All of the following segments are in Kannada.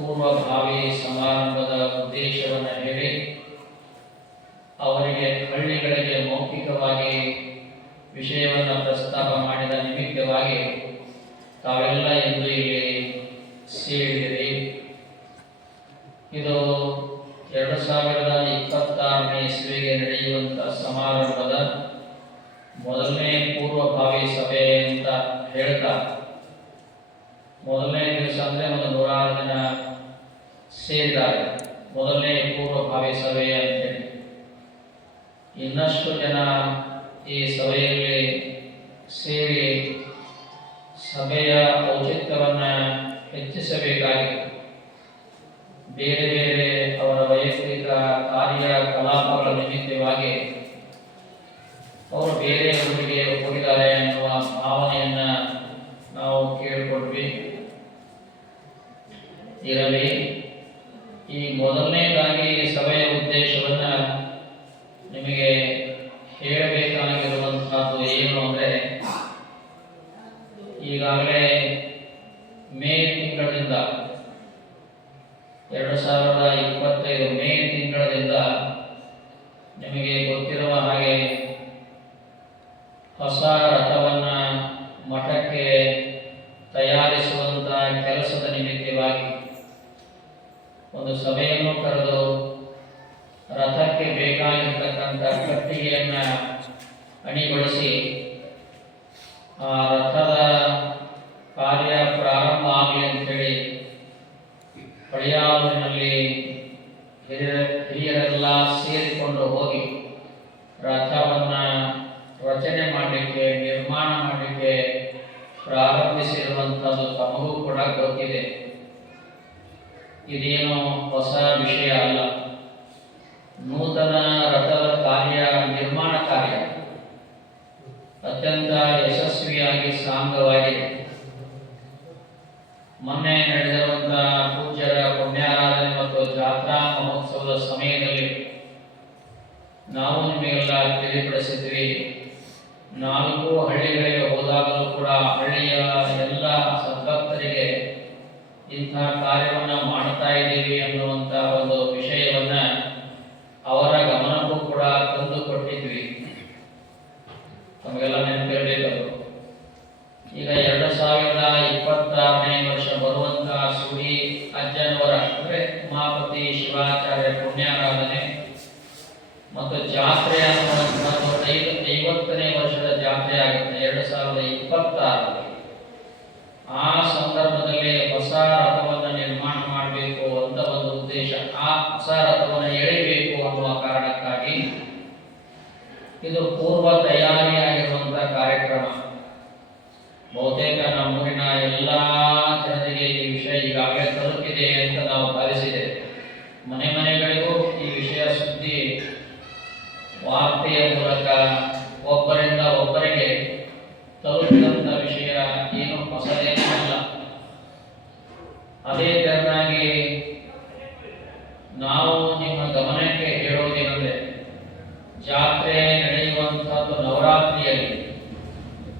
ಪೂರ್ವಭಾವಿ ಸಮಾರಂಭದ ಉದ್ದೇಶವನ್ನು ಹೇಳಿ ಅವರಿಗೆ ಹಳ್ಳಿಗಳಿಗೆ ಮೌಖಿಕವಾಗಿ ವಿಷಯವನ್ನು ಪ್ರಸ್ತಾಪ ಮಾಡಿದ ನಿಮಿತ್ತವಾಗಿ ತಾವೆಲ್ಲ ಇಂದು ಇಲ್ಲಿ ಸೇರಿದಿರಿ. ಇದು 2026ನೇ ಇಸ್ವಿಗೆ ನಡೆಯುವಂಥ ಸಮಾರಂಭದ ಮೊದಲನೇ ಪೂರ್ವಭಾವಿ ಸಭೆ ಅಂತ ಹೇಳ್ತಾ, ಮೊದಲನೇ ದಿವಸ ಅಂದರೆ ಒಂದು 106 ಜನ ಸೇರಿದ್ದಾರೆ. ಮೊದಲನೇ ಪೂರ್ವಭಾವಿ ಸಭೆ ಅಂತೇಳಿ ಇನ್ನಷ್ಟು ಜನ ಈ ಸಭೆಯಲ್ಲಿ ಸೇರಿ ಸಭೆಯ ಔಚಿತ್ಯವನ್ನು ಹೆಚ್ಚಿಸಬೇಕಾಗಿ ಬೇರೆ ಬೇರೆ ಅವರ ವೈಯಕ್ತಿಕ ಕಾರ್ಯಕಲಾಪಗಳ ನಿಮಿತ್ತವಾಗಿ ಅವರು ಬೇರೆ ಊರಿಗೆ ಹೋಗಿದ್ದಾರೆ ಅನ್ನುವ ಭಾವನೆಯನ್ನು ನಾವು ಕೇಳಿಕೊಟ್ವಿ. ಇರಲಿ, ಈ ಮೊದಲನೇದಾಗಿ ಸಭೆಯ ಉದ್ದೇಶವನ್ನು ನಿಮಗೆ ಹೇಳಬೇಕಾಗಿರುವಂತಹದ್ದು ಏನು ಅಂದರೆ, ಈಗಾಗಲೇ ಮೇ ತಿಂಗಳಿಂದ 2025 ಮೇ ತಿಂಗಳಿಂದ ನಿಮಗೆ ಗೊತ್ತಿರುವ ಹಾಗೆ ಹೊಸ ರಥವನ್ನು ಮಠಕ್ಕೆ ತಯಾರಿಸುವಂಥ ಕೆಲಸದ ನಿಮಿತ್ತವಾಗಿ ಒಂದು ಸಭೆಯನ್ನು ಕರೆದು ರಥಕ್ಕೆ ಬೇಕಾಗಿರ್ತಕ್ಕಂಥ ಕಟ್ಟಿಗೆಯನ್ನು ಅಣಿಗೊಳಿಸಿ ಆ ರಥದ ಕಾರ್ಯ ಪ್ರಾರಂಭ ಆಗಲಿ ಅಂತೇಳಿ ಹೊಳೆಯಾಲೂರಿನಲ್ಲಿ ಹಿರಿಯರೆಲ್ಲ ಸೇರಿಕೊಂಡು ಹೋಗಿ ರಥವನ್ನು ರಚನೆ ಮಾಡಲಿಕ್ಕೆ, ನಿರ್ಮಾಣ ಮಾಡಲಿಕ್ಕೆ ಪ್ರಾರಂಭಿಸಿರುವಂಥದ್ದು ತಮಗೂ ಕೂಡ ಗೊತ್ತಿದೆ. ಇದೇನು ಹೊಸ ವಿಷಯ ಅಲ್ಲ. ನೂತನ ರಥದ ನಿರ್ಮಾಣ ಕಾರ್ಯ ಅತ್ಯಂತ ಯಶಸ್ವಿಯಾಗಿ ಸಾಂಗವಾಗಿದೆ. ಮೊನ್ನೆ ನಡೆದಿರುವಂತಹ ಪೂಜ್ಯರ ಪುಣ್ಯಾರಾಧನೆ ಮತ್ತು ಜಾತ್ರಾ ಮಹೋತ್ಸವದ ಸಮಯದಲ್ಲಿ ನಾವು ನಿಮಗೆಲ್ಲ ತಿಳಿಪಡಿಸಿದ್ವಿ. 4 ಹಳ್ಳಿಗಳಿಗೆ ಹೋದಾಗಲೂ ಕೂಡ ಹಳ್ಳಿಯ ಎಲ್ಲ ಸದ್ಭಕ್ತರಿಗೆ ಇಂಥ ಕಾರ್ಯವನ್ನು ಮಾಡ್ತಾ ಇದ್ದೀವಿ ಅನ್ನುವಂಥ ಒಂದು ವಿಷಯವನ್ನು ಅವರ ಗಮನಕ್ಕೂ ಕೂಡ ತಂದು ಕೊಟ್ಟಿದ್ವಿ. ನಮಗೆಲ್ಲ ನೆನಪಿರಬೇಕು. ಈಗ 2026ನೇ ವರ್ಷ ಬರುವಂತಹ ಸುಡಿ ಅಜ್ಜನವರ ಅಂದರೆ ಉಮಾಪತಿ ಶಿವಾಚಾರ್ಯ ಪುಣ್ಯಾರಾಧನೆ ಮತ್ತು ಜಾತ್ರೆ ಅನ್ನುವಂಥದ್ದು 50ನೇ ವರ್ಷದ ಜಾತ್ರೆ ಆಗುತ್ತೆ 2026. ಆ ಸಂದರ್ಭದಲ್ಲಿ ಹೊಸ ರಥವನ್ನು ನಿರ್ಮಾಣ ಮಾಡಬೇಕು ಅಂತ ಒಂದು ಉದ್ದೇಶ. ಆ ಹೊಸ ರಥವನ್ನು ಎಳಿಬೇಕು ಅನ್ನುವ ಕಾರಣಕ್ಕಾಗಿ ಇದು ಪೂರ್ವ ತಯಾರಿಯಾಗಿರುವಂಥ ಕಾರ್ಯಕ್ರಮ. ಬಹುತೇಕ ನಮ್ಮೂರಿನ ಎಲ್ಲ ಜನರಿಗೆ ಈ ವಿಷಯ ಈಗಾಗಲೇ ತಲುಪಿದೆ ಅಂತ ನಾವು ಭಾವಿಸಿದೆ. ಮನೆ ಮನೆಗಳಿಗೂ ಈ ವಿಷಯ ಸುದ್ದಿ ವಾರ್ತೆಯ ಮೂಲಕ ಒಬ್ಬರಿಂದ ಒಬ್ಬರಿಗೆ ತಲುಪಿದಂಥ ವಿಷಯ ಏನು ಹೊಸದೇನೂ ಅಲ್ಲ. ಅದೇ ತೆರನಾಗಿ ನಾವು ನಿಮ್ಮ ಗಮನಕ್ಕೆ ಹೇಳುವುದೇನೆಂದರೆ, ಜಾತ್ರೆ ನಡೆಯುವಂಥದ್ದು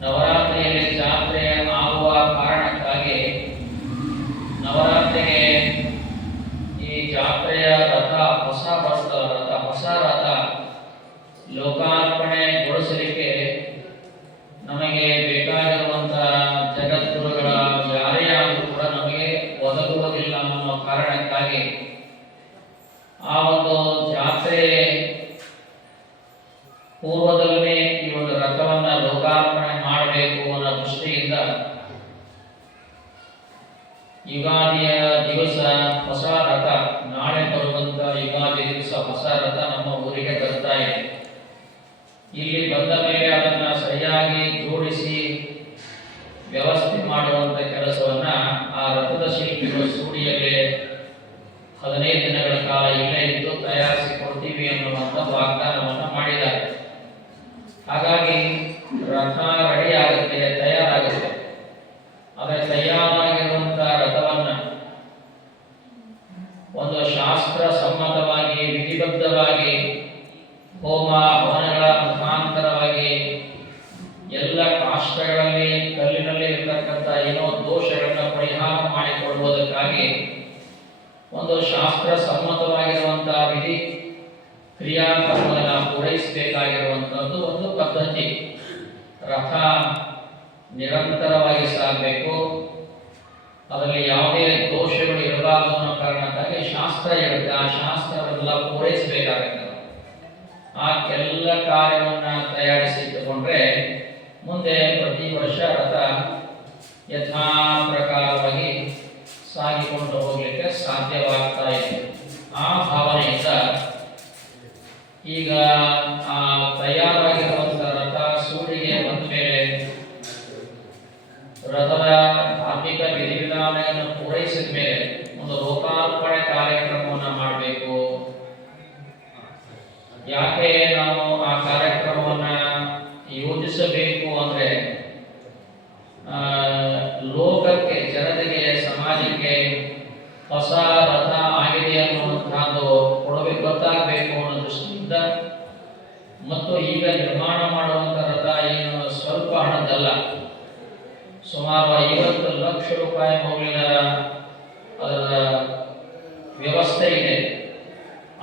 ನವರಾತ್ರಿಯಲ್ಲಿ ಜಾತ್ರೆ ಆಗುವ ಕಾರಣಕ್ಕಾಗಿ ನವರಾತ್ರಿಗೆ ಈ ಜಾತ್ರೆಯ ಹೊಸ ರಥ ಲೋಕಾರ್ಪಣೆಗೊಳಿಸಲಿಕ್ಕೆ ನಮಗೆ ಬೇಕಾಗಿರುವಂತಹ ಜಗದ್ಗುರುಗಳ ಯಾರೇ ಆದರೂ ಕೂಡ ನಮಗೆ ಒದಗುವುದಿಲ್ಲ ಅನ್ನೋ ಕಾರಣಕ್ಕಾಗಿ ಆ ಒಂದು ಜಾತ್ರೆ ಪೂರ್ವದಲ್ಲೇ ಈ ಒಂದು ರಥವನ್ನು ಲೋಕಾರ್ಪಣೆ ಮಾಡಬೇಕು ಅನ್ನೋ ದೃಷ್ಟಿಯಿಂದ ಯುಗಾದಿಯ ದಿವಸ ಹೊಸ ರಥ, ನಾಳೆ ಬರುವಂತ ಯುಗಾದಿ ದಿವಸ ಹೊಸ ರಥ ನಮ್ಮ ಊರಿಗೆ ಬರ್ತಾ ಇದೆ. ಇಲ್ಲಿ ಬಂದ ಮೇಲೆ ಅದನ್ನ ಸರಿಯಾಗಿ ಜೋಡಿಸಿ ವ್ಯವಸ್ಥೆ ಮಾಡುವಂತ ಕೆಲಸವನ್ನ ಆ ರಥದ ಶಿಲ್ಪಿಗಳು ಸೂಡಿಯಲ್ಲೇ 15 ದಿನಗಳ ಕಾಲ ಇಲ್ಲೇ ಇದ್ದು ತಯಾರಿಸಿಕೊಡ್ತೀವಿ ಅನ್ನುವಂಥ ವಾಗ್ದಾನವನ್ನು ಮಾಡಿದ್ದಾರೆ. ಹಾಗಾಗಿ ರಥ ರೆಡಿ ಆಗುತ್ತೆ, ತಯಾರಾಗುತ್ತೆ. ಆದರೆ ತಯಾರಾಗಿರುವಂತಹ ರಥವನ್ನ ಒಂದು ಶಾಸ್ತ್ರ ಸಮ್ಮತವಾಗಿ ವಿಧಿಬದ್ಧವಾಗಿ ಹೋಮ ಹವನಗಳ ಮುಖಾಂತರವಾಗಿ ಎಲ್ಲ ಕಾಷ್ಟಗಳಲ್ಲಿ ಕಲ್ಲಿನಲ್ಲಿ ಇರತಕ್ಕಂಥ ಏನೋ ದೋಷಗಳನ್ನ ಪರಿಹಾರ ಮಾಡಿಕೊಳ್ಳುವುದಕ್ಕಾಗಿ ಒಂದು ಶಾಸ್ತ್ರ ಸಮ್ಮತವಾಗಿರುವಂತಹ ವಿಧಿ ಕ್ರಿಯಾಕರ್ಮಗಳನ್ನು ಪೂರೈಸಬೇಕಾಗಿರುವಂಥದ್ದು ಒಂದು ಪದ್ಧತಿ. ರಥ ನಿರಂತರವಾಗಿ ಸಾಗಬೇಕು, ಅದರಲ್ಲಿ ಯಾವುದೇ ದೋಷಗಳು ಇರಬಾರದು ಅನ್ನೋ ಕಾರಣಕ್ಕಾಗಿ ಶಾಸ್ತ್ರ ಇರುತ್ತೆ. ಆ ಶಾಸ್ತ್ರವೆಲ್ಲ ಪೂರೈಸಬೇಕಾಗುತ್ತೆ. ಆ ಎಲ್ಲ ಕಾರ್ಯವನ್ನು ತಯಾರಿಸಿಟ್ಟುಕೊಂಡ್ರೆ ಮುಂದೆ ಪ್ರತಿ ವರ್ಷ ರಥ ಯಥಾ ಪ್ರಕಾರವಾಗಿ ಸಾಗಿಕೊಂಡು ಹೋಗಲಿಕ್ಕೆ ಸಾಧ್ಯವಾಗ್ತಾ ಇದೆ. ಆ ಭಾವನೆಯಿಂದ ಈಗ ಆ ತಯಾರಾಗಿರುವಂಥ ರಥ ಸೂಡಿಗೆ ಬಂದ ಮೇಲೆ ರಥದ ಧಾರ್ಮಿಕ ವಿಧಿವಿಧಾನಗಳನ್ನು ಪೂರೈಸಿದ ಮೇಲೆ ಒಂದು ಲೋಕಾರ್ಪಣೆ ಕಾರ್ಯಕ್ರಮವನ್ನು ಮಾಡಬೇಕು. ಯಾಕೆ ನಾವು ಆ ಕಾರ್ಯಕ್ರಮವನ್ನು ಯೋಜಿಸಬೇಕು ಅಂದರೆ ಲೋಕಕ್ಕೆ, ಜನತೆಗೆ, ಸಮಾಜಕ್ಕೆ ಹೊಸ ರಥ ಆಗಿದೆ ಅನ್ನುವಂಥದ್ದು ಗೊತ್ತಾಗಬೇಕು ಅನ್ನೋ ದೃಷ್ಟಿಯಿಂದ, ಮತ್ತು ಈಗ ನಿರ್ಮಾಣ ಮಾಡುವಂಥ ರಥ ಏನು ಸ್ವಲ್ಪ ಹಣದಲ್ಲ, ಸುಮಾರು 50 ಲಕ್ಷ ರೂಪಾಯಿ ಮೌಲ್ಯದ ಅದರ ವ್ಯವಸ್ಥೆ ಇದೆ.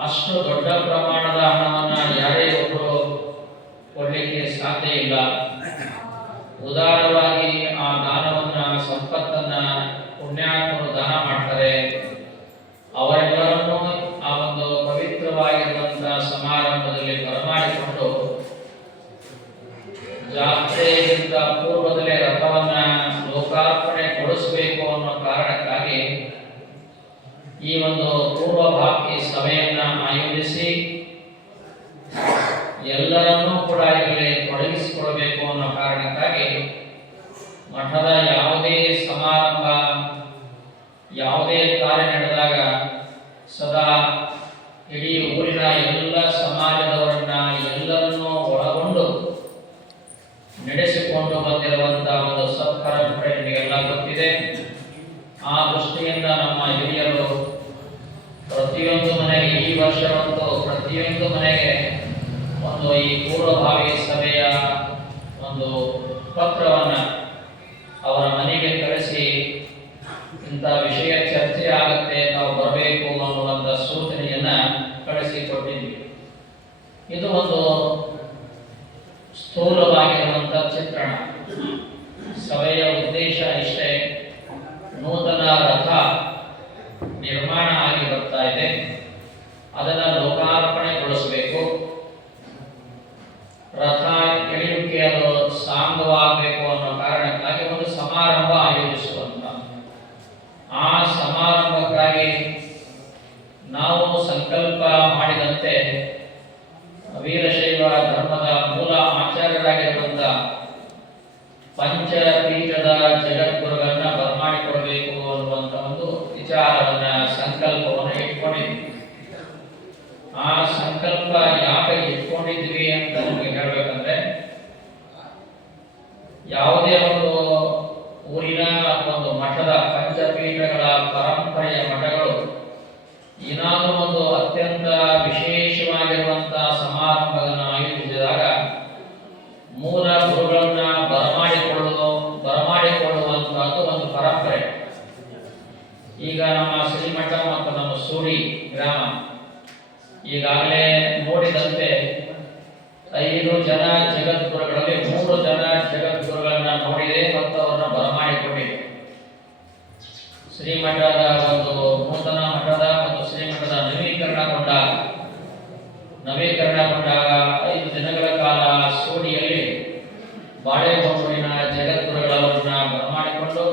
ಅಷ್ಟು ದೊಡ್ಡ ಪ್ರಮಾಣದ ಹಣವನ್ನು ಯಾರೇ ಒಬ್ಬರು ಕೊಡಲಿಕ್ಕೆ ಸಾಧ್ಯ ಇಲ್ಲ. ಉದಾರವಾಗಿ ಆ ದಾನವನ್ನು, ಸಂಪತ್ತನ್ನು ಪುಣ್ಯಾತ್ಮರು ದಾನ ಮಾಡ್ತಾರೆ. ಅವರೆಲ್ಲರನ್ನೂ ಆ ಒಂದು ಪವಿತ್ರವಾಗಿರುವಂತಹ ಸಮಾರಂಭದಲ್ಲಿ ಬರಮಾಡಿಕೊಂಡು ಜಾತ್ರೆಯಿಂದ ಪೂರ್ವದಲ್ಲೇ ರಥವನ್ನ ಲೋಕಾರ್ಪಣೆಗೊಳಿಸಬೇಕು ಅನ್ನೋ ಕಾರಣಕ್ಕಾಗಿ ಈ ಒಂದು ಪೂರ್ವಭಾವಿ ಸಭೆಯನ್ನ ಆಯೋಜಿಸಿ ಎಲ್ಲರನ್ನೂ ಕೂಡ ಇಲ್ಲಿ ತೊಡಗಿಸಿಕೊಡಬೇಕು ಅನ್ನೋ ಕಾರಣಕ್ಕಾಗಿ ಮಠದ ಯಾವುದೇ ಸಮಾರಂಭ, ಯಾವುದೇ ಕಾರ್ಯ ನಡೆದಾಗ ಸದಾ ಇಡೀ ಊರಿನ ಎಲ್ಲ ಸಮಾಜದವರನ್ನ ಎಲ್ಲರನ್ನೂ ಒಳಗೊಂಡು ನಡೆಸಿಕೊಂಡು ಬಂದಿರುವಂತಹ ಒಂದು ಸತ್ಪರಂಪರೆ ನಿಮಗೆಲ್ಲ ಗೊತ್ತಿದೆ. ಆ ದೃಷ್ಟಿಯಿಂದ ನಮ್ಮ ಹಿರಿಯರು ಪ್ರತಿಯೊಂದು ಮನೆಗೆ, ಈ ವರ್ಷವಂತೂ ಪ್ರತಿಯೊಂದು ಮನೆಗೆ ಒಂದು ಈ ಪೂರ್ವಭಾವಿ ಸಭೆಯ ಒಂದು ಪತ್ರವನ್ನು ಅವರ ಮನೆಗೆ ಕಳಿಸಿ ಇಂಥ ವಿಷಯ ಚರ್ಚೆ ಆಗುತ್ತೆ, ನಾವು ಬರಬೇಕು ಅನ್ನುವಂಥ ಸೂಚನೆಯನ್ನ ಕಳಿಸಿಕೊಟ್ಟಿದ್ವಿ. ಇದು ಒಂದು ಸ್ಥೂಲವಾಗಿರುವಂಥ ಚಿತ್ರಣ. ಸಭೆಯ ಉದ್ದೇಶ ಇಷ್ಟೇ, ನೂತನ ರಥ ನಿರ್ಮಾಣ ಆಗಿ ಬರ್ತಾ ಇದೆ, ಅದನ್ನು ಲೋಕಾರ್ಪಣೆಗೊಳಿಸಬೇಕು. ರಥ ಎಳೆಯುವಿಕೆ ಅದು ಸಾಂಗವಾಗಬೇಕು ಅನ್ನೋ ಕಾರಣಕ್ಕಾಗಿ ಒಂದು ಸಮಾರಂಭ ಆಯೋಜಿಸುವಂತ. ಆ ಸಮಾರಂಭಕ್ಕಾಗಿ ನಾವು ಸಂಕಲ್ಪ ಮಾಡಿದಂತೆ ವೀರಶೈವ ಧರ್ಮದ ಮೂಲ ಆಚಾರ್ಯರಾಗಿರುವಂಥ ಪಂಚಪೀಠದ ಜಗದ್ಗುರುಗಳನ್ನ ಬರಮಾಡಿಕೊಡಬೇಕು ಅನ್ನುವಂಥ ಒಂದು ವಿಚಾರವನ್ನ, ಸಂಕಲ್ಪವನ್ನು ಇಟ್ಕೊಂಡಿದ್ವಿ. ಆ ಸಂಕಲ್ಪ ಯಾಕೆ ಇಟ್ಕೊಂಡಿದ್ವಿ ಅಂತ ನಮಗೆ ಹೇಳಬೇಕಂದ್ರೆ, ಯಾವುದೇ ಒಂದು ಊರಿನ ಒಂದು ಮಠದ ಪಂಚಪೀಠಗಳ ಪರಂಪರೆಯ ಮಠಗಳು ಏನಾದರೂ ಒಂದು ಅತ್ಯಂತ ವಿಶೇಷವಾಗಿರುವಂತಹ ಸಮಾರಂಭಗಳನ್ನು ಆಯೋಜಿಸಿದಾಗ ಮೂಲ ಗುರುಗಳನ್ನ ಬರಮಾಡಿಕೊಳ್ಳುವಂತಹದ್ದು ಒಂದು ಪರಂಪರೆ. ಈಗ ನಮ್ಮ ಶ್ರೀಮಠ ಮತ್ತು ನಮ್ಮ ಸೂಡಿ ಗ್ರಾಮ ಈಗಾಗಲೇ ನೋಡಿದಂತೆ 5 ಜನ ಜಗದ್ಗುರುಗಳಲ್ಲಿ 3 ಜನ ಜಗದ್ಗುರುಗಳನ್ನ ನೋಡಿದೆ ಮತ್ತು ಅವರನ್ನ ಬರಮಾಡಿಕೊಂಡಿದೆ. ಶ್ರೀಮಠದ ಒಂದು ನೂತನ ಮಠದ ಮತ್ತು ಶ್ರೀಮಠದ ನವೀಕರಣಗೊಂಡಾಗ 5 ದಿನಗಳ ಕಾಲ ಸೂಡಿಯಲ್ಲಿ ಬಾಳೆಹೊನ್ನೂರಿನ ಜಗದ್ಗುರುಗಳವರನ್ನ ಬರಮಾಡಿಕೊಂಡು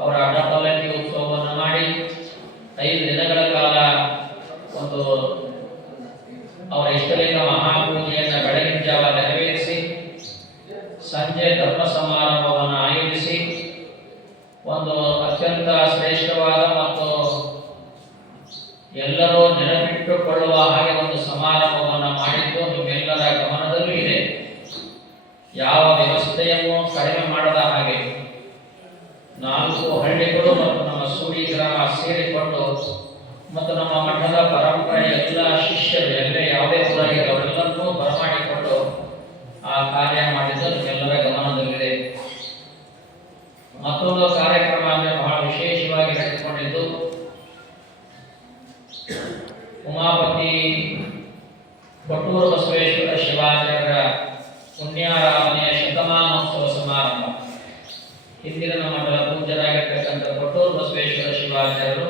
ಅವರ ಅಡ್ಡಪಲ್ಲಕ್ಕಿ ಉತ್ಸವವನ್ನು ಮಾಡಿ 5 ದಿನಗಳ ಕಾಲ ಒಂದು ಅವರ ಇಷ್ಟಲಿಂಗ ಮಹಾಪೂಜೆಯನ್ನು ಬೆಳಗಿನ ಜಾವ ನೆರವೇರಿಸಿ ಸಂಜೆ ಧರ್ಮ ಸಮಾರಂಭವನ್ನು ಆಯೋಜಿಸಿ ಒಂದು ಅತ್ಯಂತ ಶ್ರೇಷ್ಠವಾದ ಮತ್ತು ಎಲ್ಲರೂ ನೆನಪಿಟ್ಟುಕೊಳ್ಳುವ ಹಾಗೆ ಒಂದು ಸಮಾರಂಭವನ್ನು ಮಾಡಿದ್ದು ನಿಮ್ಮೆಲ್ಲರ ಗಮನದಲ್ಲೂ ಇದೆ. ಯಾವ ವ್ಯವಸ್ಥೆಯನ್ನು ಕಡಿಮೆ ಮಾಡದ ಹಾಗೆ 4 ಹಳ್ಳಿಗಳು ಮತ್ತು ನಮ್ಮ ಸೂಡಿ ಗ್ರಾಮ ಸೇರಿಕೊಂಡು ಮತ್ತು ನಮ್ಮ ಮಠದ ಪರಂಪರೆಯ ಎಲ್ಲ ಶಿಷ್ಯರು ಯಾವುದೇ ಊರಾಗಿದೆ ಅವರೆಲ್ಲರನ್ನೂ ಬರಮಾಡಿಕೊಂಡು ಆ ಕಾರ್ಯ ಮಾಡಿದ್ದು ನಿಮ್ಮೆಲ್ಲರ ಗಮನದಲ್ಲಿದೆ. ಮತ್ತೊಂದು ಕಾರ್ಯಕ್ರಮ ಅಂದರೆ ಬಹಳ ವಿಶೇಷವಾಗಿ ನಡೆದುಕೊಂಡಿದ್ದು ಉಮಾಪತಿ ಕೊಟ್ಟೂರು ಬಸವೇಶ್ವರ ಶಿವಾಚಾರ್ಯರ ಪುಣ್ಯಾರಾಧನೆಯ ಶತಮಾನೋತ್ಸವ ಸಮಾರಂಭ. ಹಿಂದಿನ ಮಠದ ಪೂಜ್ಯರಾಗಿರ್ತಕ್ಕಂಥ ಕೊಟ್ಟೂರು ಬಸವೇಶ್ವರ ಶಿವಾಚಾರ್ಯರು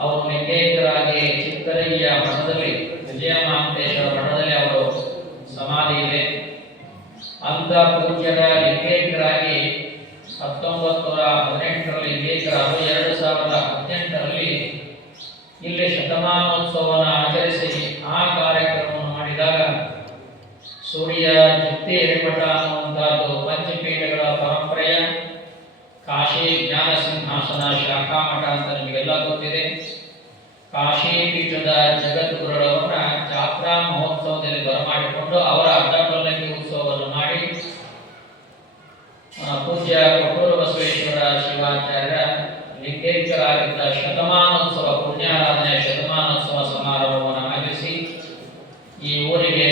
ಅವರು ಲಿಂಗೈಕ್ಯರಾಗಿ ಚಿಕ್ಕರಯ್ಯ ಮಠದಲ್ಲಿ, ವಿಜಯ ಮಹಾಂತೇಶ್ವರ ಮಠದಲ್ಲಿ ಅವರು ಸಮಾಧಿ ಇದೆ. ಅಂತ ಪೂಜ್ಯರ ಲಿಂಗೈಕ್ಯರಾಗಿ 1918ರಲ್ಲಿ ಲಿಂಗೈಕ್ಯರಾದ 2018ರಲ್ಲಿ ಇಲ್ಲಿ ಶತಮಾನೋತ್ಸವವನ್ನು ಆಚರಿಸಿ ಆ ಕಾರ್ಯಕ್ರಮವನ್ನು ಮಾಡಿದಾಗ ಸೂರ್ಯ ಜುತ್ತಿ ಹಿರೇಮಠ ಅನ್ನುವಂಥದ್ದು ಪಂಚಪೀಠಗಳ ಪರಂಪರೆಯ ಕಾಶಿ ಜ್ಞಾನ ಸಿಂಹಾಸನ ಶಾಖಾ ಮಠ ಅಂತ ನಿಮಗೆಲ್ಲ ಗೊತ್ತಿದೆ. ಕಾಶಿ ಪೀಠದ ಜಗದ್ಗುರುಗಳವನ್ನ ಜಾತ್ರಾ ಮಹೋತ್ಸವದಲ್ಲಿ ಬರಮಾಡಿಕೊಂಡು ಅವರ ಅಡ್ಡಪಲ್ಲಕ್ಕಿ ಉತ್ಸವವನ್ನು ಮಾಡಿ ಪೂಜ್ಯ ಕೊಟ್ಟೂರು ಬಸವೇಶ್ವರ ಶಿವಾಚಾರ್ಯರ ಲಿಂಗೈಕ್ಯರಾಗಿದ್ದ ಶತಮಾನೋತ್ಸವ ಪುಣ್ಯಾರಾಧನೆಯ ಶತಮಾನೋತ್ಸವ ಸಮಾರಂಭವನ್ನು ಆಚರಿಸಿ ಈ ಊರಿಗೆ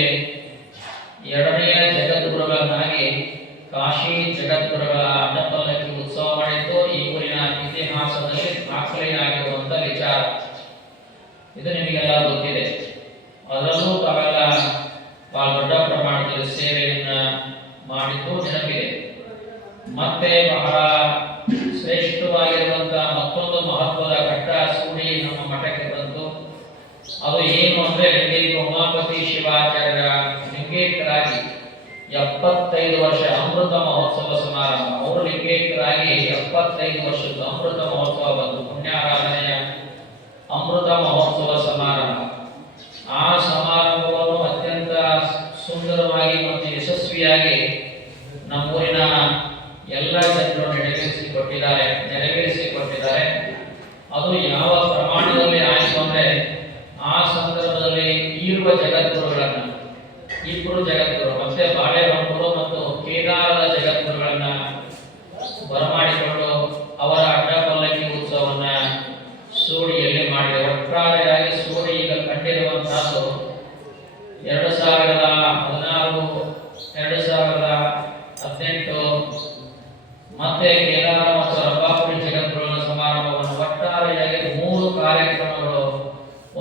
ಎರಡನೆಯ ಜಗದ್ಗುರುಗಳನ್ನಾಗಿ ಕಾಶಿ ಜಗದ್ಗುರುಗಳ ಅಡ್ಡಪಲ್ಲಕ್ಕಿ ಉತ್ಸವ ಮಾಡಿದ್ದು ಈ ಊರಿನ ಇತಿಹಾಸದಲ್ಲಿ ದಾಖಲೆಯಾಗಿರುವಂಥ ವಿಚಾರ. ಇದು ನಿಮಗೆಲ್ಲ ಗೊತ್ತಿದೆ. ಅದರಲ್ಲೂ ತಾವೆಲ್ಲ ಬಹಳ ದೊಡ್ಡ ಪ್ರಮಾಣದಲ್ಲಿ ಸೇವೆಯನ್ನ ಮಾಡಿದ್ದು ನೆನಪಿದೆ. ಮತ್ತೆ ಬಹಳ ಶ್ರೇಷ್ಠವಾಗಿರುವಂತಹ ಮತ್ತೊಂದು ಮಹತ್ವದ ಘಟ್ಟ ಸೂಡಿ ನಮ್ಮ ಮಠಕ್ಕೆ ಬಂತು. ಅದು ಏನು ಅಂದ್ರೆ ಲಿಂಗೈಕ್ಯ ಉಮಾಪತಿ ಶಿವಾಚಾರ್ಯರ ಲಿಂಗೈಕ್ಯರಾಗಿ 75 ವರ್ಷ ಅಮೃತ ಮಹೋತ್ಸವ ಸಮಾರಂಭ. ಅವರು ಲಿಂಗೈಕ್ಯರಾಗಿ 75 ವರ್ಷದ ಅಮೃತ ಮಹೋತ್ಸವ ಬಂತು, ಪುಣ್ಯಾರಾಧನೆಯ ಅಮೃತ ಮಹೋತ್ಸವ ಸಮಾರಂಭ. ಆ ಸಮಾರಂಭವನ್ನು ಅತ್ಯಂತ ಸುಂದರವಾಗಿ ಮತ್ತು ಯಶಸ್ವಿಯಾಗಿ ನಮ್ಮೂರಿನ ಎಲ್ಲ ಜನರು ನೆರವೇರಿಸಿಕೊಟ್ಟಿದ್ದಾರೆ. ಅದು ಯಾವ ಪ್ರಮಾಣದಲ್ಲಿ ಆಯಿತು ಅಂದ್ರೆ ಆ ಸಂದರ್ಭದಲ್ಲಿ ಈರುವ ಜಗದ್ಗುರುಗಳನ್ನ, ಇಬ್ಬರು ಜಗದ್ಗುರು ಮತ್ತೆ ಬಾಳೆಹೊನ್ನೂರು ಮತ್ತು ಕೇದಾರದ ಜಗದ್ಗುರುಗಳನ್ನ ಬರಮಾಡಿಕೊಂಡು ಅವರ ಅಡ್ಡಪಲ್ಲಕ್ಕಿ ಉತ್ಸವವನ್ನ ಸೂಡಿಯಲ್ಲಿ ಮಾಡಿದೆ. ಒಟ್ಟಾರೆಯಾಗಿ ಸೂಡಿ ಈಗ ಕಂಡಿರುವಂತಹದ್ದು 2016, 2018 ಮತ್ತೆ ಕೇದಾರ ಮತ್ತು ರಂಭಾಪುರಿ ಜಗದ್ಗುರುಗಳ ಸಮಾರಂಭವನ್ನು ಒಟ್ಟಾರೆಯಾಗಿ 3 ಕಾರ್ಯಕ್ರಮಗಳು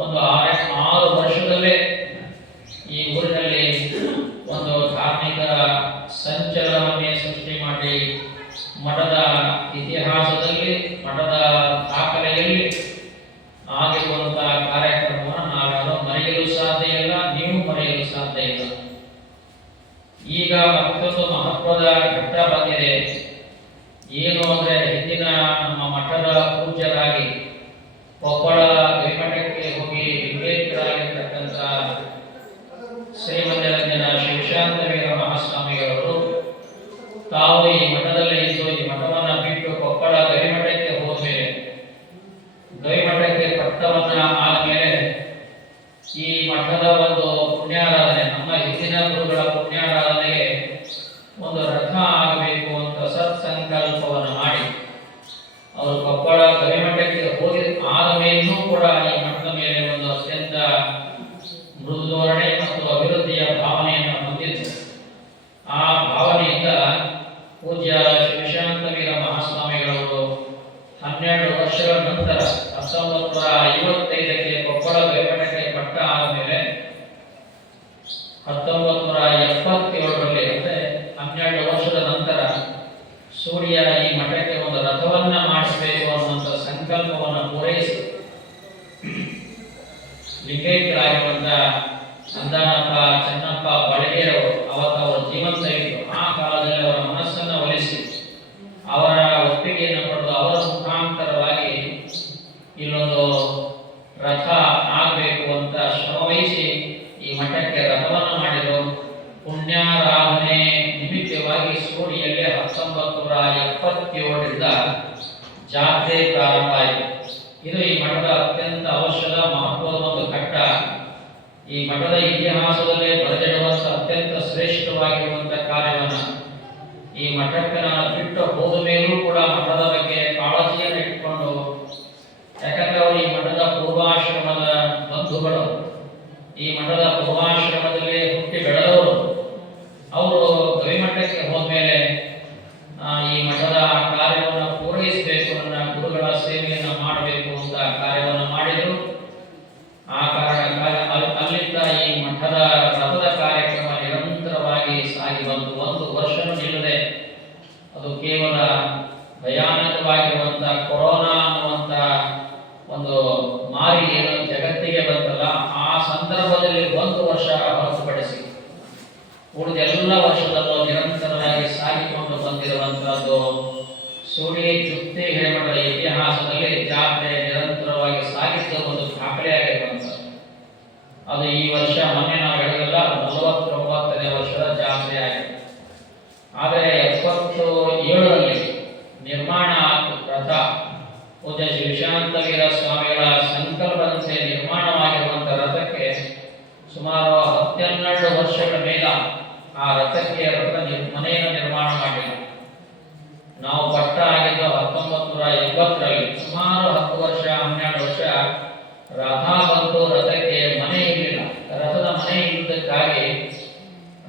ಒಂದು 6 ವರ್ಷದಲ್ಲೇ ಈ ಊರಿನಲ್ಲಿ ಒಂದು ಧಾರ್ಮಿಕ ಸಂಚಲನವನ್ನೇ ಸೃಷ್ಟಿ ಮಾಡಿ ಮಠದ ಇತಿಹಾಸದಲ್ಲಿ, ಮಠದ ದಾಖಲೆಯಲ್ಲಿ ಆಗಿರುವಂತಹ ಕಾರ್ಯಕ್ರಮವನ್ನು ನಾವ್ಯಾರು ಮರೆಯಲು ಸಾಧ್ಯ ಇಲ್ಲ, ನೀವು ಮರೆಯಲು ಸಾಧ್ಯ ಇಲ್ಲ. ಈಗ ಮತ್ತೊಂದು ಮಹತ್ವದ ಘಟ್ಟ ಬಂದಿದೆ. ಏನು ಅಂದ್ರೆ ಹಿಂದಿನ ನಮ್ಮ ಮಠದ ಪೂಜ್ಯರಾಗಿ ಕೊಪ್ಪಳ ಗವಿಮಠಕ್ಕೆ ಹೋಗಿ ಲಿಂಗೈಕ್ಯರಾಗಿರ್ತಕ್ಕಂಥ ಶ್ರೀಮಂದಿರಂಜನ ಶಿವಶಾಂತವೀರ ಮಹಾಸ್ವಾಮಿಗಳವರು ತಾವು ಈ ಮಠದಲ್ಲೇ ಇದ್ದು ಈ ಮಠವನ್ನು ಬಿಟ್ಟು ಕೊಪ್ಪಳ ಗವಿಮಠಕ್ಕೆ ಹೋದ್ಮೇಲೆ, ಗವಿಮಠಕ್ಕೆ ಪಟ್ಟವನ್ನ ಆದ್ಮೇಲೆ ಈ ಮಠದ ಒಂದು ಪುಣ್ಯಾರಾಧನೆ, ನಮ್ಮ ಹಿಂದಿನ ಗುರುಗಳ ಪುಣ್ಯಾರಾಧನೆಗೆ ಒಂದು ರಥ ಆಗಬೇಕು ಅಂತ ಸತ್ಸಂಕಲ್ಪವನ್ನು ಮಾಡಿ ಅವರು ಕೊಪ್ಪಳ ಗವಿಮಠಕ್ಕೆ ಹೋಗಿ ಆದ ಮೇಲೂ ಕೂಡ ಈ ಮಠದ ಮೇಲೆ ಒಂದು ಅತ್ಯಂತ ಮೃದುಧೋರಣೆ ಮತ್ತು ಅಭಿವೃದ್ಧಿಯ ಭಾವನೆಯನ್ನು ಹೊಂದಿದ್ದು. ಆ ಭಾವನೆಯಿಂದ ಪೂಜ್ಯ ಶಿವಶಾಂತವೀರ ಮಹಾಸ್ವಾಮಿಗಳವರು 12 ವರ್ಷಗಳ ನಂತರ 1955ಕ್ಕೆ ಕೊಪ್ಪಳ ಗವಿಮಠಕ್ಕೆ ಪಟ್ಟ ಆದಮೇಲೆ 1977ರಲ್ಲಿ ಅಂದ್ರೆ 12 ವರ್ಷದ ನಂತರ ಸೂರ್ಯ ಈ ಮಠಕ್ಕೆ ಒಂದು ರಥವನ್ನ ಮಾಡಿಸಬೇಕು ಅನ್ನುವಂಥ ಸಂಕಲ್ಪವನ್ನು ಪೂರೈಸಿ ಲಿಂಗೈಕ್ಯರಾಗಿರುವಂತ ಅಂದಾನಪ್ಪ ಚೆನ್ನಪ್ಪ ಬಳಗೇರವರು ಅವತ್ತು ಅವರು ಜೀವಂತ ಇತ್ತು. ಆ ಕಾಲದಲ್ಲಿ ಅವರ ಮನಸ್ಸನ್ನು ಒಲಿಸಿ ಅವರ ಒಪ್ಪಿಗೆಯನ್ನು ಪಡೆದು ಅವರ ಮುಖಾಂತರವಾಗಿ ಇಲ್ಲೊಂದು ರಥ ಆಗಬೇಕು ಅಂತ ಶ್ರಮವಹಿಸಿ ಈ ಮಠಕ್ಕೆ ರಥವನ್ನು ಮಾಡಿದರು. ಪುಣ್ಯಾರಾಧನೆ ನಿಮಿತ್ತವಾಗಿ ಸೂಡಿಯಲ್ಲಿ 1977ರಿಂದ ಜಾತ್ರೆ ಪ್ರಾರಂಭ ಆಯಿತು. ಇದು ಈ ಮಠದ ಅತ್ಯಂತ ಅವಶ್ಯದ ಮಹತ್ವದ ಒಂದು ಘಟ್ಟ. ಈ ಮಠದ ಇತಿಹಾಸದಲ್ಲೇ ಬರೆದಿಡುವಂಥ ಅತ್ಯಂತ ಶ್ರೇಷ್ಠವಾಗಿರುವಂಥ ಕಾರ್ಯವನ್ನು ಈ ಮಠಕ್ಕೆ ನಾನು ಬಿಟ್ಟು ಹೋದ ಮೇಲೂ ಕೂಡ ಮಠದ ಬಗ್ಗೆ ಕಾಳಜಿಯನ್ನು ಇಟ್ಕೊಂಡು, ಯಾಕಂದ್ರೆ ಅವರು ಈ ಮಠದ ಪೂರ್ವಾಶ್ರಮದ ಬಂಧುಗಳು, ಈ ಮಠದ ಪೂರ್ವಾಶ್ರಮದಲ್ಲಿ ಹುಟ್ಟಿ ಬೆಳೆದವರು. ಅವರು ಗವಿಮಠಕ್ಕೆ ಹೋದ್ಮೇಲೆ ಈ ಮಠದ ಕಾರ್ಯವನ್ನು ಪೂರೈಸಬೇಕು, ನನ್ನ ಗುರುಗಳ ಸೇವೆಯನ್ನು ಮಾಡಬೇಕು ಅಂತ ಕಾರ್ಯವನ್ನು ಮಾಡಿದರು. ಆ ಆಗಿರುವಂತ ಕೊರೋನಾ ಅನ್ನುವಂತ ಒಂದು ಮಾರಿ ಏನು ಜಗತ್ತಿಗೆ ಬಂತಲ್ಲ, ಆ ಸಂದರ್ಭದಲ್ಲಿ ಒಂದು ವರ್ಷ ಹೊರತುಪಡಿಸಿ ಉಳಿದ ಎಲ್ಲ ವರ್ಷದಲ್ಲೂ ನಿರಂತರವಾಗಿ ಸಾಗಿಕೊಂಡು ಬಂದಿರುವಂತಹದ್ದು ಸುಳಿ ಚುಕ್ತಿ ಹಿರೇಮಠದ ಇತಿಹಾಸದಲ್ಲಿ ಜಾತ್ರೆ ನಿರಂತರವಾಗಿ ಸಾಗಿದ್ದ ಒಂದು ದಾಖಲೆಯಾಗಿರುವಂಥದ್ದು. ಅದು ಈ ವರ್ಷ ಮೊನ್ನೆ ನಾವು ಹೇಳಿದಲ್ಲ 49ನೇ ವರ್ಷದ ಜಾತ್ರೆ ಆಗಿದೆ. ಆದರೆ 77ರಲ್ಲಿ ನಿರ್ಮಾಣ ರಥ ಪೂಜ್ಯ ಶಿವಶಾಂತವೀರ ಸ್ವಾಮಿಗಳ ಸಂಕಲ್ಪದಂತೆ ನಿರ್ಮಾಣವಾಗಿರುವಂತಹ ರಥಕ್ಕೆ ಸುಮಾರು 12 ವರ್ಷಗಳ ಮೇಲ ಆ ರಥಕ್ಕೆ ಮನೆಯನ್ನು ನಿರ್ಮಾಣ ಮಾಡಿಲ್ಲ. ನಾವು ಪಟ್ಟ ಆಗಿದ್ದು 1980ರಲ್ಲಿ. ಸುಮಾರು 10 ವರ್ಷ 12 ವರ್ಷ ರಥ ಬಂದು ರಥಕ್ಕೆ ಮನೆ ಇರಲಿಲ್ಲ. ರಥದ ಮನೆ ಇಲ್ಲದಕ್ಕಾಗಿ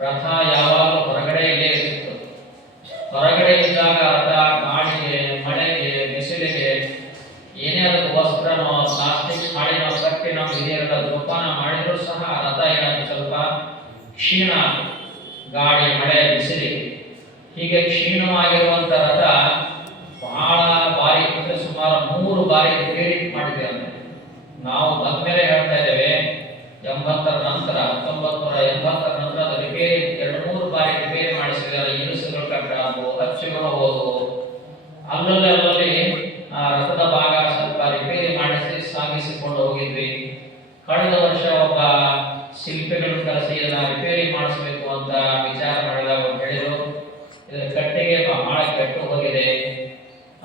ರಥ ಯಾವಾಗಲೂ ಹೊರಗಡೆ ಇಲ್ಲೇ ಇರ್ತಿತ್ತು. ಹೊರಗಡೆ ಇದ್ದಾಗ ರಥ ಗಾಳಿಗೆ, ಮಳೆಗೆ, ಬಿಸಿಲಿಗೆ ಏನೇ ಅದಕ್ಕೆ ವಸ್ತ್ರನೋ ಪ್ಲಾಸ್ಟಿಕ್ ಹಾಳಿನೋ ಕಟ್ಟಿ ನಾವು ಹಿರಿಯರೆಲ್ಲ ಜೋಪಾನ ಮಾಡಿದ್ರು ಸಹ ರಥ ಏನಾದ್ರು ಸ್ವಲ್ಪ ಕ್ಷೀಣ, ಗಾಳಿ, ಮಳೆ, ಬಿಸಿಲಿಗೆ ಹೀಗೆ ಕ್ಷೀಣವಾಗಿರುವಂತ ರಥ ಬಹಳ ಬಾರಿ ಸುಮಾರು 3 ಬಾರಿ ರಿಪೇರಿ ಮಾಡಿದ್ದೇವೆ. ನಾವು ಬಂದ್ಮೇಲೆ ಹೇಳ್ತಾ ಇದ್ದೇವೆ 80ರ ನಂತರ 1980ರ ನಂತರ ಅದು ರಿಪೇರಿ 2-3 ಬಾರಿ ರಿಪೇರಿ ಮಾಡಿಸಿದ್ದಾರೆ. ಇರುಸುಗಳು ಕಟ್ಟಾದವು, ಅಚ್ಚುಗಳು ಹೋದವು. ಅಲ್ಲಲ್ಲಿ ಆ ರಥದ ಭಾಗ ಸ್ವಲ್ಪ ರಿಪೇರಿ ಮಾಡಿಸಿ ಸಾಗಿಸಿಕೊಂಡು ಹೋಗಿದ್ವಿ. ಕಳೆದ ವರ್ಷ ಒಬ್ಬ ಶಿಲ್ಪಿಗಳನ್ನು ಕರೆಸಿ ಇದನ್ನ ರಿಪೇರಿ ಮಾಡಿಸಬೇಕು ಅಂತ ವಿಚಾರ ಮಾಡಿದಾಗ ಹೇಳಿದರು, ಇದರ ಕಟ್ಟಿಗೆ ಬಹಳ ಕೆಟ್ಟು ಹೋಗಿದೆ,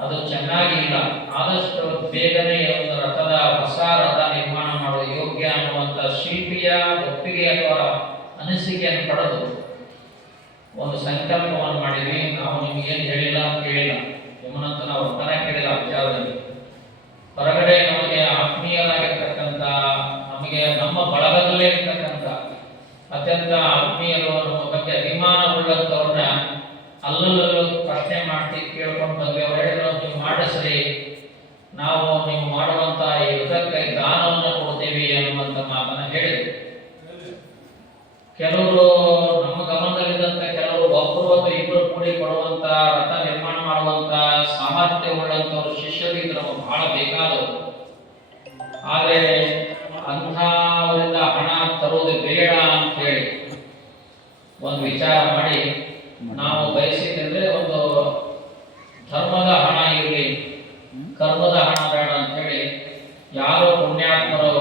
ಅದು ಚೆನ್ನಾಗಿಲ್ಲ, ಆದಷ್ಟು ಬೇಗನೆ ಒಂದು ರಥದ ಹೊಸ ರಥ ನಿರ್ಮಾಣ ಮಾಡುವ ಯೋಗ್ಯ ಅನ್ನುವಂಥ ಶಿಲ್ಪಿಯ ಒಪ್ಪಿಗೆ ಅಥವಾ ಅನಿಸಿಕೆಯನ್ನು ಪಡೆದು ಒಂದು ಸಂಕಲ್ಪವನ್ನು ಮಾಡಿದ್ವಿ. ನಾವು ನಿಮಗೇನು ಹೇಳಿಲ್ಲ ಕೇಳಿಲ್ಲ, ನಿಮ್ಮನ್ನಂತ ನಾವು ಒತ್ತಡ ಕೇಳಿಲ್ಲ ವಿಚಾರದಲ್ಲಿ. ಹೊರಗಡೆ ನಮಗೆ ಆತ್ಮೀಯರಾಗಿರ್ತಕ್ಕಂಥ, ನಮಗೆ ನಮ್ಮ ಬಳಗದಲ್ಲೇ ಇರ್ತಕ್ಕಂಥ ಅತ್ಯಂತ ಆತ್ಮೀಯರು, ನಮ್ಮ ಬಗ್ಗೆ ಅಭಿಮಾನವುಳ್ಳಂಥವ್ರನ್ನ ಅಲ್ಲಲ್ಲೂ ಪ್ರಶ್ನೆ ಮಾಡಿ ಕೇಳ್ಕೊಂಡು ಬಂದ್ವಿ. ಅವ್ರು ಹೇಳಿದ್ರು, ನೀವು ಮಾಡಿಸ್ರಿ, ನಾವು ನೀವು ಮಾಡುವಂತ ಈ ರಥಕ್ಕೆ ದಾನವನ್ನು ಕೊಡ್ತೀವಿ ಅನ್ನುವಂಥ ಮಾತನ್ನ ಹೇಳಿದ್ರು. ಕೆಲವರು ನಮ್ಮ ಗಮನದಲ್ಲಿದ್ದಂತ ಕೆಲವರು ಒಬ್ಬರು ಅಥವಾ ಇಬ್ಬರು ಕೂಡಿ ಕೊಡುವಂತ ರಥ ನಿರ್ಮಾಣ ಮಾಡುವಂತ ಸಾಮರ್ಥ್ಯ ಉಳ್ಳಂತವ್ರು ಶಿಷ್ಯರಿಗೆ ನಮಗೆ ಬಹಳ ಬೇಕಾದವರು. ಆದರೆ ಅಂಥವರಿಂದ ಹಣ ತರುವುದು ಬೇಡ ಅಂತ ಹೇಳಿ ಒಂದು ವಿಚಾರ ಮಾಡಿ ನಾವು ಬಯಸಿದ್ರೆ ಒಂದು ಧರ್ಮದ ಹಣ ಇರಲಿ, ಕರ್ಮದ ಹಣ ಬೇಡ ಅಂತ ಹೇಳಿ ಯಾರು ಪುಣ್ಯಾತ್ಮರು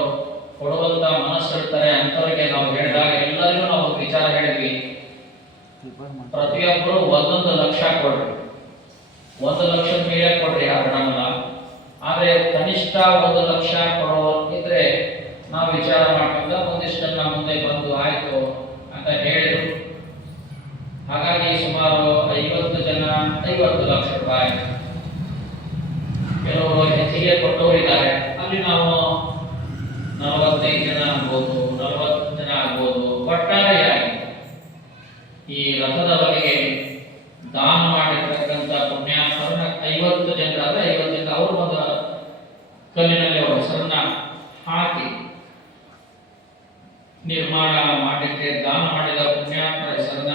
ಕೊಡುವಂತ ಮನಸ್ಸಿರ್ತಾರೆ ಅಂಥವ್ರಿಗೆ ನಾವು ಹೇಳಿದಾಗ ಎಲ್ಲರಿಗೂ ನಾವು ವಿಚಾರ ಹೇಳಿದ್ವಿ. ಪ್ರತಿಯೊಬ್ಬರು 1 ಲಕ್ಷ ಕೊಡ್ರಿ, 1 ಲಕ್ಷದ ಮೇಲೆ ಕೊಡ್ರಿ, ಹಣವಲ್ಲ. ಆದ್ರೆ ಕನಿಷ್ಠ 1 ಲಕ್ಷ ಕೊಡುವಂತಿದ್ರೆ ನಾವು ವಿಚಾರ ಮಾಡ್ಕೊಂಡ ಒಂದಿಷ್ಟನ್ನ ಮುಂದೆ ಬಂದು ಆಯ್ತು ಅಂತ ಹೇಳಿದ್ರು. ಹಾಗಾಗಿ ಸುಮಾರು 50 ಜನ 50 ಲಕ್ಷ ರೂಪಾಯಿ, ಕೆಲವರು ಹೆಚ್ಚಿಗೆ ಕೊಟ್ಟವರಿದ್ದಾರೆ. ಅಲ್ಲಿ ನಾವು 45 ಜನ ಆಗ್ಬೋದು, 40 ಜನ ಆಗ್ಬೋದು. ಒಟ್ಟಾರೆಯಾಗಿ ಈ ರಥದ ಬಗೆಗೆ ದಾನ ಮಾಡಿರ್ತಕ್ಕಂಥ ಪುಣ್ಯಾತ್ಮರನ್ನ 50 ಜನರಾದ್ರೆ 50 ಜನ ಅವರು ಒಂದು ಕಲ್ಲಿನಲ್ಲಿ ಅವರ ಹೆಸರನ್ನ ಹಾಕಿ ನಿರ್ಮಾಣ ಮಾಡಲಿಕ್ಕೆ ದಾನ ಮಾಡಿದ ಪುಣ್ಯಾತ್ಮರ ಹೆಸರನ್ನ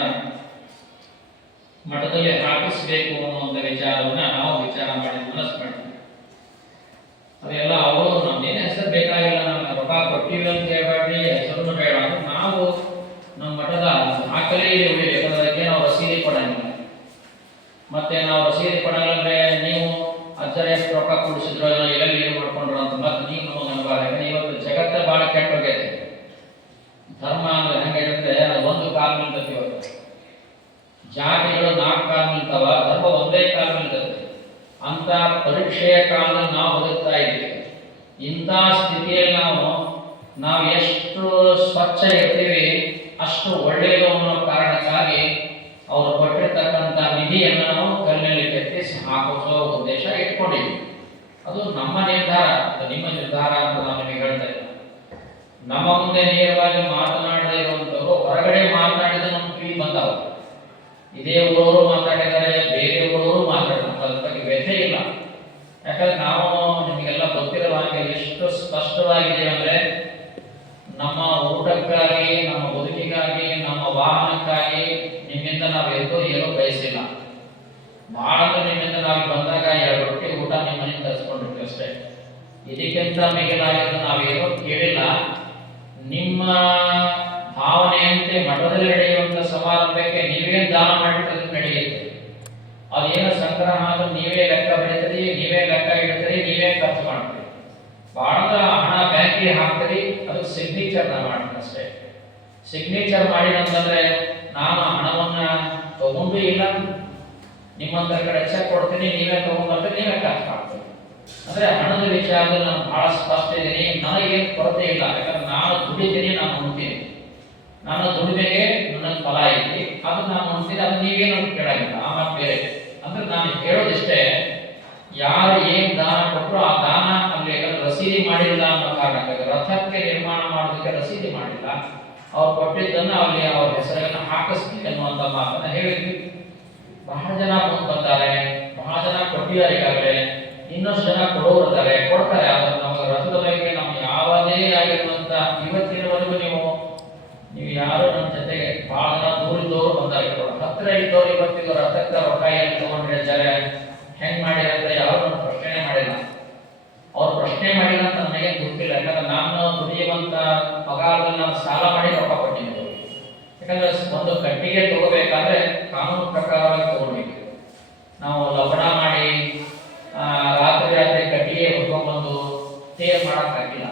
ಮಠದಲ್ಲಿ ಹಾಕಿಸಬೇಕು ಅನ್ನುವಂಥ ವಿಚಾರವನ್ನ ನಾವು ವಿಚಾರ ಮಾಡಿ ಮನಸ್ಸು ಮಾಡಿದ್ವಿ. ಅದೆಲ್ಲ ಅವರು ನಮ್ದೇನು ಹೆಸರು ಬೇಕಾಗಿಲ್ಲ, ನಮ್ಗೆ ರೊಕ್ಕ ಕೊಟ್ಟಿವಿ ಅಂತ ಹೇಳ್ಬೇಡ್ರಿ, ಹೆಸರನ್ನು ಬೇಡ. ನಾವು ನಮ್ಮ ಮಠದ ದಾಖಲೆಯಲ್ಲಿ ಉಳಿಬೇಕು, ಅದಕ್ಕೆ ನಾವು ರಸೀದಿ ಕೊಡಂಗಿಲ್ಲ. ಮತ್ತೆ ನಾವು ರಸೀದಿ ಕೊಡಂಗಿಲ್ಲ ನೀವು ಅಜ್ಜರ ಎಷ್ಟು ರೊಕ್ಕ ಕೊಡಿಸಿದ್ರು ಎಲ್ಲಿ ಏನು ಮಾಡ್ಕೊಂಡ್ರು ಅಂತ ಮತ್ತೆ ನೀವು ನಮಗೆ ಅನ್ಬಾರ್ದು. ಇವತ್ತು ಜಗತ್ತ ಭಾಳ ಕೆಟ್ಟ ಹೋಗೈತೆ. ಧರ್ಮ ಅಂದ್ರೆ ಹೆಂಗಿರುತ್ತೆ, ಅದು ಒಂದು ಕಾಲ ನಿಲ್ತೈತಿ. ಇವತ್ತು ಜಾತಿಗಳು 4 ಕಾಲ ನಿಲ್ತಾವ, ಧರ್ಮ ಒಂದೇ ಕಾಲ ನಿಲ್ತೈತಿ. ಅಂತ ಪರೀಕ್ಷೆಯ ಕಾಲದಲ್ಲಿ ನಾವು ಬದುಕ್ತಾ ಇದ್ದೀವಿ. ಇಂಥ ಸ್ಥಿತಿಯಲ್ಲಿ ನಾವು ಎಷ್ಟು ಸ್ವಚ್ಛ ಇರ್ತೀವಿ ಅಷ್ಟು ಒಳ್ಳೆಯದು ಅನ್ನೋ ಕಾರಣಕ್ಕಾಗಿ ಅವರು ಕೊಟ್ಟಿರ್ತಕ್ಕಂಥ ನಿಧಿಯನ್ನು ನಾವು ಕಲ್ಲಿನಲ್ಲಿ ಕೆತ್ತಿಸಿ ಹಾಕಿಸೋ ಉದ್ದೇಶ ಇಟ್ಕೊಂಡಿದ್ವಿ. ಅದು ನಮ್ಮ ನಿರ್ಧಾರ, ನಿಮ್ಮ ನಿರ್ಧಾರ ಅಂತ ನಾನು ನಿಮಗೆ ಹೇಳ್ತಾ ಇದ್ದೆ. ನಮ್ಮ ಮುಂದೆ ನೇರವಾಗಿ ಮಾತನಾಡದೇ ಇರುವಂಥವ್ರು ಹೊರಗಡೆ ಮಾತನಾಡಿದ ನಮ್ಮ ಕಿವಿ ಬಂದವು. ಇದೇ ಊರವರು ಮಾತಾಡಿದ್ದಾರೆ, ಬೇರೆ ಊರವರು ಮಾತಾಡಿದ್ದಾರೆ, ಅದ್ರ ಬಗ್ಗೆ ವ್ಯಥೆ ಇಲ್ಲ. ಯಾಕಂದ್ರೆ ನಾವು ನಿಮಗೆಲ್ಲ ಗೊತ್ತಿರುವ ಹಾಗೆ ಎಷ್ಟು ಸ್ಪಷ್ಟವಾಗಿದೆ ಅಂದ್ರೆ, ನಮ್ಮ ಊಟಕ್ಕಾಗಿ, ನಮ್ಮ ಬದುಕಿಗಾಗಿ, ನಮ್ಮ ವಾಹನಕ್ಕಾಗಿ ನಿಮ್ಮಿಂದ ನಾವು ಏನೂ ಬಯಸಿಲ್ಲ. ಬಹಳ ನಿಮ್ಮಿಂದ ನಾವು ಬಂದಾಗ 2 ರೊಟ್ಟಿ ಊಟ ನಿಮ್ಮ ಇದಕ್ಕಿಂತ ಮಿಗಿಲಾಗಿದ್ದು ನಾವೇನೂ ಕೇಳಿಲ್ಲ. ನಿಮ್ಮ ಭಾವನೆಯಂತೆ ಮಠದಲ್ಲಿ ನಡೆಯುವಂಥ ಸಮಾರಂಭಕ್ಕೆ ನೀವೇನು ದಾನ ಮಾಡಿದ್ರೆ ನಡೆಯುತ್ತೆ. ಅದೇನು ಸಂಗ್ರಹ ಆದ್ರೂ ನೀವೇ ಲೆಕ್ಕ ಬರೀತೀರಿ, ನೀವೇ ಲೆಕ್ಕ ಇಡ್ತೀರಿ, ನೀವೇ ಖರ್ಚು ಮಾಡ್ತೀರಿ. ಭಾಳ ಹಣ ಬ್ಯಾಂಕಿಗೆ ಹಾಕ್ತೀರಿ, ಅದಕ್ಕೆ ಸಿಗ್ನೇಚರ್ ಮಾಡ್ತೀನಿ ಅಷ್ಟೇ. ಸಿಗ್ನೇಚರ್ ಮಾಡಿದಂತಂದ್ರೆ ನಾನು ಹಣವನ್ನ ತಗೊಂಡು ಇಲ್ಲ, ನಿಮ್ಮಂತ ಕಡೆ ಚೆಕ್ ಕೊಡ್ತೀನಿ, ನೀವೇ ತಗೊಂಡ್ಬರ್ತೀರಿ, ನೀವೇ ಖರ್ಚು ಮಾಡ್ತೀರಿ. ಅಂದ್ರೆ ಹಣದ ವಿಚಾರದಲ್ಲಿ ನಾನು ಬಹಳ ಸ್ಪಷ್ಟ ಇದ್ದೀನಿ. ನನಗೇನು ಕೊರತೆ ಇಲ್ಲ, ಯಾಕಂದ್ರೆ ನಾನು ದುಡಿತೀನಿ, ನಾನು ಉಣ್ತೀನಿ. ನಾನು ದುಡಿಮೆಗೆ ನನಗೆ ಫಲ ಐತಿ, ಅದು ನಾನು ಉಣ್ತೀನಿ, ಅದು ನೀವೇನು ಕೇಳಾಗಿಲ್ಲ. ಆ ಮಾತು ಬೇರೆ. ಅಂದ್ರೆ ನಾನು ಹೇಳೋದಿಷ್ಟೇ, ಯಾರು ಏನ್ ದಾನ ಕೊಟ್ಟರು ಆ ದಾನ ಅಲ್ಲಿ ರಸೀದಿ ಮಾಡಿಲ್ಲ ಅನ್ನೋ ಕಾರಣಕ್ಕಾಗಿ ರಥಕ್ಕೆ ನಿರ್ಮಾಣ ಮಾಡೋದಕ್ಕೆ ರಸೀದಿ ಮಾಡಿಲ್ಲ, ಅವ್ರು ಕೊಟ್ಟಿದ್ದನ್ನು ಅಲ್ಲಿ ಅವ್ರ ಹೆಸರನ್ನು ಹಾಕಿಸ್ಬೇಕು ಅನ್ನುವಂಥ ಮಾತನ್ನ ಹೇಳಿದ್ವಿ. ಬಹಳ ಜನ ಮುಂದೆ ಬಂದಾರೆ, ಬಹಳ ಜನ ಕೊಟ್ಟಿದ್ದಾರೆ ಈಗಾಗಲೇ, ಇನ್ನಷ್ಟು ಜನ ಕೊಡೋರಿದ್ದಾರೆ, ಕೊಡ್ತಾರೆ. ಆದ್ರೆ ನಮಗೆ ರಥದ ಬಗ್ಗೆ ನಮ್ಗೆ ಯಾವುದೇ ಆಗಿರುವಂತ ಇವತ್ತಿನವರೆಗೂ ನೀವು ಯಾರು ನಮ್ಮ ಜೊತೆಗೆ ಬಹಳ ಜನ ದೂರಿದ್ದವರು ಬಂದಾರೆ, ಹತ್ರ ಇದ್ದವ್ರು ಇವತ್ತಿಗೂ ರಥಕ್ಕೆ ರೊಕ್ಕ ಏನು ತಗೊಂಡು ಹೇಳ್ತಾರೆ, ಹೆಂಗ್ ಮಾಡಿರಂದ್ರೆ ಯಾರು ನನ್ನ ಪ್ರಶ್ನೆ ಮಾಡಿಲ್ಲ. ಅವ್ರು ಪ್ರಶ್ನೆ ಮಾಡಿಲ್ಲ ಅಂತ ನನಗೆ ಗೊತ್ತಿಲ್ಲ. ಯಾಕಂದ್ರೆ ನಾನು ದುಡಿಯುವಂತ ಪಗಾರದಲ್ಲಿ ನಾನು ಸಾಲ ಮಾಡಿ ರೊಕ್ಕ ಕೊಟ್ಟಿದ್ದೆ. ಯಾಕಂದ್ರೆ ಒಂದು ಕಟ್ಟಿಗೆ ತಗೋಬೇಕಾದ್ರೆ ಕಾನೂನು ಪ್ರಕಾರವಾಗಿ ತಗೊಳ್ಬೇಕು. ನಾವು ಲವಣ ಮಾಡಿ ರಾತ್ರಿ ರಾತ್ರಿ ಕಟ್ಟಿಗೆ ಹೊತ್ಕೊಂಡ್ಬಂದು ತೇರ್ ಮಾಡಕ್ಕಾಗಿಲ್ಲ.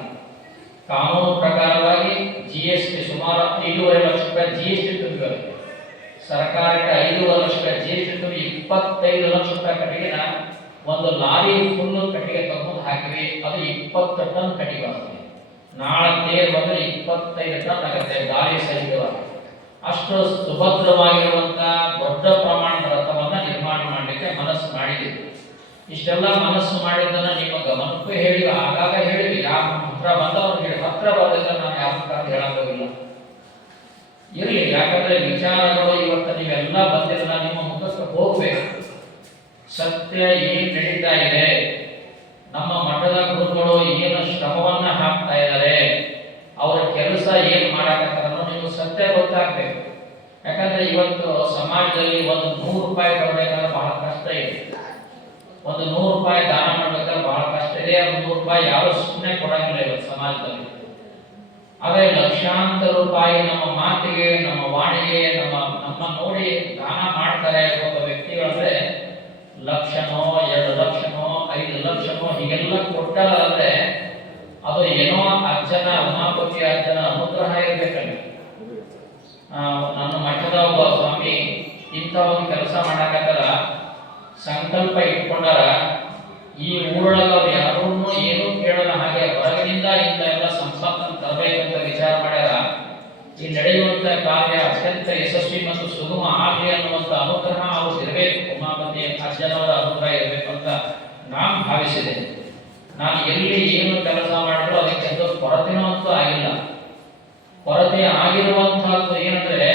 ಕಾನೂನು ಪ್ರಕಾರವಾಗಿ GST ಸುಮಾರು 5.5 ಲಕ್ಷ ರೂಪಾಯಿ GST ತುಂಬಿರುತ್ತೆ. ಸರ್ಕಾರಕ್ಕೆ 5.5 ಲಕ್ಷ ರೂಪಾಯಿ GST ತುಂಬಿ 25 ಲಕ್ಷ ರೂಪಾಯಿ ಕಟ್ಟಿಗೆನ ಒಂದು ಲಾರಿ ಫುಲ್ ಕಟ್ಟಿಗೆ ತಗೊಂಡು ಹಾಕಿವಿ. ಅದು 20 ಟನ್ ಕಟ್ಟಿಗೆ ಬರ್ತದೆ. ನಾಳೆ ತೇರ್ ಬಂದ್ರೆ 25 ಟನ್ ಆಗುತ್ತೆ ಗಾಳಿ ಸಹಿತವಾಗಿ. ಅಷ್ಟು ಸುಭದ್ರವಾಗಿರುವಂತ ದೊಡ್ಡ ಪ್ರಮಾಣದ ರಥವನ್ನ ನಿರ್ಮಾಣ ಮಾಡಲಿಕ್ಕೆ ಮನಸ್ಸು ಮಾಡಿದ್ವಿ. ಇಷ್ಟೆಲ್ಲ ಮನಸ್ಸು ಮಾಡಿದ್ದನ್ನ ನಿಮ್ಮ ಗಮನಕ್ಕೂ ಹೇಳಿ, ಆಗಾಗ ಹೇಳಿವಿ. ಯಾರು ಹತ್ರ ಬಂದವ್ರು ಹೇಳಿ, ಹತ್ರ ಬಂದಿಲ್ಲ ನಾನು ಯಾವ ಕಾರಣ ಹೇಳೋದಿಲ್ಲ ಇರಲಿ. ಯಾಕಂದ್ರೆ ವಿಚಾರಗಳು ಇವತ್ತು ನೀವೆಲ್ಲ ಬಂದಿರಲ್ಲ, ನಿಮ್ಮ ಮುಖಕ್ಕೆ ಹೋಗ್ಬೇಕು. ಸತ್ಯ ಏನ್ ನಡೀತಾ ಇದೆ, ನಮ್ಮ ಮಠದ ಗುರುಗಳು ಏನು ಶ್ರಮವನ್ನ ಹಾಕ್ತಾ ಇದ್ದಾರೆ, ಅವರ ಕೆಲಸ ಏನ್ ಮಾಡಕತ್ತಾರ ನೀವು ಸತ್ಯ ಗೊತ್ತಾಗ್ಬೇಕು. ಯಾಕಂದ್ರೆ ಇವತ್ತು ಸಮಾಜದಲ್ಲಿ ಒಂದು 100 ರೂಪಾಯಿ ಕೊಡ್ಬೇಕಾದ್ರೆ ಬಹಳ ಕಷ್ಟ ಇದೆ. ಒಂದು 100 ರೂಪಾಯಿ ದಾನ ಮಾಡ್ಬೇಕಾದ್ರೆ ಬಹಳ ಕಷ್ಟ ಇದೆ. 100 ರೂಪಾಯಿ ಯಾರು ಸುಮ್ಮನೆ ಕೊಡಂಗಿಲ್ಲ ಇವತ್ತು ಸಮಾಜದಲ್ಲಿ. ಆದರೆ ಲಕ್ಷಾಂತರ ರೂಪಾಯಿ ನಮ್ಮ ಮಾತಿಗೆ, ನಮ್ಮ ವಾಣಿಗೆ, ನಮ್ಮ ನೋಡಿ ದಾನ ಮಾಡ್ತಾರೆ ಒಬ್ಬ ವ್ಯಕ್ತಿಗಳಂದ್ರೆ ಲಕ್ಷನೋ 2 ಲಕ್ಷನೋ 5 ಲಕ್ಷನೋ ಹೀಗೆಲ್ಲ ಕೊಟ್ಟಾರಂದ್ರೆ ಅದು ಏನೋ ಅಜ್ಜನ ಉಮಾಪತಿ ಅಜ್ಜನ ಅನುಗ್ರಹ ಇರ್ಬೇಕಲ್ಲ. ನನ್ನ ಮಠದ ಒಬ್ಬ ಸ್ವಾಮಿ ಇಂಥ ಒಂದು ಕೆಲಸ ಮಾಡಕತ್ತಾರ, ಸಂಕಲ್ಪ ಇಟ್ಕೊಂಡಾರ. ಈ ಊರೊಳಗ ಅವ್ರು ಯಾರನ್ನೂ ಏನೂ ಕೇಳಲ್ಲ, ಹಾಗೆ ಹೊರಗಿನಿಂದ ಇಂಥ ಎಲ್ಲ ಸಂಪತ್ತನ್ನು ತರಬೇಕಂತ ವಿಚಾರ ಮಾಡ್ಯಾರ. ಈ ನಡೆಯುವಂತ ಕಾರ್ಯ ಅತ್ಯಂತ ಯಶಸ್ವಿ ಮತ್ತು ಸುಗಮ ಆಗಲಿ ಅನ್ನುವಂಥ ಅನುಗ್ರಹ ಅವ್ರು ಇರಬೇಕು, ಉಮಾಪತಿ ಅಜ್ಜನವರ ಅನುಗ್ರಹ ಇರಬೇಕು ಅಂತ ನಾನು ಭಾವಿಸಿದೆ. ನಾನು ಎಲ್ಲಿ ಏನು ಕೆಲಸ ಮಾಡಿದ್ರು ಅದಕ್ಕೆ ಕೊರತೆನೂ ಅಂತೂ ಆಗಿಲ್ಲ. ಕೊರತೆ ಆಗಿರುವಂತಹದ್ದು ಏನಂದ್ರೆ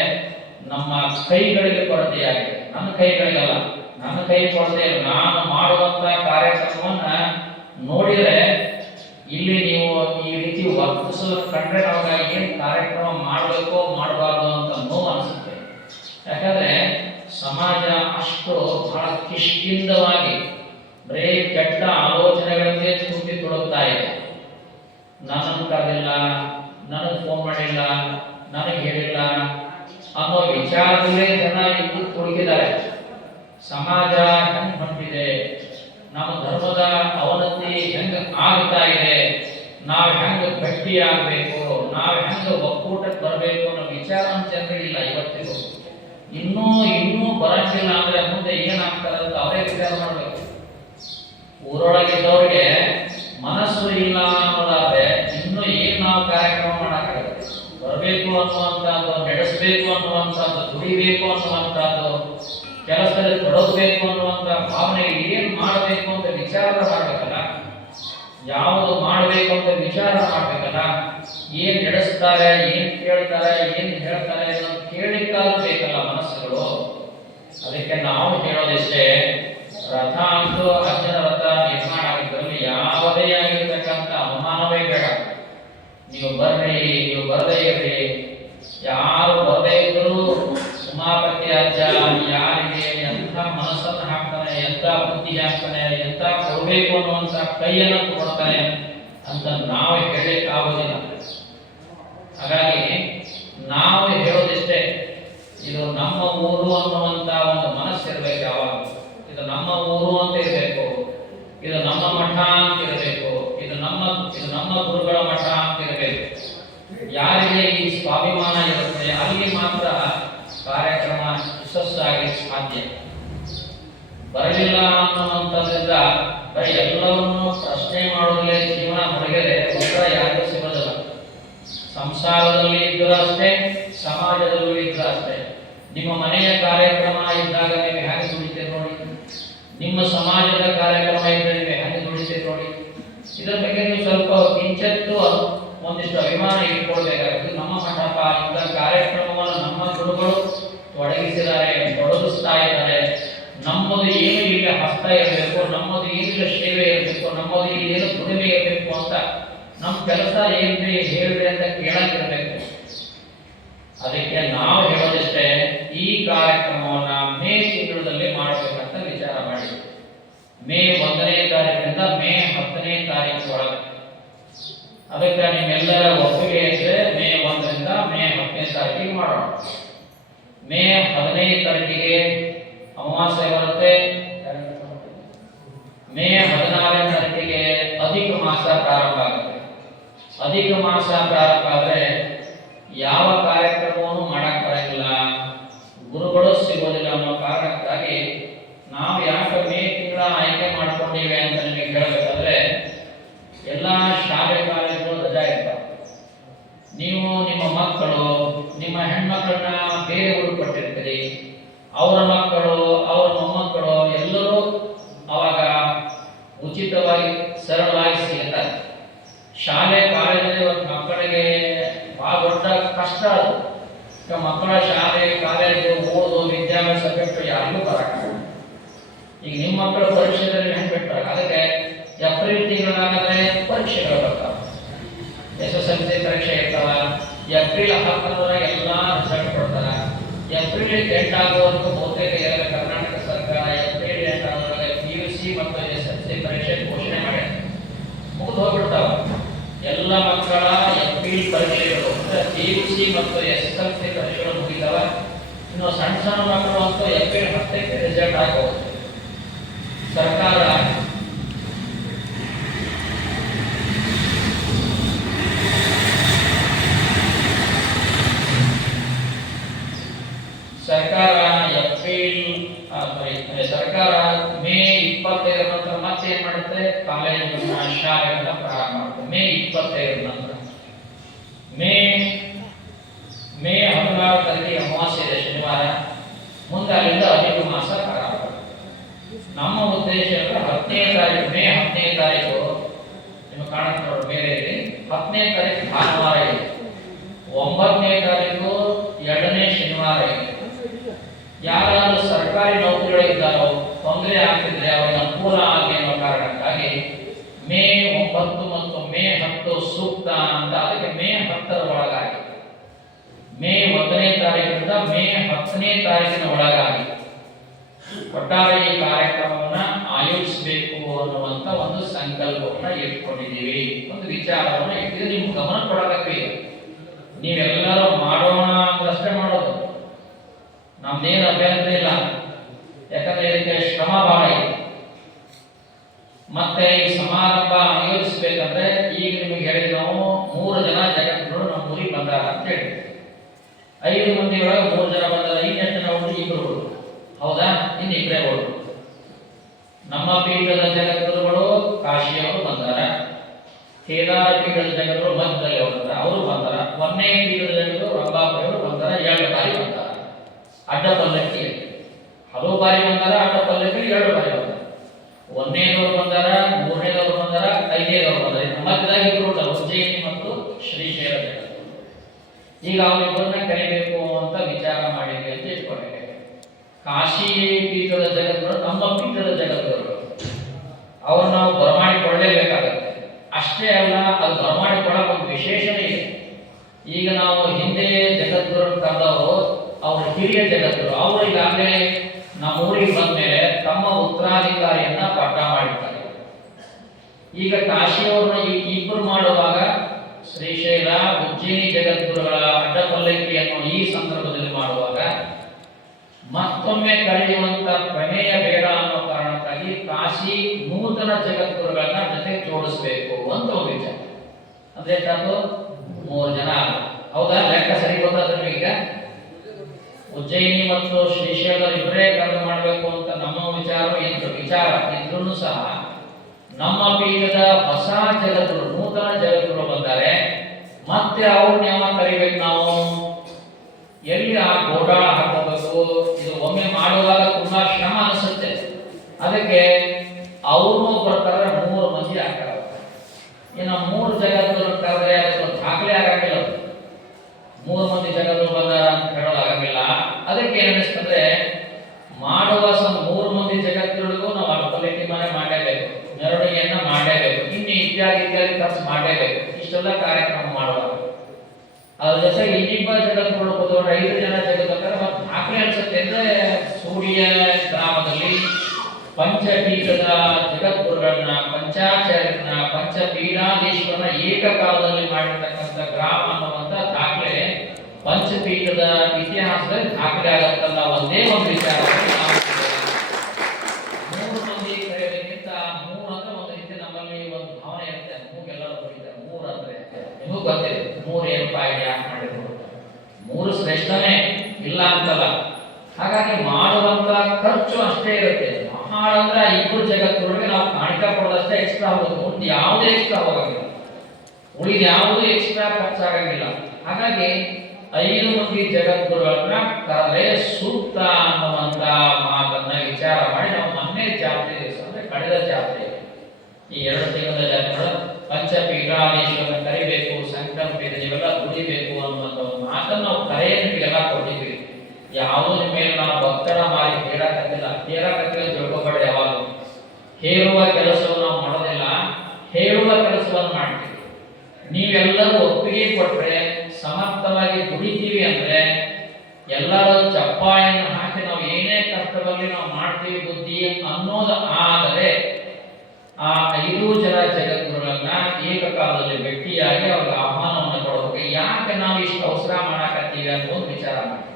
ನಮ್ಮ ಕೈಗಳಿಗೆ ಕೊರತೆಯಾಗಿದೆ, ನನ್ನ ಕೈಗಳಿಗಲ್ಲ. ನನ್ನ ಕೈ ಕೊರತೆ ಇಲ್ಲ. ನಾನು ಮಾಡುವಂತ ಕಾರ್ಯಕ್ರಮವನ್ನ ನೋಡಿದ್ರೆ ಇಲ್ಲಿ ನೀವು ಈ ರೀತಿ ವರ್ತಿಸೋದು ಕಂಡ್ರೆ ನಮಗೆ ಏನ್ ಕಾರ್ಯಕ್ರಮ ಮಾಡಬೇಕು ಮಾಡಬಾರ್ದು ಅಂತ ನೋವು ಅನಿಸುತ್ತೆ. ಯಾಕಂದ್ರೆ ಸಮಾಜ ಅಷ್ಟು ಬಹಳ ಕಿಷ್ಕಿಂದವಾಗಿ ಬರೇ ಕೆಟ್ಟ ಆಲೋಚನೆಗಳನ್ನೇ ತುಂಬಿ ತೊಡಗ್ತಾ ಇದೆ. ನನ್ನನ್ನು ಕರೆದಿಲ್ಲ, ನನಗೆ ಫೋನ್ ಮಾಡಿಲ್ಲ, ನನಗೆ ಹೇಳಿಲ್ಲ ಅನ್ನೋ ವಿಚಾರದಲ್ಲೇ ಜನ ಇದ್ದು ತೊಡಗಿದ್ದಾರೆ. ಸಮಾಜ ಹೆಂಗ್ ಹೊಂಟಿದೆ, ನಮ್ಮ ಧರ್ಮದ ಅವನತಿ ಹೆಂಗ ಆಗ್ತಾ ಇದೆ, ನಾವು ಹೆಂಗ ಗಟ್ಟಿ ಆಗ್ಬೇಕು, ನಾವು ಹೆಂಗ ಒಕ್ಕೂಟಕ್ಕೆ ಬರಬೇಕು ಅನ್ನೋ ವಿಚಾರ ಜನರಿಗಿಲ್ಲ ಇವತ್ತಿಗೂ. ಇನ್ನೂ ಬರಂಗಿಲ್ಲ ಅಂದ್ರೆ ಮುಂದೆ ಏನಾಗ್ತಾರೆ ಅಂತ ಅವರೇ ವಿಚಾರ ಮಾಡಬೇಕು. ಊರೊಳಗಿದ್ದವ್ರಿಗೆ ಮನಸ್ಸು ಇಲ್ಲ ಅನ್ನೋದಾದ್ರೆ ಇನ್ನು ಏನ್ ನಾವು ಕಾರ್ಯಕ್ರಮ ಮಾಡಕ್ಕಾಗುತ್ತೆ. ಬರಬೇಕು ಅನ್ನುವಂಥದ್ದು, ನಡೆಸಬೇಕು ಅನ್ನುವಂಥದ್ದು, ದುಡಿಬೇಕು ಅನ್ನುವಂಥದ್ದು, ಕೆಲಸದಲ್ಲಿ ತೊಡಗಬೇಕು ಅನ್ನುವಂಥ ಭಾವನೆ ಏನ್ ಮಾಡಬೇಕು ಅಂತ ವಿಚಾರ ಮಾಡ್ಬೇಕಲ್ಲ, ಯಾವುದು ಮಾಡಬೇಕು ಅಂತ ವಿಚಾರ ಮಾಡ್ಬೇಕಲ್ಲ. ಏನ್ ನಡೆಸ್ತಾರೆ, ಏನ್ ಕೇಳ್ತಾರೆ, ಏನ್ ಹೇಳ್ತಾರೆ ಅನ್ನೋದು ಕೇಳಿಕ್ಕಾದ್ರೂ ಬೇಕಲ್ಲ ಮನಸ್ಸುಗಳು. ಅದಕ್ಕೆ ನಾವು ಹೇಳೋದಿಷ್ಟೇ, ರಥ ಅಂತೂ ಅಜ್ಜನ ರಥ ನಿರ್ಮಾಣ ಆಗಿದ್ರಲ್ಲಿ ಯಾವುದೇ ಆಗಿರ್ತಕ್ಕಂಥ ಅನುಮಾನವೇ ಬೇಡ. ನೀವು ಬರ್ರಿ, ನೀವು ಬರದೇ ಇರ್ರಿ, ಯಾರು ಬರದೇ ಇದ್ದರೂ ಉಮಾಪತಿ ಅಜ್ಜ ಯಾರಿಗೆ ಎಂಥ ಮನಸ್ಸನ್ನು ಹಾಕ್ತಾನೆ, ಎಂಥ ಬುದ್ಧಿ ಹಾಕ್ತಾನೆ, ಎಂಥ ಕೊಡಬೇಕು ಅನ್ನುವಂಥ ಕೈಯನ್ನು ಕೊಡ್ತಾನೆ. ಮಾಡಿಸ್ತಾನೆ ಅಂತ ನಾವು ಹೇಳಲಿಕ್ಕಾಗೋದಿಲ್ಲ. ಹಾಗಾಗಿ ನಾವು ಹೇಳೋದಿಷ್ಟೇ, ಇದು ನಮ್ಮ ಊರು ಅನ್ನುವಂತ ಒಂದು ಮನಸ್ಸಿರ್ಬೇಕು. ಯಾವಾಗ ಇದು ನಮ್ಮ ಊರು ಅಂತ ಇರಬೇಕು, ಇದು ನಮ್ಮ ಮಠ ಅಂತ ಇರಬೇಕು, ಇದು ನಮ್ಮ ಗುರುಗಳ ಮಠ ಅಂತ ಇರಬೇಕು. ಯಾರಿಗೆ ಈ ಸ್ವಾಭಿಮಾನ ಇರುತ್ತೆ ಅಲ್ಲಿ ಮಾತ್ರ ಕಾರ್ಯಕ್ರಮ ಯಶಸ್ಸಾಗಿ ಸಾಧ್ಯ. ಬರಲಿಲ್ಲ ಅನ್ನುವಂಥದ್ರಿಂದ ಬರೀ ಎಲ್ಲವನ್ನೂ ಪ್ರಶ್ನೆ ಮಾಡೋದಲ್ಲೇ ಜೀವನ ಹೊರಗಡೆ ಉತ್ತರ ಯಾರಿಗೂ ಸಿಗೋದಿಲ್ಲ. ಸಂಸಾರದಲ್ಲಿ ಇದ್ದರೂ ಅಷ್ಟೇ, ಸಮಾಜದಲ್ಲೂ ಇದ್ದರೂ ಅಷ್ಟೇ. ನಿಮ್ಮ ಮನೆಯ ಕಾರ್ಯಕ್ರಮ ಇದ್ದಾಗ ನೀವು ಹೇಗೆ ದುಡಿತೀರಿ ನೋಡಿ, ನಿಮ್ಮ ಸಮಾಜದ ಕಾರ್ಯಕ್ರಮ ಇದ್ದರೆ ನೀವು ಹೇಗೆ ದುಡಿತೀರಿ ನೋಡಿ. ಇದರ ಬಗ್ಗೆ ನೀವು ಸ್ವಲ್ಪ ಕಿಂಚತ್ತು ಒಂದಿಷ್ಟು ಅಭಿಮಾನ ಇಟ್ಕೊಳ್ಬೇಕಾಗುತ್ತೆ. ನಮ್ಮ ಮಂಟಪ ಇಂಥ ಕಾರ್ಯಕ್ರಮವನ್ನು ನಮ್ಮ ಗುರುಗಳು ತೊಡಗಿಸ್ತಾ ಇದ್ದಾರೆ. ನಮ್ಮದು ಏನು ಈಗ ಹಸ್ತ ಇರಬೇಕು, ನಮ್ಮದು ಏನಿಲ್ಲ ಸೇವೆ ಇರಬೇಕು, ನಮ್ಮದು ಏನು ದುಡಿಮೆ ಇರಬೇಕು ಅಂತ ನಮ್ಮ ಕೆಲಸ ಏನ್ರಿ ಹೇಳಿದ್ರೆ ಅಂತ ಕೇಳಕ್ಕಿರಬೇಕು. ಅದಕ್ಕೆ ನಾವು ಹೇಳೋದಿಷ್ಟೇ, ಈ ಕಾರ್ಯಕ್ರಮವನ್ನ ಮೇ ತಿಂಗಳಲ್ಲಿ ಮಾಡಬೇಕಂತ ವಿಚಾರ ಮಾಡಿ. ಮೇ 1ನೇ ತಾರೀಕಿನಿಂದ ಮೇ 10ನೇ ತಾರೀಕು ಒಳಗೆ. ಅದಕ್ಕೆ ನಿಮ್ಮೆಲ್ಲರ ಒಪ್ಪಿಗೆ ಇದ್ರೆ ಮೇ 1ರಿಂದ ಮೇ 10ನೇ ತಾರೀಕಿಗೆ ಮಾಡೋಣ. ಮೇ 15ನೇ ತಾರೀಕಿಗೆ ಅಮಾವಾಸ್ಯೆ ಬರುತ್ತೆ. ಮೇ 16ನೇ ತಾರೀಕಿಗೆ ಅಧಿಕ ಮಾಸ ಪ್ರಾರಂಭ ಆಗುತ್ತೆ. ಅಧಿಕ ಮಾಸ ಪ್ರಾರಂಭ ಆದರೆ ಯಾವ ಕಾರ್ಯಕ್ರಮವನ್ನು ಮಾಡಕ್ ಬರಂಗಿಲ್ಲ, ಗುರುಗಳು ಸಿಗೋದಿಲ್ಲ ಅನ್ನೋ ಕಾರಣಕ್ಕಾಗಿ ನಾವು ಯಾಕೆ ಮೇ ತಿಂಗಳ ಆಯ್ಕೆ ಮಾಡ್ಕೊಂಡಿವೆ ಅಂತ ನಿಮಗೆ ಹೇಳಬೇಕಾದ್ರೆ, ಎಲ್ಲ ಶಾಲೆ ಕಾಲೇಜುಗಳು ರಜಾ ಇರ್ತಾವೆ. ನೀವು ನಿಮ್ಮ ಮಕ್ಕಳು, ನಿಮ್ಮ ಹೆಣ್ಮಕ್ಳನ್ನ ಬೇರೆ ಊರು ಕೊಟ್ಟಿರ್ತೀರಿ, ಅವರ ಮಕ್ಕಳು, ಅವರ ಮೊಮ್ಮಕ್ಕಳು ಎಲ್ಲರೂ ಅವಾಗ ಉಚಿತವಾಗಿ ಸರಳವಾಗಿ ಸಿಗುತ್ತಾರೆ. ಶಾಲೆ ಕಾಲೇಜಲ್ಲಿ ಇವತ್ತು ಮಕ್ಕಳಿಗೆ ಬಹಳ ದೊಡ್ಡ ಕಷ್ಟ ಅದು. ಈಗ ಮಕ್ಕಳ ಶಾಲೆ ಕಾಲೇಜು ಓದು ವಿದ್ಯಾಭ್ಯಾಸ ಬಿಟ್ಟು ಯಾರಿಗೂ ಬರಕ್ಕಾಗಲ್ಲ. ಈಗ ನಿಮ್ಮ ಮಕ್ಕಳ ಪರೀಕ್ಷೆದಲ್ಲಿ ಹೆಂಗೆ ಬಿಟ್ಟಾಗ ಅದಕ್ಕೆ ಏಪ್ರಿಲ್ ತಿಂಗಳಾಗಂದ್ರೆ ಪರೀಕ್ಷೆಗಳು ಬರ್ತಾವೆ, SSLC ಪರೀಕ್ಷೆ ಇರ್ತಾವ. ಏಪ್ರಿಲ್ 10 ಎಲ್ಲ ರಿಸಲ್ಟ್ ಕೊಡ್ತಾರೆ. ಏಪ್ರಿಲ್ 8 ಆಗುವವರೆಗೂ ಬಹುತೇಕ ಕರ್ನಾಟಕ ಸರ್ಕಾರ ಏಪ್ರಿಲ್ 8 ಆಗುವಾಗ PUC ಮತ್ತು SSLC ಪರೀಕ್ಷೆ ಘೋಷಣೆ ಮಾಡಿ ಮುಗಿದು ಹೋಗ್ಬಿಡ್ತಾವ. ಎಲ್ಲ ಮಕ್ಕಳ ಏಪ್ರಿಲ್ ಪರೀಕ್ಷೆಗಳು PUC ಮತ್ತು SSLC ಪರೀಕ್ಷೆಗಳು ಮುಗಿದಾವ. ಇನ್ನು ಸಣ್ಣ ಸಣ್ಣ ಮಕ್ಕಳು ಅಂತೂ ಏಪ್ರಿಲ್ 10ಕ್ಕೆ ರಿಸಲ್ಟ್ ಆಗಬಹುದು. ಸರ್ಕಾರ ಸರ್ಕಾರ ಮೇ 25 ನಂತರ ಮತ್ತೆ ಏನ್ ಮಾಡುತ್ತೆ, ಕಾಲೇಜುಗಳನ್ನ ಶಾಲೆಗಳನ್ನ ಪ್ರಾರಂಭ ಮಾಡುತ್ತೆ. ಮೇ 25 ನಂತರ ಮೇ 16 ತಾರೀಕಿಗೆ ಅಮಾವಾಸ್ಯೆ ಇದೆ, ಶನಿವಾರ. ಮುಂದೆ ಅಲ್ಲಿಂದ ಅಧಿಕ ಮಾಸ ಪ್ರಾರಂಭ. ನಮ್ಮ ಉದ್ದೇಶ ಅಂದ್ರೆ 10ನೇ ತಾರೀಕು, ಮೇ 10ನೇ ತಾರೀಕು ನಿಮಗೆ ಕಾಣುತ್ತೆ ನೋಡಿ ಬೇರೆ ಇದೆ. 10ನೇ ತಾರೀಕು ಭಾನುವಾರ ಇದೆ. 9ನೇ ತಾರೀಕು 2ನೇ ಶನಿವಾರ ಇದೆ. ಯಾರಾದ್ರೂ ಸರ್ಕಾರಿ ನೌಕರಿಗಳಿದ್ದಾರೋ ತೊಂದರೆ ಆಗ್ತಿದ್ರೆ ಅವರಿಗೆ ಅನುಕೂಲ ಆಗಲಿ ಅನ್ನೋ ಕಾರಣಕ್ಕಾಗಿ ಮೇ 9 ಮತ್ತು ಮೇ 10 ಸೂಕ್ತ ಅಂತ ಅದಕ್ಕೆ ಮೇ 10ರ ಒಳಗಾಗಿ, ಮೇ 1ನೇ ತಾರೀಕಿನಿಂದ ಮೇ 10ನೇ ತಾರೀಕಿನ ಒಳಗಾಗಿ ಒಟ್ಟಾರೆ ಈ ಕಾರ್ಯಕ್ರಮವನ್ನ ಆಯೋಜಿಸಬೇಕು ಅನ್ನುವಂತ ಒಂದು ಸಂಕಲ್ಪವನ್ನ ಇಟ್ಕೊಂಡಿದ್ದೀವಿ. ಒಂದು ವಿಚಾರವನ್ನ ಇಟ್ಟಿದ್ರೆ ನಿಮ್ಗೆ ಗಮನ ಕೊಡಬೇಕು. ನೀವೆಲ್ಲರೂ ಮಾಡೋಣ ಅಂದ್ರಷ್ಟೇ ಮಾಡೋದು, ನಮ್ದೇನು ಅಭ್ಯಂತರ ಇಲ್ಲ. ಯಾಕಂದ್ರೆ ಇದಕ್ಕೆ ಶ್ರಮ ಬಹಳ ಇದೆ. ಮತ್ತೆ ಈ ಸಮಾರಂಭ ಆಯೋಜಿಸಬೇಕಂದ್ರೆ ಈಗ ನಿಮಗೆ ಹೇಳಿದ ನಾವು 3 ಜನ ಜಗದ್ಗುರು ನಮ್ಮ ಊರಿಗೆ ಬಂದಾರ ಅಂತ ಹೇಳಿ, 5 ಮಂದಿ ಒಳಗೆ 3 ಜನ ಬಂದಾರ. ಇನ್ನೆಷ್ಟು ಜನ ಹುಡುಗಿ 2 ಹುಡುಗರು, ಹೌದಾ? ಇನ್ನು 2 ಹುಡುಗರು. ನಮ್ಮ ಪೀಠದ ಜಗದ್ಗುರುಗಳು ಕಾಶಿಯವರು ಬಂದಾರ, ಕೇದಾರ ಪೀಠದ ಜಗದ್ಗುರು ಮಧ್ಯದಲ್ಲಿ ಅವರು ಬಂದಾರ, 1ನೇ ಪೀಠದ ಜಗದ್ಗುರು ರಂಭಾಪುರಿಯವರು ಬಂದಾರ. 2 ಬಾರಿ ಬಂದಾರ. ಅಡ್ಡ ಪಲ್ಲಕ್ಕಿ ಹಲವು ಬಾರಿ ಬಂದಾರ, ಅಡ್ಡ ಪಲ್ಲಕ್ಕಿ 2 ಬಾರಿ ಬಂದಾರ. 1ನೇದವರು ಬಂದಾರ, 3ನೇದವರು ಬಂದಾರ, 5ನೇದವರು ಬಂದಾರ. ಮಧ್ಯದಾಗ 2 ಉಜ್ಜಯಿನಿ ಮತ್ತು ಶ್ರೀಶೈಲ ಜಗದ್ಗುರು. ಈಗ ಅವರಿಬ್ಬರನ್ನ ಕರಿಬೇಕು ಅಂತ ವಿಚಾರ ಮಾಡಿದ್ವಿ ಅಂತ ಇಟ್ಕೊಳ್ಬೇಕು. ಕಾಶಿ ಪೀಠದ ಜಗದ್ಗುರು ನಮ್ಮ ಪೀಠದ ಜಗದ್ಗುರು, ಅವ್ರು ನಾವು ಬರಮಾಡಿಕೊಳ್ಳಲೇಬೇಕಾಗುತ್ತೆ. ಅಷ್ಟೇ ಅಲ್ಲ, ಅದು ಬರಮಾಡಿಕೊಳ್ಳೋಕೆ ಒಂದು ವಿಶೇಷಣೆ ಇದೆ. ಈಗ ನಾವು ಹಿಂದೆ ಜಗದ್ಗುರು ಕರೆದವರು ಅವ್ರ ಹಿರಿಯ ಜಗದ್ಗುರು, ಅವರು ಈಗಾಗಲೇ ನಮ್ಮ ಊರಿಗೆ ಬಂದ ಮೇಲೆ ತಮ್ಮ ಉತ್ತರಾಧಿಕಾರಿಯನ್ನ ಪಟ್ಟ ಮಾಡಿದ್ದಾರೆ. ಈಗ ಕಾಶಿಯವ್ರನ್ನ ಇಬ್ಬರು ಮಾಡುವಾಗ ಶ್ರೀಶೈಲ ಉಜ್ಜಯಿನಿ ಜಗದ್ಗುರುಗಳ ಅಡ್ಡಪಲ್ಲಕ್ಕಿಯನ್ನು ಈ ಸಂದರ್ಭದಲ್ಲಿ ಮಾಡುವಾಗ ಮತ್ತೊಮ್ಮೆ ಕಳೆಯುವಂತ ಪ್ರಮೇಯ ಬೇಡ ಅನ್ನೋ ಕಾರಣಕ್ಕಾಗಿ ಕಾಶಿ ನೂತನ ಜಗದ್ಗುರುಗಳನ್ನ ಜೊತೆ ಜೋಡಿಸ್ಬೇಕು ಅಂತ ಒಂದು ವಿಚಾರ. ಅಂದ್ರೆ ಎಷ್ಟಾದ್ರು 3 ಜನ. ಹೌದಾ? ಲೆಕ್ಕ ಸರಿ ಗೊತ್ತಾದ್ರೆ ಈಗ ಉಜ್ಜಯಿನಿ ಮತ್ತು ಶ್ರೀಶೈಲ ಇಬ್ಬರೇ ಕರ್ಮ ಮಾಡಬೇಕು ಅಂತ ನಮ್ಮ ವಿಚಾರ ಇದ್ರೂ ಸಹ ನಮ್ಮ ಪೀಠದ ಹೊಸ ಜಗದ್ಗುರು ನೂತನ ಜಗದ್ಗುರು ಬಂದರೆ ಮತ್ತೆ ಅವ್ರನ್ನ ಯಾವಾಗ ಕರಿಬೇಕು ನಾವು? ಎಲ್ಲಿ ಆ ಗೋಡಾಳ ಹಾಕಬೇಕು? ಇದು ಒಮ್ಮೆ ಮಾಡುವಾಗ ತುಂಬಾ ಶ್ರಮ ಅನಿಸುತ್ತೆ. ಅದಕ್ಕೆ ಅವ್ರನ್ನೂ ಬರ್ತಾರೆ, 3 ಮಂದಿ ಆಗ್ತಾರೆ. ಇನ್ನು 3 ಜಗದ್ಗುರು ಕರೆದ್ರೆ ಅದಕ್ಕೆ ದಾಖಲೆ ಆಗಂಗಿಲ್ಲ. 3 ಮಂದಿ ಜಗದ್ಗುರು ಬಂದಾರ ಅಂತ ಹೇಳೋದಾಗಂಗಿಲ್ಲ. ಅದಕ್ಕೆ ಏನ್ ಅನಿಸ್ತಂದ್ರೆ ಮಾಡುವ 3 ಮಂದಿ ಜಗದ್ಗುರುಗಳಿಗೂ ನಾವು ಅಡ್ಡಪಲ್ಲಕ್ಕಿ ಮನೆ ಮಾಡಲೇಬೇಕು, ಮೆರವಣಿಗೆಯನ್ನ ಮಾಡಲೇಬೇಕು, ಇನ್ನು ಇತ್ಯಾದಿ ಖರ್ಚು ಮಾಡಲೇಬೇಕು. ಇಷ್ಟೆಲ್ಲ ಕಾರ್ಯಕ್ರಮ ಮಾಡುವಾಗ ಅದ್ರ ಜೊತೆಗೆ ಇನ್ನಿಬ್ಬ ಜಗದ್ಗುರು ಕೂತ್ಕೊಂಡ್ರೆ 5 ಜನ ಜಗದ್ಗುರು ಮತ್ತೆ ದಾಖಲೆ ಅನ್ಸುತ್ತೆ. ಅಂದ್ರೆ ಸೂರ್ಯ ಗ್ರಾಮದಲ್ಲಿ ಪಂಚಪೀಠದ ಜಗದ್ಗುರುಗಳನ್ನ ಪಂಚಾಚಾರ್ಯರನ್ನ ಪಂಚಪೀಠಾಧೀಶ್ವರನ ಏಕಕಾಲದಲ್ಲಿ ಮಾಡಿರ್ತಕ್ಕಂಥ ಗ್ರಾಮ ಅನ್ನುವಂಥ ದಾಖಲೆ ಪಂಚಪೀಠದ ಇತಿಹಾಸದಲ್ಲಿ ದಾಖಲೆ ಆಗತ್ತಲ್ಲ. ಒಂದೇ ಒಂದು ವಿಚಾರ, 3 ಮಂದಿ ಕರೆಯೋದಕ್ಕಿಂತ 3 ಅಂದ್ರೆ ಒಂದು ರೀತಿ ನಮ್ಮಲ್ಲಿ ಒಂದು ಭಾವನೆ ಇರುತ್ತೆ. ಮೂಗೆಲ್ಲರೂ ಬರೀತಾರೆ 3 ಅಂದ್ರೆ ನಿಮಗೂ ಗೊತ್ತಿದೆ 3 ಏನಪ್ಪ ಯಾಕೆ ಮಾಡಿದ್ರು. 3 ಶ್ರೇಷ್ಠನೇ ಇಲ್ಲ ಅಂತಲ್ಲ. ಹಾಗಾಗಿ ಮಾಡುವಂತ ಖರ್ಚು ಅಷ್ಟೇ ಇರುತ್ತೆ. ಮಹಾಳ ಅಂದ್ರೆ 2 ಜಗತ್ತೊಳಗೆ ನಾವು ಕಾಣಿಕೆ ಕೊಡೋದಷ್ಟೇ ಎಕ್ಸ್ಟ್ರಾ ಹೋಗುತ್ತೆ. ಉಳಿದ ಯಾವುದೇ ಎಕ್ಸ್ಟ್ರಾ ಹೋಗಂಗಿಲ್ಲ, ಉಳಿದ ಯಾವುದೇ ಎಕ್ಸ್ಟ್ರಾ ಖರ್ಚಾಗಂಗಿಲ್ಲ. ಹಾಗಾಗಿ 5 ಮಂದಿ ಜಗದ್ಗುರುಗಳನ್ನ ಕರೆದ್ರೆ ಸೂಕ್ತ ಅನ್ನುವಂತ ಮಾತನ್ನ ವಿಚಾರ ಮಾಡಿ ನಾವು ಮೊನ್ನೆ ಜಾತ್ರೆ ದಿವಸ ಅಂದ್ರೆ ಕಳೆದ ಜಾತ್ರೆ ಈ 2 ತಿಂಗಳ ಜಾತ್ರೆ ಪಂಚಪೀಠಾಧೀಶ್ವರನ ಕರಿಬೇಕು, ಸಂಕಲ್ಪ ಇವೆಲ್ಲ ದುಡಿಬೇಕು ಅನ್ನುವಂತ ಒಂದು ಮಾತನ್ನು ನಾವು ಕರೆಯನ್ನೆಲ್ಲ ಕೊಟ್ಟಿದ್ವಿ. ಯಾವುದ್ರ ಮೇಲೆ ನಾವು ಒತ್ತಡ ಮಾಡಿ ಹೇಳಕತ್ತಿಲ್ಲ ತಿಳ್ಕೊಬೇಡ. ಯಾವಾಗ ಹೇಳುವ ಕೆಲಸವನ್ನು ನಾವು ಮಾಡೋದಿಲ್ಲ, ಹೇಳುವ ಕೆಲಸವನ್ನು ಮಾಡ್ತೀವಿ. ನೀವೆಲ್ಲರೂ ಒಪ್ಪಿಗೆ ಕೊಟ್ರೆ ಸಮರ್ಥವಾಗಿ ದುಡಿತೀವಿ ಅಂದ್ರೆ ಎಲ್ಲರೂ ಚಪ್ಪಾಳೆಯನ್ನು ಹಾಕಿ ನಾವು ಏನೇ ಕಷ್ಟದಲ್ಲಿ ನಾವು ಮಾಡ್ತೀವಿ ಬುದ್ಧಿ ಅನ್ನೋದು ಆದರೆ ಆ 5 ಜನ ಜಗದ್ಗುರುಗಳನ್ನ ಏಕಕಾಲದಲ್ಲಿ ಭೇಟಿಯಾಗಿ ಅವ್ರಿಗೆ ಆಹ್ವಾನವನ್ನು ಕೊಡಬೇಕು. ಯಾಕೆ ನಾವು ಇಷ್ಟು ಅವಸರ ಮಾಡಾಕತ್ತೀವಿ ಅಂತ ಒಂದು ವಿಚಾರ ಮಾಡಿ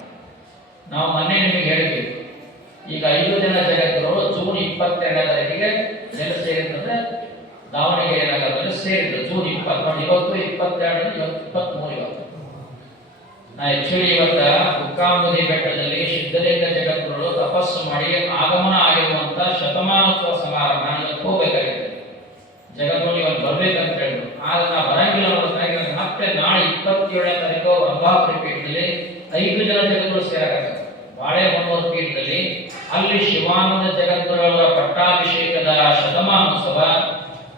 ನಾವು ಮೊನ್ನೆ ನಿಮಗೆ ಹೇಳಿದ್ವಿ. ಈಗ 5 ಜನ ಜಗದ್ಗುರುಗಳು ಜೂನ್ 22ನೇ ತಾರೀಕಿಗೆ ನೆಲೆ ಸೇರಿದ್ರೆ ದಾವಣಗೆರೆ ನಗರದಲ್ಲಿ ಸೇರಿದ್ರು. ಜೂನ್ 20 ಇವತ್ತು 22 23 ಇವತ್ತು ನಾ ಆಕ್ಚುಲಿ ಇವತ್ತ ಬುಕ್ಕಾಂಬುದಿ ಬೆಟ್ಟದಲ್ಲಿ ಸಿದ್ಧಲಿಂಗ ಜಗದ್ಗುರುಗಳು ತಪಸ್ಸು ಮಾಡಿ ಆಗಮನ ಆಗಿರುವಂತ ಶತಮಾನೋತ್ಸವ ಸಮಾರಂಭ ಇವತ್ತು ಹೋಗ್ಬೇಕಾಗಿದೆ. ಜಗದ್ಗುರು ಇವತ್ತು ಬರ್ಬೇಕಂತ ಹೇಳಿದ್ರು. ಆದ್ರೆ ನಾ ಬರಂಗಿಲ್ಲ ಅನ್ನೋದಾಗಿ ಮತ್ತೆ ನಾಳೆ 27ನೇ ತಾರೀಕು ರಂಭಾಪುರಿ ಪೀಠದಲ್ಲಿ 5 ಜನ ಜಗದ್ಗುರು ಸೇರಾಕತ್ತಾರೆ. ಬಾಳೆಹೊನ್ನೂರು ಪೀಠದಲ್ಲಿ ಅಲ್ಲಿ ಶಿವಾನಂದ ಜಗದ್ಗುರುಗಳ ಪಟ್ಟಾಭಿಷೇಕದ ಶತಮಾನೋತ್ಸವ,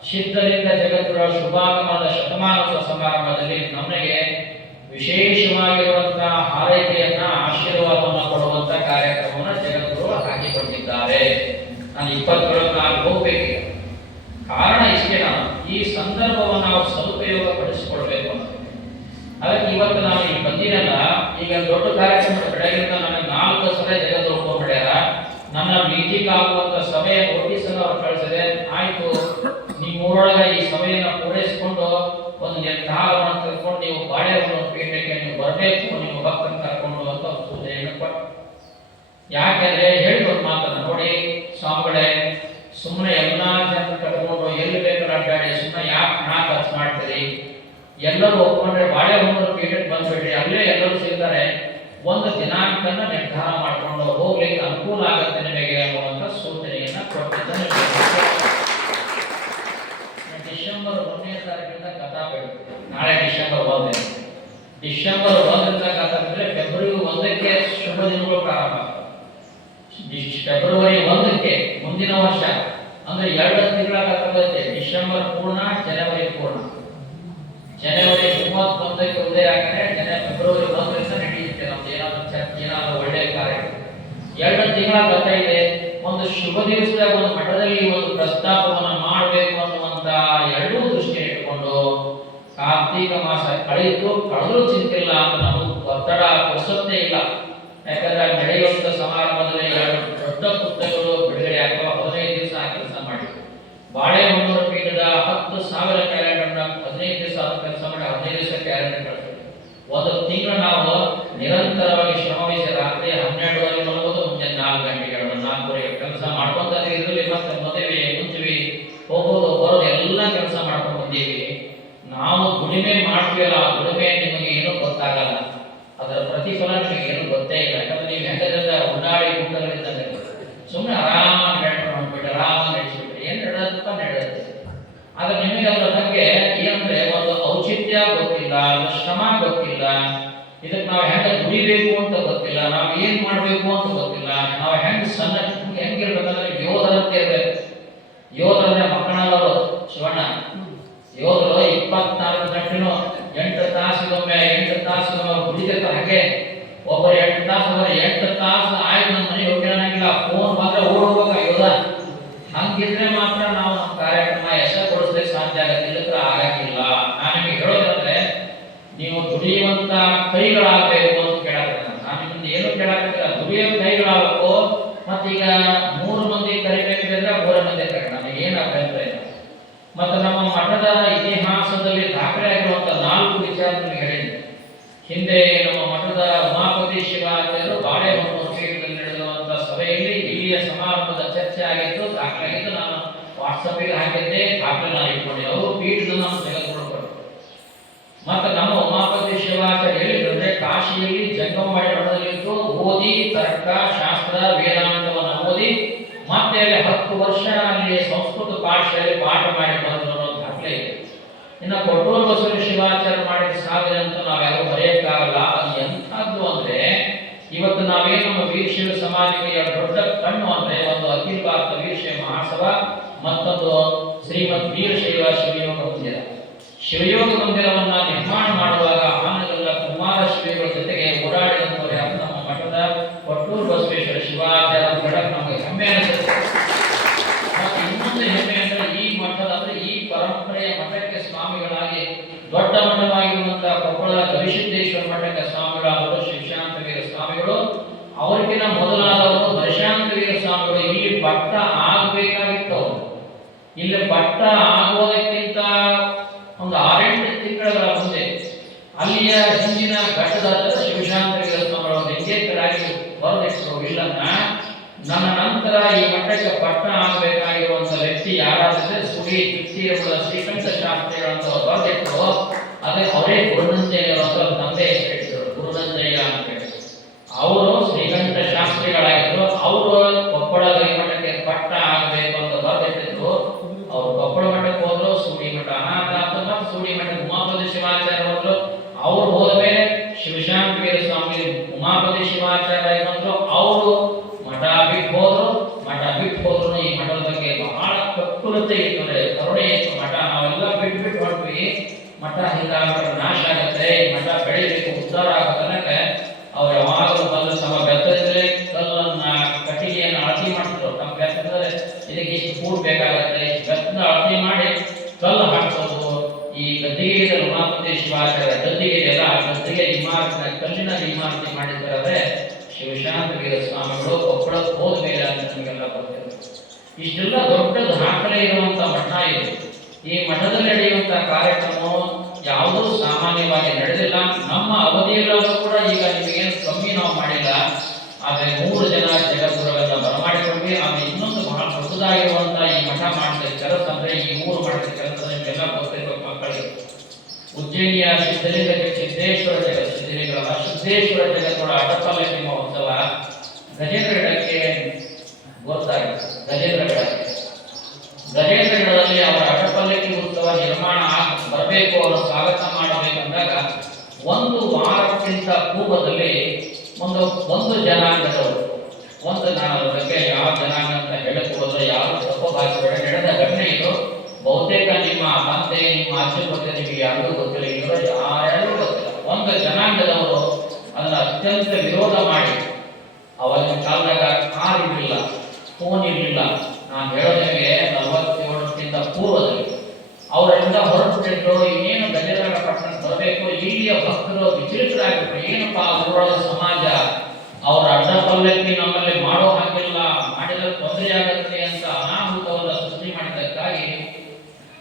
ಸಿದ್ಧಲಿಂಗ ಜಗದ್ಗುರುಗಳ ಶುಭಾಗಮನದ ಶತಮಾನೋತ್ಸವ ಸಮಾರಂಭದಲ್ಲಿ ನಮಗೆ ವಿಶೇಷವಾಗಿರುವಂತಹ ಹಾರೈಕೆಯನ್ನ ಆಶೀರ್ವಾದವನ್ನು ಕೊಡುವಂತ ಕಾರ್ಯಕ್ರಮವನ್ನು ಜಗದ್ಗುರು ಹಾಕಿಕೊಂಡಿದ್ದಾರೆ. ನಾನು 27 ಹೋಗ್ಬೇಕು. ಕಾರಣ ಇಷ್ಟೇ, ನಾನು ಈ ಸಂದರ್ಭವನ್ನು ನಾವು ಸದುಪಯೋಗ ಪಡಿಸಿಕೊಳ್ಬೇಕು ಅಂತ. ಅದಕ್ಕೆ ಇವತ್ತು ನಾನು ಇಲ್ಲಿ ಬಂದಿರಲ್ಲ. ಈಗ ದೊಡ್ಡ ಕಾರ್ಯಕ್ರಮ ಬೆಳಗಿಂದ ನನಗೆ 4 ಸಲ ಜಗದ್ಗುರು ಫೋನ್ ಮಾಡ್ಯಾರ. ನನ್ನ ಮೀಟಿಂಗ್ ಆಗುವಂತ ಸಭೆಯ ನೋಟಿಸ್ ಅನ್ನು ಅವ್ರು ಕಳಿಸಿದೆ. ಆಯ್ತು, ನಿಮ್ಮೂರೊಳಗೆ ಈ ಸಭೆಯನ್ನು ಪೂರೈಸಿಕೊಂಡು ಒಂದು ನಿರ್ಧಾರವನ್ನು ತೆಗೆದುಕೊಂಡು ನೀವು ಬಾಳೆಹೊನ್ನೂರು ಪೀಠಕ್ಕೆ ನೀವು ಬರಬೇಕು, ನೀವು ಭಕ್ತರನ್ನು ಕರ್ಕೊಂಡು ಅಂತ ಸೂಚನೆಯನ್ನು ಕೊಟ್ಟು. ಯಾಕೆಂದ್ರೆ ಹೇಳಿಕೊಂಡು ಮಾತನ್ನ ನೋಡಿ ಸ್ವಾಮಿಗಳೇ, ಸುಮ್ಮನೆ ಎಲ್ಲಾ ಜನ ಕಟ್ಕೊಂಡು ಎಲ್ಲಿ ಬೇಕಾದ್ರೆ ಅಡ್ಡಾಡಿ ಸುಮ್ಮನೆ ಯಾಕೆ ಹಣ ಖರ್ಚು ಮಾಡ್ತೀರಿ? ಎಲ್ಲರೂ ಒಪ್ಕೊಂಡ್ರೆ ಬಾಳೆಹೊನ್ನೂರು ಪೀಠಕ್ಕೆ ಬಂದ್ಬಿಡ್ರಿ, ಅಲ್ಲೇ ಎಲ್ಲರೂ ಸಿಗ್ತಾರೆ, ಒಂದು ದಿನಾಂಕನ ನಿರ್ಧಾರ ಮಾಡಿಕೊಂಡು ಹೋಗ್ಲಿಕ್ಕೆ ಅನುಕೂಲ ಆಗುತ್ತೆ ನಿಮಗೆ ಅನ್ನುವಂಥ ಸೂಚನೆಯನ್ನ ಕೊಟ್ಟಿದ್ದಾನೆ. ಡಿಸೆಂಬರ್ 1ನೇ ತಾರೀಕಿನಿಂದ ಕಥಾ ಬೇಡ. ನಾಳೆ ಡಿಸೆಂಬರ್ 1. ಡಿಸೆಂಬರ್ 1ರಿಂದ ಕಥಾ ಬಿಟ್ಟರೆ ಫೆಬ್ರವರಿ 1ಕ್ಕೆ ಶುಭ ದಿನಗಳು ಪ್ರಾರಂಭ ಆಗ್ತವೆ. ಫೆಬ್ರವರಿ 1ಕ್ಕೆ ಮುಂದಿನ ವರ್ಷ ಅಂದ್ರೆ 2 ತಿಂಗಳ ಕಥಾ ಬರುತ್ತೆ. ಡಿಸೆಂಬರ್ ಪೂರ್ಣ, ಜನವರಿ ಪೂರ್ಣ. ಜನವರಿ 31ಕ್ಕೆ ಉದಯ ಆಗನೆ ಫೆಬ್ರವರಿ 1ರಿಂದ ನಡೆಯುತ್ತೆ ನಮ್ದು ಏನಾದ್ರು ಒಳ್ಳೆಯ ಕಾರ್ಯಕ್ರಮ. 2 ತಿಂಗಳ ಕಥೆ ಇದೆ. ಒಂದು ಶುಭ ದಿವಸದಾಗ ಒಂದು ಮಠದಲ್ಲಿ ಒಂದು ಪ್ರಸ್ತಾಪವನ್ನು ಮಾಡಬೇಕು ಅನ್ನುವಂತ 2 ದೃಷ್ಟಿ ಇಟ್ಟುಕೊಂಡು ಕಾರ್ತೀಕ ಮಾಸ ಕಳೆದ್ರೂ ಚಿಂತಿಲ್ಲ ಅಂತ ನಮಗೆ ಒತ್ತಡ ಕೊಡಿಸುತ್ತೇ ಇಲ್ಲ. ಯಾಕಂದ್ರೆ ನಡೆಯುವಂತ ಸಮಾರಂಭದಲ್ಲಿ 2 ದೊಡ್ಡ ಪುಸ್ತಕಗಳು ಬಿಡುಗಡೆ ಆಗುವ 15 ದಿವಸ ಆ ಕೆಲಸ ಮಾಡಿ ಬಾಳೆಹೊನ್ನೂರು ಪೀಠದ 15 ದಿವಸ ಕೆಲಸ ಮಾಡಿ 15 ದಿವಸ ಕ್ಯಾಲೆಂಡರ್ ಕಳಿಸ್ತೀವಿ. ಒಂದು ತಿಂಗಳು ನಾವು ನಿರಂತರವಾಗಿ ಶ್ರಮವಹಿಸಿ ರಾತ್ರಿ 12:30 ಮಲಗೋದು, ಮುಂಜಾನೆ 4 ಗಂಟೆಗೆ 4:30 ಕೆಲಸ ಮಾಡ್ಕೊಂತ ಇರಲಿ. ಮತ್ತೆ ಮದುವೆ ಮುಂಚೆವಿ ಹೋಗೋದು ಬರೋದು ಎಲ್ಲ ಕೆಲಸ ಮಾಡ್ಕೊಂಡು ಬಂದೀವಿ. ನಾವು ದುಡಿಮೆ ಮಾಡ್ತೀವಲ್ಲ, ಆ ದುಡಿಮೆ ನಿಮಗೆ ಏನೂ ಗೊತ್ತಾಗಲ್ಲ, ಅದರ ಪ್ರತಿಫಲ ನಿಮಗೆ ಏನು ಗೊತ್ತೇ ಇಲ್ಲ. ಯಾಕಂದ್ರೆ ನೀವು ಹೆಂಗದ ಉಡಾಡಿ ಊಟಗಳಿದ್ದಂಗೆ ಸುಮ್ಮನೆ ಆರಾಮಾಗಿ ಹೇಳ್ಕೊಂಡು ಹೊಂದ್ಬಿಟ್ಟು ಆರಾಮಾಗಿ ನಡೆಸಿಬಿಟ್ರಿ, ಏನು ನಡೆದಪ್ಪ ನಡೆಯುತ್ತೆ. ಆದ್ರೆ ನಿಮಗೆ ಅದರ ಬಗ್ಗೆ ಏನಂದ್ರೆ ಒಂದು ಔಚಿತ್ಯ ಗೊತ್ತಿಲ್ಲ, ಶ್ರಮ ಗೊತ್ತಿಲ್ಲ, ಇದಕ್ಕೆ ನಾವು ಹೆಂಗೆ ದುಡಿಬೇಕು ಅಂತ ಗೊತ್ತಿಲ್ಲ, ನಾವು ಏನ್ ಮಾಡ್ಬೇಕು ಅಂತ ಗೊತ್ತಿಲ್ಲ, ನಾವು ಹೆಂಗಿರ್ಬೇಕಂದ್ರೆ ಯೋಧರಂತೆ ಇರಬೇಕು. ಯೋಧರಂದ್ರೆ ಮಕ್ಕಳವರು ಶಿವಣ್ಣ ಯೋಧರು 24 ಗಂಟೆನೂ 8 ತಾಸಿಗೊಮ್ಮೆ 8 ತಾಸಿಗೊಮ್ಮೆ ದುಡಿದಿರ್ತಾರೆ. ಹಾಗೆ ಒಬ್ಬರು 8 ತಾಸು 8 ತಾಸು ಆಯ್ತು ನಮ್ಮ ಮನೆಗೆ ಹೋಗಿರಂಗಿಲ್ಲ, ಫೋನ್ ಮಾತ್ರ ಓಡೋಗ ಯೋಧ. ಹಂಗಿದ್ರೆ ಮಾತ್ರ ನಾವು ನಮ್ಮ ಕಾರ್ಯಕ್ರಮ ಯಶಸ್ವಿಗೊಳಿಸ್ಲಿಕ್ಕೆ ಸಾಧ್ಯ ಆಗುತ್ತೆ, ಇಲ್ಲದ್ರೆ ಆಗಂಗಿಲ್ಲ. ನಾನು ನಿಮಗೆ ಹೇಳೋದಂದ್ರೆ ನೀವು ದುಡಿಯುವಂತ ಕೈಗಳಾಗಬೇಕು ಅಂತ ಕೇಳಾಕತ್ತೀನಿ. ನಾನು ನಿಮ್ಮಿಂದ ಏನು ಕೇಳಾಕತ್ತಿಲ್ಲ, ದುಡಿಯೋ ಕೈಗಳಾಗಬೇಕು. ಮತ್ತೀಗ 3 ಮಂದಿ ಕರಿಬೇಕಿದ್ರೆ 3 ಮಂದಿ ಕರಿ, ನನಗೆ ಏನು ಅಭ್ಯಂತರ ಇಲ್ಲ. ಮತ್ತು ನಮ್ಮ ಮಠದ ಇತಿಹಾಸದಲ್ಲಿ ದಾಖಲೆ ಆಗಿರುವಂತ 4 ವಿಚಾರ ನಿಮಗೆ ಹೇಳಿದ್ದೆ. ಹಿಂದೆ ನಮ್ಮ ಮಠದ ಉಮಾಪತಿ ಶಿವಾಚಾರ್ಯರು ಬಾಳೆಹೊನ್ನೂರು ಪೀಠದಲ್ಲಿ ನಡೆದಿರುವಂತಹ ಸಭೆಯಲ್ಲಿ ಇಲ್ಲಿಯ ಸಮಾರಂಭದ ಚರ್ಚೆ ಆಗಿತ್ತು, ದಾಖಲೆ ಆಗಿತ್ತು. ನಾನು ವಾಟ್ಸಪ್ಗೆ ಹಾಕಿದ್ದೆ, ದಾಖಲೆ ನಾನು ಇಟ್ಕೊಂಡೆ. ಅವರು ಪೀಠದ ನಮ್ಮ ತೆಗೆದುಕೊಂಡು ಮತ್ತೆ ನಮ್ಮ ಉಮಾಪತಿ ಶಿವಾಚಾರ್ಯ ಹೇಳಿದ್ರೆ ಕಾಶಿಯಲ್ಲಿ ಜಂಗಮವಾಡಿ ಮಠದಲ್ಲಿದ್ದು ಓದಿ ತರ್ಕ ಶಾಸ್ತ್ರ ವೇದಾಂತವನ್ನು ಓದಿ ಮತ್ತೆ ಅಲ್ಲಿ 10 ವರ್ಷ ಅಲ್ಲಿ ಸಂಸ್ಕೃತ ಭಾಷೆಯಲ್ಲಿ ಪಾಠ ಮಾಡಿ ಬಂದರು ಅನ್ನೋ ದಾಖಲೆ ಇದೆ. ಇನ್ನು ಕೊಟ್ಟೂರು ಬಸವ ಶಿವಾಚಾರ್ಯ ಮಾಡಿದ ಸಾಧನೆ ಅಂತ ನಾವ್ಯಾರು ಬರೆಯಕ್ಕಾಗಲ್ಲ. ಅದು ಎಂಥದ್ದು ಅಂದ್ರೆ ಇವತ್ತು ನಾವೇನು ನಮ್ಮ ವೀರಶೈವ ಸಮಾಜಕ್ಕೆ ದೊಡ್ಡ ಕಣ್ಣು ಅಂದ್ರೆ ಒಂದು ಅಖಿಲ ಭಾರತ ವೀರಶೈವ ಮಹಾಸಭಾ, ಮತ್ತೊಂದು ಶ್ರೀಮದ್ ವೀರಶೈವ ಶಿವಯೋಗ ಮಂದಿರ. ಶಿವಯೋಗ ಮಂದಿರವನ್ನ ನಿರ್ಮಾಣ ಮಾಡುವಾಗ ಆನಗಲ್ಲ ಕುಮಾರ ಶ್ರೀಗಳ ಜೊತೆಗೆ ಓಡಾಡಿದಂತವರೇ ಅದು ನಮ್ಮ ಮಠದ ಕೊಟ್ಟೂರು ಬಸವೇಶ್ವರ ಶಿವಾಚಾರ್ಯ ಘಟಕ ನಮಗೆ ಹೆಮ್ಮೆ ಅನಿಸುತ್ತೆ. ಮತ್ತೆ ಇನ್ನೊಂದು ಹೆಮ್ಮೆ ಅಂದ್ರೆ ಈ ಮಠದ ಅಂದ್ರೆ ಈ ಪರಂಪರೆಯ ಮಠಕ್ಕೆ ಸ್ವಾಮಿಗಳಾಗಿ ದೊಡ್ಡ ಮಠವಾಗಿರುವಂತಹ ಕೊಪ್ಪಳ ಗವಿಸಿದ್ದೇಶ್ವರ ಮಠಕ್ಕೆ ಸ್ವಾಮಿಗಳಾದವರು ಶಿವಶಾಂತವೀರ ಸ್ವಾಮಿಗಳು, ಅವರಿಗಿನ ಮೊದಲಾದವರು ದಶಾಂತವೀರ ಸ್ವಾಮಿಗಳು. ಇಲ್ಲಿ ಪಟ್ಟ ಆಗಬೇಕಾಗಿತ್ತು. ಇಲ್ಲಿ ಪಟ್ಟ ಆಗುವುದಕ್ಕಿಂತ ಒಂದು 6-8 ತಿಂಗಳ ಮುಂದೆ ಅಲ್ಲಿಯ ಹಿಂದಿನ ಘಟ್ಟದ ಶಿವಶಾಂತವೀರ ಸ್ವಾಮಿಗಳು ಲಿಂಗೇತರಾಗಿ ಬರೆದಿಟ್ಟರು, ಇಲ್ಲ ನನ್ನ ನಂತರ ಈ ಮಠಕ್ಕೆ ಪಟ್ಟ ಆಗಬೇಕಾಗಿರುವಂತ ವ್ಯಕ್ತಿ ಯಾರಾದ್ರೆ ಸುಡಿ ಕಿತ್ತಿರುವ ಶ್ರೀಕಂಠ ಶಾಸ್ತ್ರಿಗಳಂತ ಬರೆದಿಟ್ಟರು. ಅದೇ ಅವರೇ ಗುರುನಂಜಯ್ಯ ತಂದೆ ಹೇಳಿದ್ರು, ಗುರುನಂಜಯ್ಯ ಅಂತ ಹೇಳಿ. ಅವರು ಶ್ರೀಕಂಠ ಶಾಸ್ತ್ರಿಗಳಾಗಿದ್ರು. ಅವರು ಕೊಪ್ಪಳ ಗವಿಮಠಕ್ಕೆ ಪಟ್ಟ ಆಗಬೇಕು ಅಂತ ಬರೆದಿಟ್ಟಿದ್ರು. ಅವರು ಕೊಪ್ಪಳ ಮಠಕ್ಕೆ ಹೋದ್ರು, ಸೂಡಿ ಮಠ ಅನಾಥ ಆಯ್ತು, ಮತ್ತು ಸೂಡಿ ಮಠ ಉಮಾಪತಿ ಶಿವಾಚಾರ್ಯ ಹೋದ್ರು. ಅವ್ರು ಹೋದ್ಮೇಲೆ ಶಿವಶಾಂತವೀರ ಸ್ವಾಮಿ ಉಮಾಪತಿ ಶಿವಾಚಾರ್ಯ ಬಂದ್ರು. ಅವರು ಮಠ ಬಿಟ್ಟು ಹೋದ್ರು. ಮಠ ಬಿಟ್ಟು ಹೋದ್ರು. ಈ ಮಠದ ಬಗ್ಗೆ ಬಹಳ ಕಟ್ಟುರತೆ ಇತ್ತು, ಕರುಣೆ ಇತ್ತು. ಮಠ ನಾವೆಲ್ಲ ಬಿಟ್ಟು ಹೊರಟ್ವಿ, ಮಠ ಹಿಂಗಾಗ್ಬಿಟ್ರೆ ನಾಶ ಆಗತ್ತೆ, ಮಠ ಬೆಳಿಬೇಕು, ಉದ್ಧಾರ ಆಗತ್ತೆ. ಅವ್ರು ಯಾವಾಗಲೂ ಬಂದು ತಮ್ಮ ಬೆತ್ತರಿದ್ರೆ ಕಲ್ಲನ್ನ ಕಟ್ಟಿಗೆಯನ್ನು ಅಳತಿ ಮಾಡ್ತಿದ್ರು. ತಮ್ಮ ಬೆತ್ತರಿದ್ರೆ ಇದಕ್ಕೆ ಇಷ್ಟು ಕೂಡ್ ಬೇಕಾಗತ್ತೆ, ಬೆತ್ತದ ಅಳತಿ ಮಾಡಿ ಕಲ್ಲು ಹಾಕ್ಸೋದು. ಈ ಗದ್ದಿಗೆ ಉಮಾಪತಿ ಶಿವಾಚಾರ್ಯ ಗದ್ದಿಗೆ ಎಲ್ಲ ಗದ್ದಿಗೆ ಇಮಾರತಿನ ಕಲ್ಲಿನ ಇಮಾರತಿ ಮಾಡಿದ್ದಾರೆ. ಶಿವಶಾಂತವೀರ ಸ್ವಾಮಿಗಳು ಕೊಪ್ಪಳಕ್ಕೆ ಹೋದ್ಮೇಲೆ ಅಂತ ನಮಗೆಲ್ಲ ಗೊತ್ತಿದೆ. ಇಷ್ಟೆಲ್ಲ ದೊಡ್ಡ ದಾಖಲೆ ಇರುವಂತ ಮಠ ಇದು. ಈ ಮಠದಲ್ಲಿ ನಡೆಯುವಂತಹ ಕಾರ್ಯಕ್ರಮ ಯಾವುದೂ ಸಾಮಾನ್ಯವಾಗಿ ನಡೆದಿಲ್ಲ. ನಮ್ಮ ಅವಧಿಯಲ್ಲೂ ಕೂಡ ಈಗ ನಿಮಗೇನು ಕಮ್ಮಿ ನಾವು ಮಾಡಿಲ್ಲ. ಆದ್ರೆ 3 ಜನ ಜಗದ್ಗುರುಗಳನ್ನ ಬರಮಾಡಿಕೊಂಡ್ವಿ. ಆಮೇಲೆ ಇನ್ನೊಂದು ಬಹಳ ಹೊಸದಾಗಿರುವಂತಹ ಈ ಮಠ ಮಾಡಿದ ಕೆಲಸ ಅಂದ್ರೆ ಈ 3 ಮಾಡಿದ ಕೆಲಸ ನಿಮಗೆಲ್ಲ ಗೊತ್ತಿರಬೇಕು ಮಕ್ಕಳಿಗೆ. ಉಜ್ಜಯಿನಿಯ ಸಿದ್ಧಲಿಂಗಕ್ಕೆ ಸಿದ್ದೇಶ್ವರ ಜಗತ್ ಸಿದ್ದೇಶ್ವರ ಜಗತ್ತೋಡ ಅಟಪಲ್ಲಕ್ಕಿ ಮಹೋತ್ಸವ ಗಜೇಂದ್ರಗಡಕ್ಕೆ ಗೊತ್ತಾಗಿದೆ. ಗಜೇಂದ್ರಗಡದಲ್ಲಿ ಅವರ ಅಟಪಲ್ಲಕ್ಕಿ ಉತ್ಸವ ನಿರ್ಮಾಣ ಬರಬೇಕು, ಅವರು ಸ್ವಾಗತ ಮಾಡಬೇಕಂದಾಗ 1 ವಾರಕ್ಕಿಂತ ಪೂರ್ವದಲ್ಲಿ ಒಂದು ಜನಾಂಗದವರು ನಾನು ಅದರ ಬಗ್ಗೆ ಯಾವ ಜನಾಂಗ ಅಂತ ಹೇಳಕ್ಕೆ ಹೋದ್ರೆ ಯಾರು ತಪ್ಪು ನಡೆದ ಘಟನೆ ಇದು. ಬಹುತೇಕ ನಿಮ್ಮ ತಂದೆ ನಿಮ್ಮ ಅಜ್ಜಿ ಬಗ್ಗೆ ನಿಮಗೆ ಯಾರಿಗೂ ಗೊತ್ತಿಲ್ಲ, ಯಾರಿಗೂ ಗೊತ್ತಿಲ್ಲ. ಒಂದು ಜನಾಂಗದವರು ಅದನ್ನ ಅತ್ಯಂತ ವಿರೋಧ ಮಾಡಿ, ಅವಾಗಿನ ಕಾಲದಾಗ ಕಾರ್ ಇರಲಿಲ್ಲ, ಫೋನ್ ಇರಲಿಲ್ಲ. ನಾನು ಹೇಳೋದಿಗೆ 47 ವರ್ಷಕ್ಕಿಂತ ಪೂರ್ವದಲ್ಲಿ ಅವರಿಂದ ಹೊರಟಿದ್ರು. ಇನ್ನೇನು ಗಜೇಂದ್ರ ಪಟ್ಟಣಕ್ಕೆ ಬರಬೇಕು, ಇಲ್ಲಿಯ ಭಕ್ತರು ವಿಚಲಿತರಾಗಬೇಕು. ಏನಪ್ಪಾ ಊರೊಳಗ ಸಮಾಜ ಅವರ ಅಡ್ಡಪಲ್ಲಕ್ಕಿ ನಮ್ಮಲ್ಲಿ ಮಾಡೋ ಹಾಗಿಲ್ಲ, ಮಾಡಿದ್ರೆ ತೊಂದರೆ ಆಗುತ್ತೆ ಅಂತ ಅನಾಹುತವನ್ನು ಸೃಷ್ಟಿ ಮಾಡಿದ್ದಕ್ಕಾಗಿ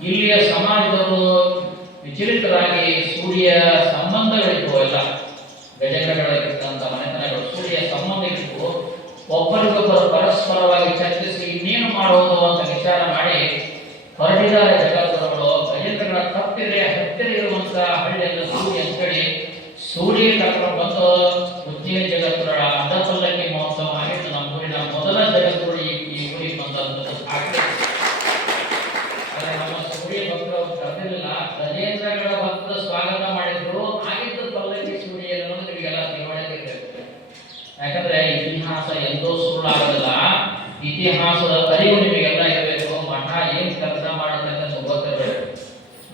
ಇಲ್ಲಿಯ ಸಮಾಜದವರು ವಿಚಲಿತರಾಗಿ ಸೂರ್ಯ ಸಂಬಂಧಗಳಿದ್ವು. ಎಲ್ಲ ಗಜೇಂದ್ರಗಳಿರ್ತಕ್ಕಂಥ ಮನೆತನಗಳು ಸೂರ್ಯ ಸಂಬಂಧಗಳಿದ್ವು. ಒಬ್ಬರಿಗೊಬ್ಬರು ಪರಸ್ಪರವಾಗಿ ಚರ್ಚಿಸಿ ಇನ್ನೇನು ಮಾಡೋದು ಅಂತ ವಿಚಾರ ಮಾಡಿ ಹೊರಟಿದ್ದಾರೆ ಜಗದ್ಗುರುಗಳು. ಗಜೇಂದ್ರಗಳ ತಪ್ಪಿದ್ರೆ ಹತ್ತಿರ ಇರುವಂತಹ ಹಳ್ಳಿಯನ್ನು ಸೂರ್ಯ ಅಂತೇಳಿ ಸೂರ್ಯ ಕರ್ಕೊಂಡು ಬಂದು ಉಜ್ಜಯಿನಿ ಜಗದ್ಗುರುಗಳ ಅಡ್ಡಪಲ್ಲಕ್ಕಿ ಮಹೋತ್ಸವ ಆಗಿತ್ತು. ನಮ್ಮ ಊರಿನ ಮೊದಲ ಜಗದ್ಗುರು ಈ ಊರಿಗೆ ಬಂದಂಥದ್ದು. ಆದರೆ ನಮ್ಮ ಸೂರ್ಯ ಭಕ್ತರು ಕರೆದಿಲ್ಲ, ಗಜೇಂದ್ರಗಳ ಭಕ್ತರು ಸ್ವಾಗತ ಮಾಡಿದ್ರು. ಆಗಿದ್ದ ಪಲ್ಲಕ್ಕಿ ಸೂರ್ಯ ಅನ್ನೋದು ನಿಮಗೆಲ್ಲ ತಿಳುವಳಿಕೆ ಇರುತ್ತೆ. ಯಾಕಂದ್ರೆ ಇತಿಹಾಸ ಎಂದೂ ಸುಳ್ಳಾಗಲ್ಲ. ಇತಿಹಾಸದ ಅರಿವು ನಿಮಗೆಲ್ಲ ಇರಬೇಕು. ಮಠ ಏನ್ ಕೆಲಸ ಮಾಡುತ್ತೆ ಗೊತ್ತಿರಬೇಕು.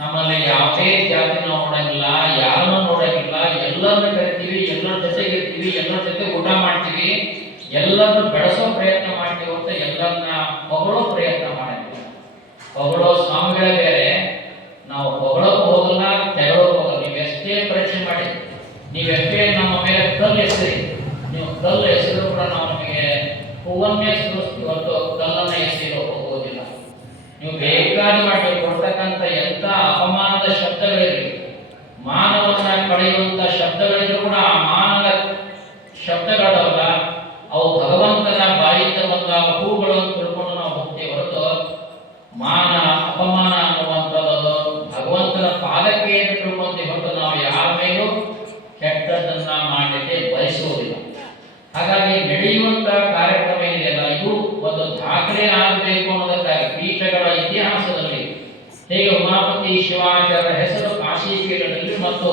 ನಮ್ಮಲ್ಲಿ ಯಾವುದೇ ಜಾತಿ ನಾವು ನೋಡಂಗಿಲ್ಲ, ಯಾರನ್ನೂ ನೋಡಂಗಿಲ್ಲ. ಎಲ್ಲರನ್ನು ಕರಿತೀವಿ, ಎಲ್ಲರ ಜೊತೆಗೆ ಇರ್ತೀವಿ, ಎಲ್ಲರ ಜೊತೆ ಊಟ ಮಾಡ್ತೀವಿ, ಎಲ್ಲರನ್ನು ಬೆಳೆಸೋ ಪ್ರಯತ್ನ ಮಾಡ್ತೀವಿ ಅಂತ ಎಲ್ಲರನ್ನ ಹೊಗಳೋ ಪ್ರಯತ್ನ ಮಾಡಿದ್ವಿ. ಹೊಗಳೋ ಸ್ವಾಮಿಗಳೇ ಬೇರೆ, ನಾವು ಹೊಗಳೋಕೆ ಹೋಗಲ್ಲ, ತೆಗಳೋಕೆ ಹೋಗಲ್ಲ. ನೀವೆಷ್ಟೇ ಪರೀಕ್ಷೆ ಮಾಡಿ, ನೀವೆಷ್ಟೇ ನಮ್ಮ ಮೇಲೆ ಕಲ್ಲು ಎಸರಿ, ನೀವು ಕಲ್ಲು ಎಸೆದ್ರು ಕೂಡ ನಾವು ನಿಮಗೆ ಹೂವನ್ನೇ ಸುರಿಸ್ತೀವಿ ಹೊರತು ಕಲ್ಲನ್ನ ಎಸೆಯಲು ಹೋಗೋದಿಲ್ಲ. ನೀವು ಬೇಕಾಗಿ ಮಾಡಿ ಕೊಡ್ತಕ್ಕಂಥ ಎಂಥ ಅಪಮಾನದ ಶಬ್ದಗಳಿರಲಿ, ಮಾನವನ್ನ ಕಳೆಯುವಂತ ಶಬ್ದಗಳಿದ್ರು ಕೂಡ ಆ ಮಾನವ ಶಬ್ದಗಳಲ್ಲ, ಅವು ಭಗವಂತನ ಬಾಯಿಂದ ಬಂದ ಹೂಗಳು ಅಂತ ತಿಳ್ಕೊಂಡು ನಾವು ಹೋಗ್ತೀವಿ ಹೊರತು ಮಾನ ಅಪಮಾನ ಅನ್ನುವಂಥದ್ದು ಭಗವಂತನ ಪಾದಕ್ಕೆ ಅಂತ ತಿಳ್ಕೊಂತೀವಿ ಹೊರತು ನಾವು ಯಾರ ಮೇಲೂ ಕೆಟ್ಟದನ್ನ ಮಾಡಲಿಕ್ಕೆ ಬಯಸುವುದಿಲ್ಲ. ಹಾಗಾಗಿ ನಡೆಯುವಂತ ಕಾರ್ಯಕ್ರಮ ಇದೆಯಲ್ಲ, ಇದು ಒಂದು ದಾಖಲೆ ಆಗಬೇಕು ಅನ್ನೋದಕ್ಕಾಗಿ ಪೀಠಗಳ ಇತಿಹಾಸದಲ್ಲಿ ಹೇಗೆ ಉಮಾಪತಿ ಶಿವಾಚಾರ್ಯರ ಹೆಸರು ಕಾಶಿ ಪೀಠದಲ್ಲಿ ಮತ್ತು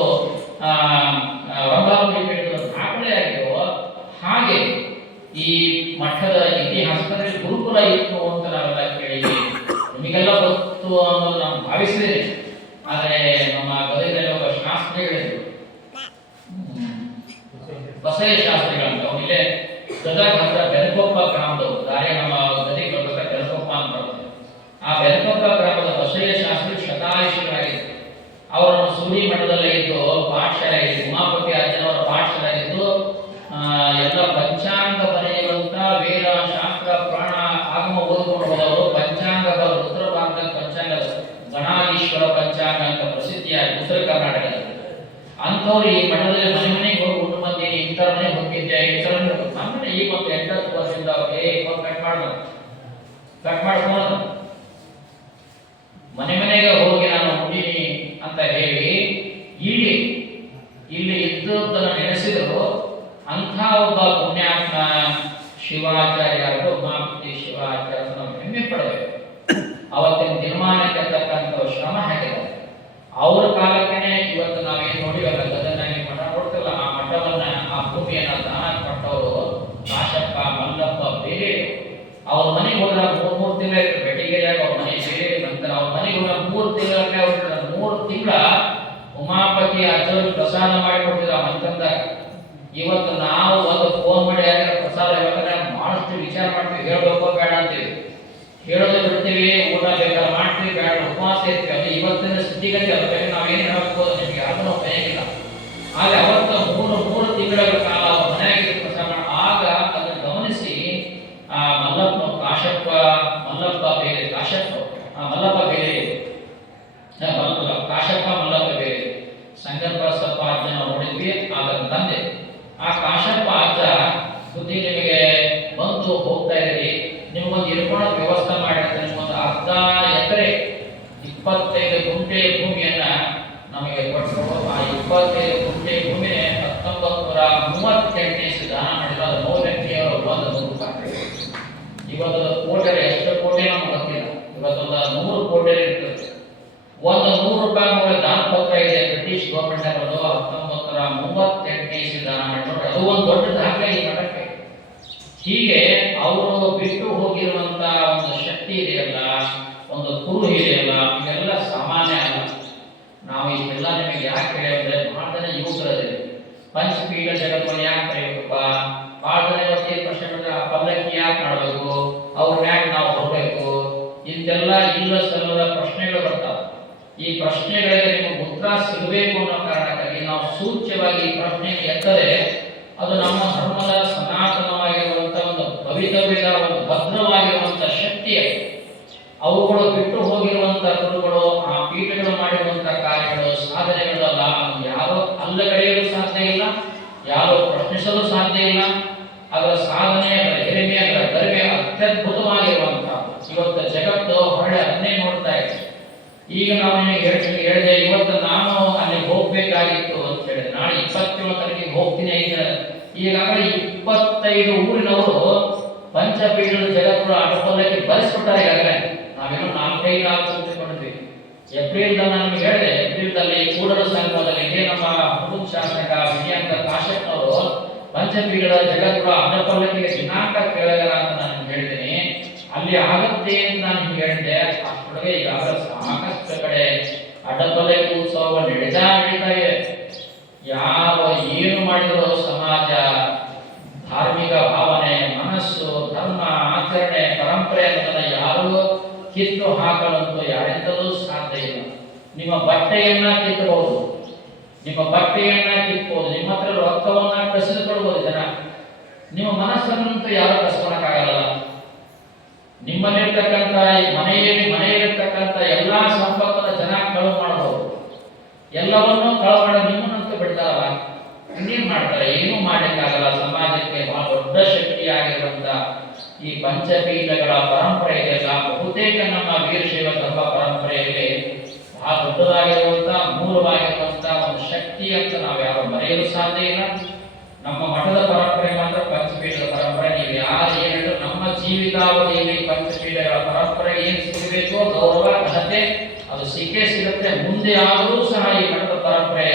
ರಂಭಾಪುರಿ ಪೀಠದ ದಾಖಲೆ ಆಗಿದೆಯೋ ಹಾಗೆ ಈ ಮಠದ ಇತಿಹಾಸದಲ್ಲಿ ಗುರುಕುಲ ಇತ್ತು ಅಂತ ನಾವೆಲ್ಲ ಕೇಳಿದ್ದೀವಿ. ನಿಮಗೆಲ್ಲ ಗೊತ್ತು ಅನ್ನೋದು ನಾನು ಭಾವಿಸಿದ್ದೇನೆ. ಆದರೆ ನಮ್ಮ ಗದಗದಲ್ಲಿ ಒಬ್ಬ ಶಾಸ್ತ್ರಿ ಹೇಳಿದ್ರು, ಬಸಯ್ಯ ಶಾಸ್ತ್ರಿಗಳಂತ. ಅವ್ರು ಇಲ್ಲೇ ಗದಗ ಹತ್ರ ಬೆನಕೊಪ್ಪ ಗ್ರಾಮದವರು, ದಾರಿ ನಮ್ಮ ಗದಗ ಬರ್ಬೇಕಾದ್ರೆ ಬೆನಕೊಪ್ಪ ಅಂತ ಬರುತ್ತೆ. ಆ ಬೆನಕೊಪ್ಪ ಗ್ರಾಮದ ಬಸಯ್ಯ ಶಾಸ್ತ್ರಿ ಶತಾಯುಷಿಗಳಾಗಿತ್ತು. ಅವರನ್ನು ಸೂರಿ ಮಠದಲ್ಲೇ ಇದ್ದು ಪಾಠಶಾಲೆ ಆಗಿದ್ದು, ಉಮಾಪತಿ ಅಜ್ಜನವರ ಪಾಠಶಾಲೆ ಆಗಿದ್ದು ಎಲ್ಲ ಪಂಚಾಂಗ ಬರೆಯುವಂತ ವೇದ ಶಾಸ್ತ್ರ ಪುರಾಣ ಆಗಮ ಓದ್ಕೊಂಡು ಹೋದವರು. ಪಂಚಾಂಗಗಳು ಉತ್ತರ ಭಾರತದ ಪಂಚಾಂಗ ಗಣಾಧೀಶ್ವರ ಪಂಚಾಂಗ ಅಂತ ಪ್ರಸಿದ್ಧಿಯಾಗಿ ಉತ್ತರ ಕರ್ನಾಟಕದಲ್ಲಿ ಅಂಥವ್ರು ಈ ಮಠದಲ್ಲಿ ಮನೆ ಮನೆಗೆ ಹೋಗಿ ಉಂಟು ಮಂದಿ ಇಂಥರ ಮನೆ ಹೋಗಿದ್ದೆ, ಇಂಥರ ನಮ್ಮನೆ ಈ ಒಂದು 8-10 ವರ್ಷದಿಂದ ಕಟ್ ಮಾಡ್ಕೊಂಡು ಮನೆ ಮನೆಗೆ ಹೋಗಿ ನಾನು ಹುಟ್ಟಿನಿ ಅಂತ ಹೇಳಿ ಇಲ್ಲಿ ಇದ್ದದ್ದನ್ನು ನೆನೆಸಿದರು. ಅಂಥ ಒಬ್ಬ ಪುಣ್ಯಾತ್ಮ ಶಿವಾಚಾರ್ಯರು, ಉಮಾಪತಿ ಶಿವಾಚಾರ್ಯ ನಾವು ಹೆಮ್ಮೆ ಪಡಬೇಕು. ಅವತ್ತಿನ ದಿನಮಾನಕ್ಕೆ ತಕ್ಕಂಥ ಶ್ರಮ ಹಾಕಿದ್ದಾರೆ. ಅವ್ರ ಕಾಲಕ್ಕೆ ಇವತ್ತು ನಾವೇನು ನೋಡಿವಲ್ಲ ಗದಗನಲ್ಲಿ ಮಠ ನೋಡ್ತಿಲ್ಲ, ಆ ಮಠವನ್ನ ಆ ಭೂಮಿಯನ್ನ ದಾನ ಕೊಟ್ಟವರು ಕಾಶಪ್ಪ ಮಲ್ಲಪ್ಪ ಬೇರೆ. ಅವ್ರ ಮನೆಗೆ ಹೋದ್ರೆ 3 ತಿಂಗಳ ಬೆಟ್ಟಿಗೆಯಾಗ ಅವ್ರ ಮನೆ ಬೇರೆ. ನಂತರ ಅವ್ರ ಮನೆಗೆ ಹೋದ್ರೆ 3 ತಿಂಗಳಕ್ಕೆ ಅವ್ರ 3 ತಿಂಗಳ ಉಮಾಪತಿ ಅಜ್ಜರು ಪ್ರಸಾದ ಮಾಡಿಕೊಟ್ಟಿದ್ರು ಆ ಮಂತಂದಾಗ. ಇವತ್ತು ನಾವು ಒಂದು ಫೋನ್ ಮಾಡಿ ಯಾರು ಪ್ರಸಾದ ಯಾಕಂದ್ರೆ ಬಹಳಷ್ಟು ವಿಚಾರ ಮಾಡ್ತೀವಿ, ಹೇಳ್ಬೇಕೋ ಬೇಡ ಅಂತೀವಿ, ಹೇಳೋದು ಬಿಡ್ತೀವಿ, ಊಟ ಬೇಕಾದ್ರೆ ಮಾಡ್ತೀವಿ, ಬೇಡ ಉಪವಾಸ ಇರ್ತೀವಿ. ಅದು ಇವತ್ತಿನ ಸ್ಥಿತಿಗತಿ. ಅದ್ರ ಬಗ್ಗೆ ನಾವೇನು ಹೇಳ್ಬೋದು ನಿಮ್ಗೆ ಯಾರು ನಾವು ಬೇಕಿಲ್ಲ. ಆಗ ಅವತ್ತು 3 ತಿಂಗಳ ಕಾಲ ಅವ್ರ ಮನೆಯಾಗಿ ಪ್ರಸಾದ ಮಾಡಿ ಆಗ ಅದನ್ನು ಗಮನಿಸಿ ಆ ಮಲ್ಲಪ್ಪ ಕಾಶಪ್ಪ ಮಲ್ಲಪ್ಪ ಬೇರೆ ಕಾಶಪ್ಪ ಮಲ್ಲಪ್ಪ ಬೇರೆ ಕಾಶಪ್ಪ ಮಲ್ಲಪ್ಪ ಬೇರೆ ಸಂಗಪ್ಪ ಸಪ್ಪ ಅಜ್ಜನ ನೋಡಿದ್ವಿ. ಅದರ ತಂದೆ ಆ ಕಾಶಪ್ಪ ಅಜ್ಜ ಬುದ್ಧಿ ನಿಮಗೆ ಬಂದು ಹೋಗ್ತಾ ಇದ್ದೀರಿ, ನಿಮ್ಗೊಂದು ಇಳ್ಕೊಳ್ಳೋಕೆ ವ್ಯವಸ್ಥೆ ಮಾಡಿರ್ತಾರೆ. ನಿಮ್ಗೊಂದು ಅರ್ಧ ಎಕರೆ 25 ಗುಂಟೆ ಭೂಮಿಯನ್ನ ನಮಗೆ ಕೊಟ್ಟರು. ಆ 25 ಗುಂಟೆ ಭೂಮಿನೇ 1938 ದಾನ ಮಾಡಿದ್ರು. ಅದು ಮೌಲ್ಯಕ್ಕೆ 100 ರೂಪಾಯಿ. ಇವತ್ತು ಕೋಟೆ ಎಷ್ಟು ಕೋಟೆ ನಮ್ಗೆ ಗೊತ್ತಿಲ್ಲ. ಇವತ್ತೊಂದು 100 ಕೋಟೆ ಇರ್ತದೆ. ಒಂದು 100 ರೂಪಾಯಿ ಮೂಲ ದಾನ ಪತ್ರ ಇದೆ ಬ್ರಿಟಿಷ್ ಗೌರ್ಮೆಂಟ್ ಅವರು 1938 ದಾನ ಮಾಡಿದ್ರು. ಅದು ಒಂದು ದೊಡ್ಡ ದಾಖಲೆ ಈ ಮಠಕ್ಕೆ. ಹೀಗೆ ಅವರು ಬಿಟ್ಟು ಹೋಗಿರುವಂತ ಒಂದು ಶಕ್ತಿ ಇದೆಯಲ್ಲ, ಒಂದು ಕುರು ಇದೆಯಲ್ಲ, ಇದೆಲ್ಲ ಸಾಮಾನ್ಯ ಅಲ್ಲ. ನಾವು ಇಷ್ಟೆಲ್ಲ ನಿಮಗೆ ಯಾಕೆ ಹೇಳಿದ್ರೆ ಬಹಳ ಜನ ಯುವಕರದಿದೆ. ಪಂಚಪೀಠ ಜಗತ್ತನ್ನು ಯಾಕೆ ಕರೀಬೇಕಪ್ಪ, ಬಹಳ ಜನ ಇವತ್ತೇ ಪ್ರಶ್ನೆ ಮಾಡಿದ್ರೆ ಆ ಪಲ್ಲಕ್ಕಿ ಯಾಕೆ ಮಾಡಬೇಕು, ಅವ್ರನ್ನ ಯಾಕೆ ನಾವು ಹೊರಬೇಕು, ಇದೆಲ್ಲ ಇಲ್ಲ ಸಲ್ಲದ ಪ್ರಶ್ನೆಗಳು ಬರ್ತಾವೆ. ಈ ಪ್ರಶ್ನೆಗಳಿಗೆ ನಿಮಗೆ ಉತ್ತರ ಸಿಗಬೇಕು ಅನ್ನೋ ಕಾರಣಕ್ಕಾಗಿ ನಾವು ಸೂಚ್ಯವಾಗಿ ಈ ಪ್ರಶ್ನೆ ಎತ್ತರೆ ಅದು ನಮ್ಮ ಧರ್ಮದ ಸನಾತನವಾಗಿರುವಂತಹ ಒಂದು ಭವಿತವ್ಯದ ಒಂದು ಭದ್ರವಾಗಿರುವಂತಹ ಶಕ್ತಿಯ ಅವುಗಳು ಬಿಟ್ಟು ಹೋಗಿರುವಂತಹ ಗುರುಗಳು, ಆ ಪೀಠಗಳು ಮಾಡಿರುವಂತಹ ಕಾರ್ಯಗಳು ಇಲ್ಲ. ಅದರ ಸಾಧನೆ, ಅದರ ಹಿರಿಮೆ, ಅದರ ಗರಿಮೆ ಅತ್ಯದ್ಭುತವಾಗಿರುವಂತಹ ಇವತ್ತು ಜಗತ್ತು ಹೊರಡೆ ಅದನ್ನೇ ನೋಡ್ತಾ ಇದೆ. ಈಗ ನಾವು ಹೇಳಿದೆ, ಇವತ್ತು ನಾನು ಅಲ್ಲಿ ಹೋಗ್ಬೇಕಾಗಿತ್ತು ಅಂತ ಹೇಳಿದೆ, ನಾಳೆ 27 ತಾರೀಕಿಗೆ ಹೋಗ್ತೀನಿ ಅಂತ. ಈಗಾಗಲೇ 25 ಊರಿನವರು ಪಂಚಪೀಠದ ಜಗತ್ತು ಅಡಪಲ್ಲಕ್ಕೆ ಬರೆಸ್ಬಿಟ್ಟಾರೆ. ಈಗಾಗಲೇ ನಾವೇನೋ 4-5 ಕೂತ್ಕೊಂಡಿದ್ವಿ. ಏಪ್ರಿಲ್ದಲ್ಲಿ ನಾನು ನಿಮ್ಗೆ ಹೇಳಿದೆ, ಏಪ್ರಿಲ್ದಲ್ಲಿ ಕೂಡಲ ಸಂಘದಲ್ಲಿ ಇದೇ ನಮ್ಮ ಹುಡುಗ ಶಾಸಕ ವಿಜಯಾಂತ ಕಾಶ್ಯಪ್ನವರು ಪಂಚಪೀಠದ ಜಗತ್ತು ಅಡಪಲ್ಲಕ್ಕೆ ದಿನಾಂಕ ಕೇಳಗಲ್ಲ ಅಂತ ನಾನು ಹೇಳಿದ್ದೀನಿ. ಅಲ್ಲಿ ಆಗುತ್ತೆ ಅಂತ ನಾನು ನಿಮ್ಗೆ ಹೇಳಿದೆ. ಅಷ್ಟೊಳಗೆ ಈಗಾಗಲೇ ಸಾಕಷ್ಟು ಕಡೆ ಅಡ್ಡಪಲ್ಲಕ್ಕಿ ಉತ್ಸವಗಳು ನಡೀತಾ ಇವೆ. ಯಾವ ಏನು ಮಾಡಿದ್ರು ಸಮಾಜ, ಧಾರ್ಮಿಕ ಭಾವನೆ, ಮನಸ್ಸು, ಧರ್ಮ, ಆಚರಣೆ, ಪರಂಪರೆ ಅನ್ನೋದನ್ನ ಯಾರು ಕಿತ್ತು ಹಾಕಲಂತೂ ಯಾರಿಂದಲೂ ಸಾಧ್ಯ ಇಲ್ಲ. ನಿಮ್ಮ ಬಟ್ಟೆಯನ್ನ ಕಿತ್ತಬಹುದು, ನಿಮ್ಮ ಬಟ್ಟೆಯನ್ನ ಕಿತ್ತಬಹುದು, ನಿಮ್ಮ ಹತ್ರ ರೊಕ್ಕವನ್ನ ಕಸಿದುಕೊಳ್ಬಹುದು ಜನ. ನಿಮ್ಮ ಮನಸ್ಸನ್ನಂತೂ ಯಾರು ಕಸ್ಕೊಳಕ್ಕಾಗಲ್ಲ. ನಿಮ್ಮಲ್ಲಿರ್ತಕ್ಕಂಥ ಮನೆಯಲ್ಲಿರ್ತಕ್ಕಂಥ ಎಲ್ಲಾ ಸಂಪತ್ತನ್ನು ಜನ ಕಳು ಮಾಡಬಹುದು. ಎಲ್ಲವನ್ನೂ ಕಳು ಮಾಡಿ ನಿಮ್ಮನ್ನಂತೂ ಬಿಡ್ತಾರಲ್ಲ, ಇನ್ನೇನ್ ಮಾಡ್ತಾರೆ? ಏನೂ ಮಾಡಲಿಕ್ಕಾಗಲ್ಲ. ಸಮಾಜಕ್ಕೆ ಬಹಳ ದೊಡ್ಡ ಶಕ್ತಿಯಾಗಿರುವಂತ ಈ ಪಂಚಪೀಠಗಳ ಪರಂಪರೆ ಇದೆಯಲ್ಲ, ಬಹುತೇಕ ನಮ್ಮ ವೀರಶೈವ ಧರ್ಮ ಪರಂಪರೆಯಲ್ಲಿ ಬಹಳ ದೊಡ್ಡದಾಗಿರುವಂತ ಮೂಲವಾಗಿರುವಂತ ಒಂದು ಶಕ್ತಿ ಅಂತ ನಾವು ಯಾರು ಮರೆಯಲು ಸಾಧ್ಯ ಇಲ್ಲ. ನಮ್ಮ ಮಠದ ಪರಂಪರೆ ಮಾತ್ರ ಪಂಚಪೀಠದ ಪರಂಪರೆ. ನೀವು ಯಾರು ಹೇಳಿದ್ರು ನಮ್ಮ ಜೀವಿತಾವಧಿಯಲ್ಲಿ ಪಂಚಪೀಠಗಳ ಪರಂಪರೆ ಏನ್ ಸಿಗಬೇಕೋ ಗೌರವ, ಘನತೆ ಅದು ಸಿಕ್ಕೇ ಸಿಗುತ್ತೆ. ಮುಂದೆ ಆದರೂ ಸಹ ಈ ಮಠದ ಪರಂಪರೆ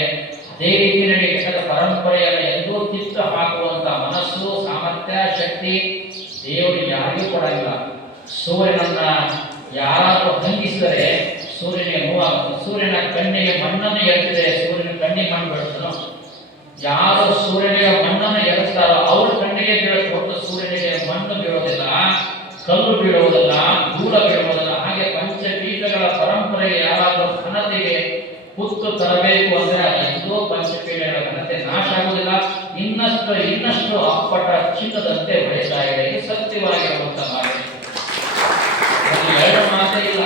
ಅದೇ ರೀತಿ ನಡೆಯಬೇಕಾದ ಪರಂಪರೆಯನ್ನು ಎಂದೂ ಕಿತ್ತು ಹಾಕುವಂತ ಮನಸ್ಸು, ಸಾಮರ್ಥ್ಯ, ಶಕ್ತಿ ದೇವರು ಯಾರಿಗೂ ಕೊಡಲಿಲ್ಲ. ಸೂರ್ಯನನ್ನ ಯಾರಾದರೂ ಹಂಗಿಸಿದರೆ ಸೂರ್ಯನಿಗೆ ನೋವಾಗುತ್ತೆ. ಸೂರ್ಯನ ಕಣ್ಣಿಗೆ ಮಣ್ಣನ್ನು ಎರೆಸಿದರೆ ಸೂರ್ಯನ ಕಣ್ಣಿಗೆ ಮಣ್ಣು ಬೀಳುತ್ತನೋ? ಯಾರು ಸೂರ್ಯನಿಗೆ ಮಣ್ಣನ್ನು ಎರೆಸ್ತಾರೋ ಅವ್ರ ಕಣ್ಣಿಗೆ ಬೀಳುತ್ತೆ ಹೊರತು ಸೂರ್ಯನಿಗೆ ಮಣ್ಣು ಬೀಳೋದಿಲ್ಲ, ಕಲ್ಲು ಬೀಳುವುದಿಲ್ಲ, ಧೂಳ ಬೀಳುವುದಿಲ್ಲ. ಹಾಗೆ ಪಂಚಪೀಠಗಳ ಪರಂಪರೆಗೆ ಯಾರಾದರೂ ಘನತೆಗೆ ಕುತ್ತು ತರಬೇಕು ಅಂದ್ರೆ ಎಂದೂ ಪಂಚಪೀಠಗಳ ಘನತೆ ನಾಶ ಆಗುವುದಿಲ್ಲ. ಇನ್ನಷ್ಟು ಅಪ್ಪಟ ಚಿನ್ನದಂತೆ ಬೆಳೀತಾ ಇದೆ. ಇದು ಸತ್ಯವಾಗಿರುವಂತ ಮಾತು, ಎರಡು ಮಾತೇ ಇಲ್ಲ.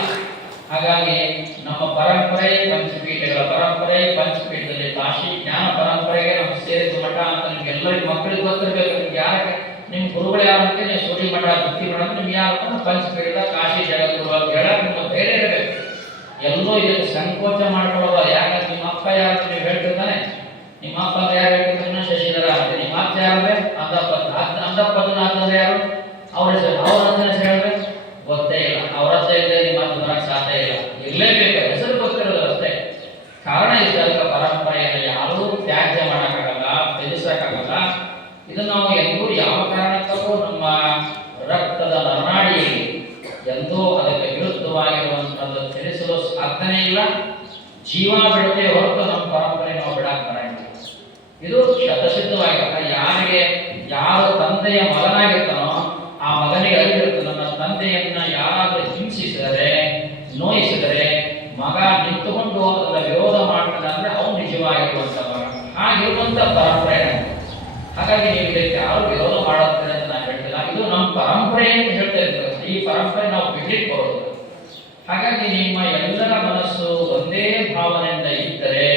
ಹಾಗಾಗಿ ನಮ್ಮ ಪರಂಪರೆ ಪಂಚಪೀಠಗಳ ಪರಂಪರೆ. ಪಂಚಪೀಠದಲ್ಲಿ ಕಾಶಿ ಜ್ಞಾನ ಪರಂಪರೆಗೆ ನಮ್ಮ ಸೇರಿದ ಮಠ ಅಂತ ನಿಮ್ಗೆಲ್ಲರಿಗೂ ಮಕ್ಕಳಿಗೆ ಗೊತ್ತಿರಬೇಕು. ನಿಮ್ಗೆ ಯಾರಕ್ಕೆ ನಿಮ್ ಗುರುಗಳು ಯಾರು ಅಂತ, ನೀವು ಸೂರಿ ಮಠ, ಬುತ್ತಿ ಮಠ ಅಂತ ನಿಮ್ಗೆ ಯಾರು ಪಂಚಪೀಠದ ಕಾಶಿ ಜಗದ್ಗುರು ಅಂತ ಹೇಳಕ್ ನಿಮ್ಮ ಧೈರ್ಯ ಇರಬೇಕು. ಎಲ್ಲೋ ಇದಕ್ಕೆ ಸಂಕೋಚ ಮಾಡ್ಕೊಳ್ಳೋದು. ಯಾಕಂದ್ರೆ ನಿಮ್ಮ ಅಪ್ಪ ಯಾರು ನೀವು ಹೇಳ್ತಿರ್ತಾನೆ, ನಿಮ್ಮ ಅಪ್ಪ ಅಂದ್ರೆ ಯಾರು ಹೇಳ್ತಿರ್ತಾನೆ? ಶಶಿಧರ ಅಂತ. ನಿಮ್ಮ ಅಜ್ಜ ಯಾರು? ಅಂದಪ್ಪನ ಯಾರು? ಅವ್ರ ಹೆಸರು ಹೇಳ್ಬೇಕು, ಗೊತ್ತೇ ಇಲ್ಲ. ಅವ್ರ ಅಜ್ಜ ಇದ್ರೆ ನಿಮ್ಮ ಅಜ್ಜ ಬರಕ್ ಸಾಧ್ಯ ಇಲ್ಲ. ಇರ್ಲೇಬೇಕು, ಹೆಸರು ಗೊತ್ತಿರೋದು ಅಷ್ಟೇ. ಕಾರಣ ಇದ್ದಾಗ ಪರಂಪರೆಯನ್ನು ಯಾರೂ ತ್ಯಾಜ್ಯ ಮಾಡಕ್ಕಾಗಲ್ಲ, ತ್ಯಜಿಸಕ್ಕಾಗಲ್ಲ. ಇದನ್ನು ನಾವು ಎಂದೂ ಯಾವ ಕಾರಣಕ್ಕೂ ನಮ್ಮ ರಕ್ತದ ನರನಾಡಿಯಲ್ಲಿ ಎಂದೂ ಅದಕ್ಕೆ ವಿರುದ್ಧವಾಗಿರುವಂತದ್ದು ತಿಳಿಸಲು ಸಾಧ್ಯನೇ ಇಲ್ಲ. ಜೀವ ಬಿಡುತ್ತೆ ಹೊರತು ನಮ್ಮ ಪರಂಪರೆ ನಾವು ಬಿಡಕ್ಕೆ ಬರಂಗಿಲ್ಲ. ಇದು ಶತಸಿದ್ಧವಾಗಿರುತ್ತೆ. ಯಾರು ತಂದೆಯ ಮಗನಾಗಿರ್ತಾನೋ ಆ ಮಗನಿಗೆ ಅರಿವಿರುತ್ತೆ, ನನ್ನ ತಂದೆಯನ್ನ ಯಾರಾದರೂ ಹಿಂಸಿಸಿದರೆ, ನೋಯಿಸಿದರೆ ಮಗ ನಿಂತುಕೊಂಡು ಅದರ ವಿರೋಧ ಮಾಡ್ತಾನೆ ಅಂದ್ರೆ ಅವನು ನಿಜವಾಗಿರುವಂತ ಮಗ. ಹಾಗಿರುವಂತ ಪರಂಪರೆ. ಹಾಗಾಗಿ ನೀವು ಇದಕ್ಕೆ ಯಾರು ವಿರೋಧ ಮಾಡುತ್ತಾರೆ ಅಂತ ನಾನು ಹೇಳ್ತಿಲ್ಲ. ಇದು ನಮ್ಮ ಪರಂಪರೆ ಅಂತ ಹೇಳ್ತಾ ಇರ್ತಾರೆ. ಈ ಪರಂಪರೆ ನಾವು ಬಿಡ್ಲಿಕ್ಕೆ ಬರೋದು. ಹಾಗಾಗಿ ನಿಮ್ಮ ಎಲ್ಲರ ಮನಸ್ಸು ಒಂದೇ ಭಾವನೆಯಿಂದ ಇದ್ದರೆ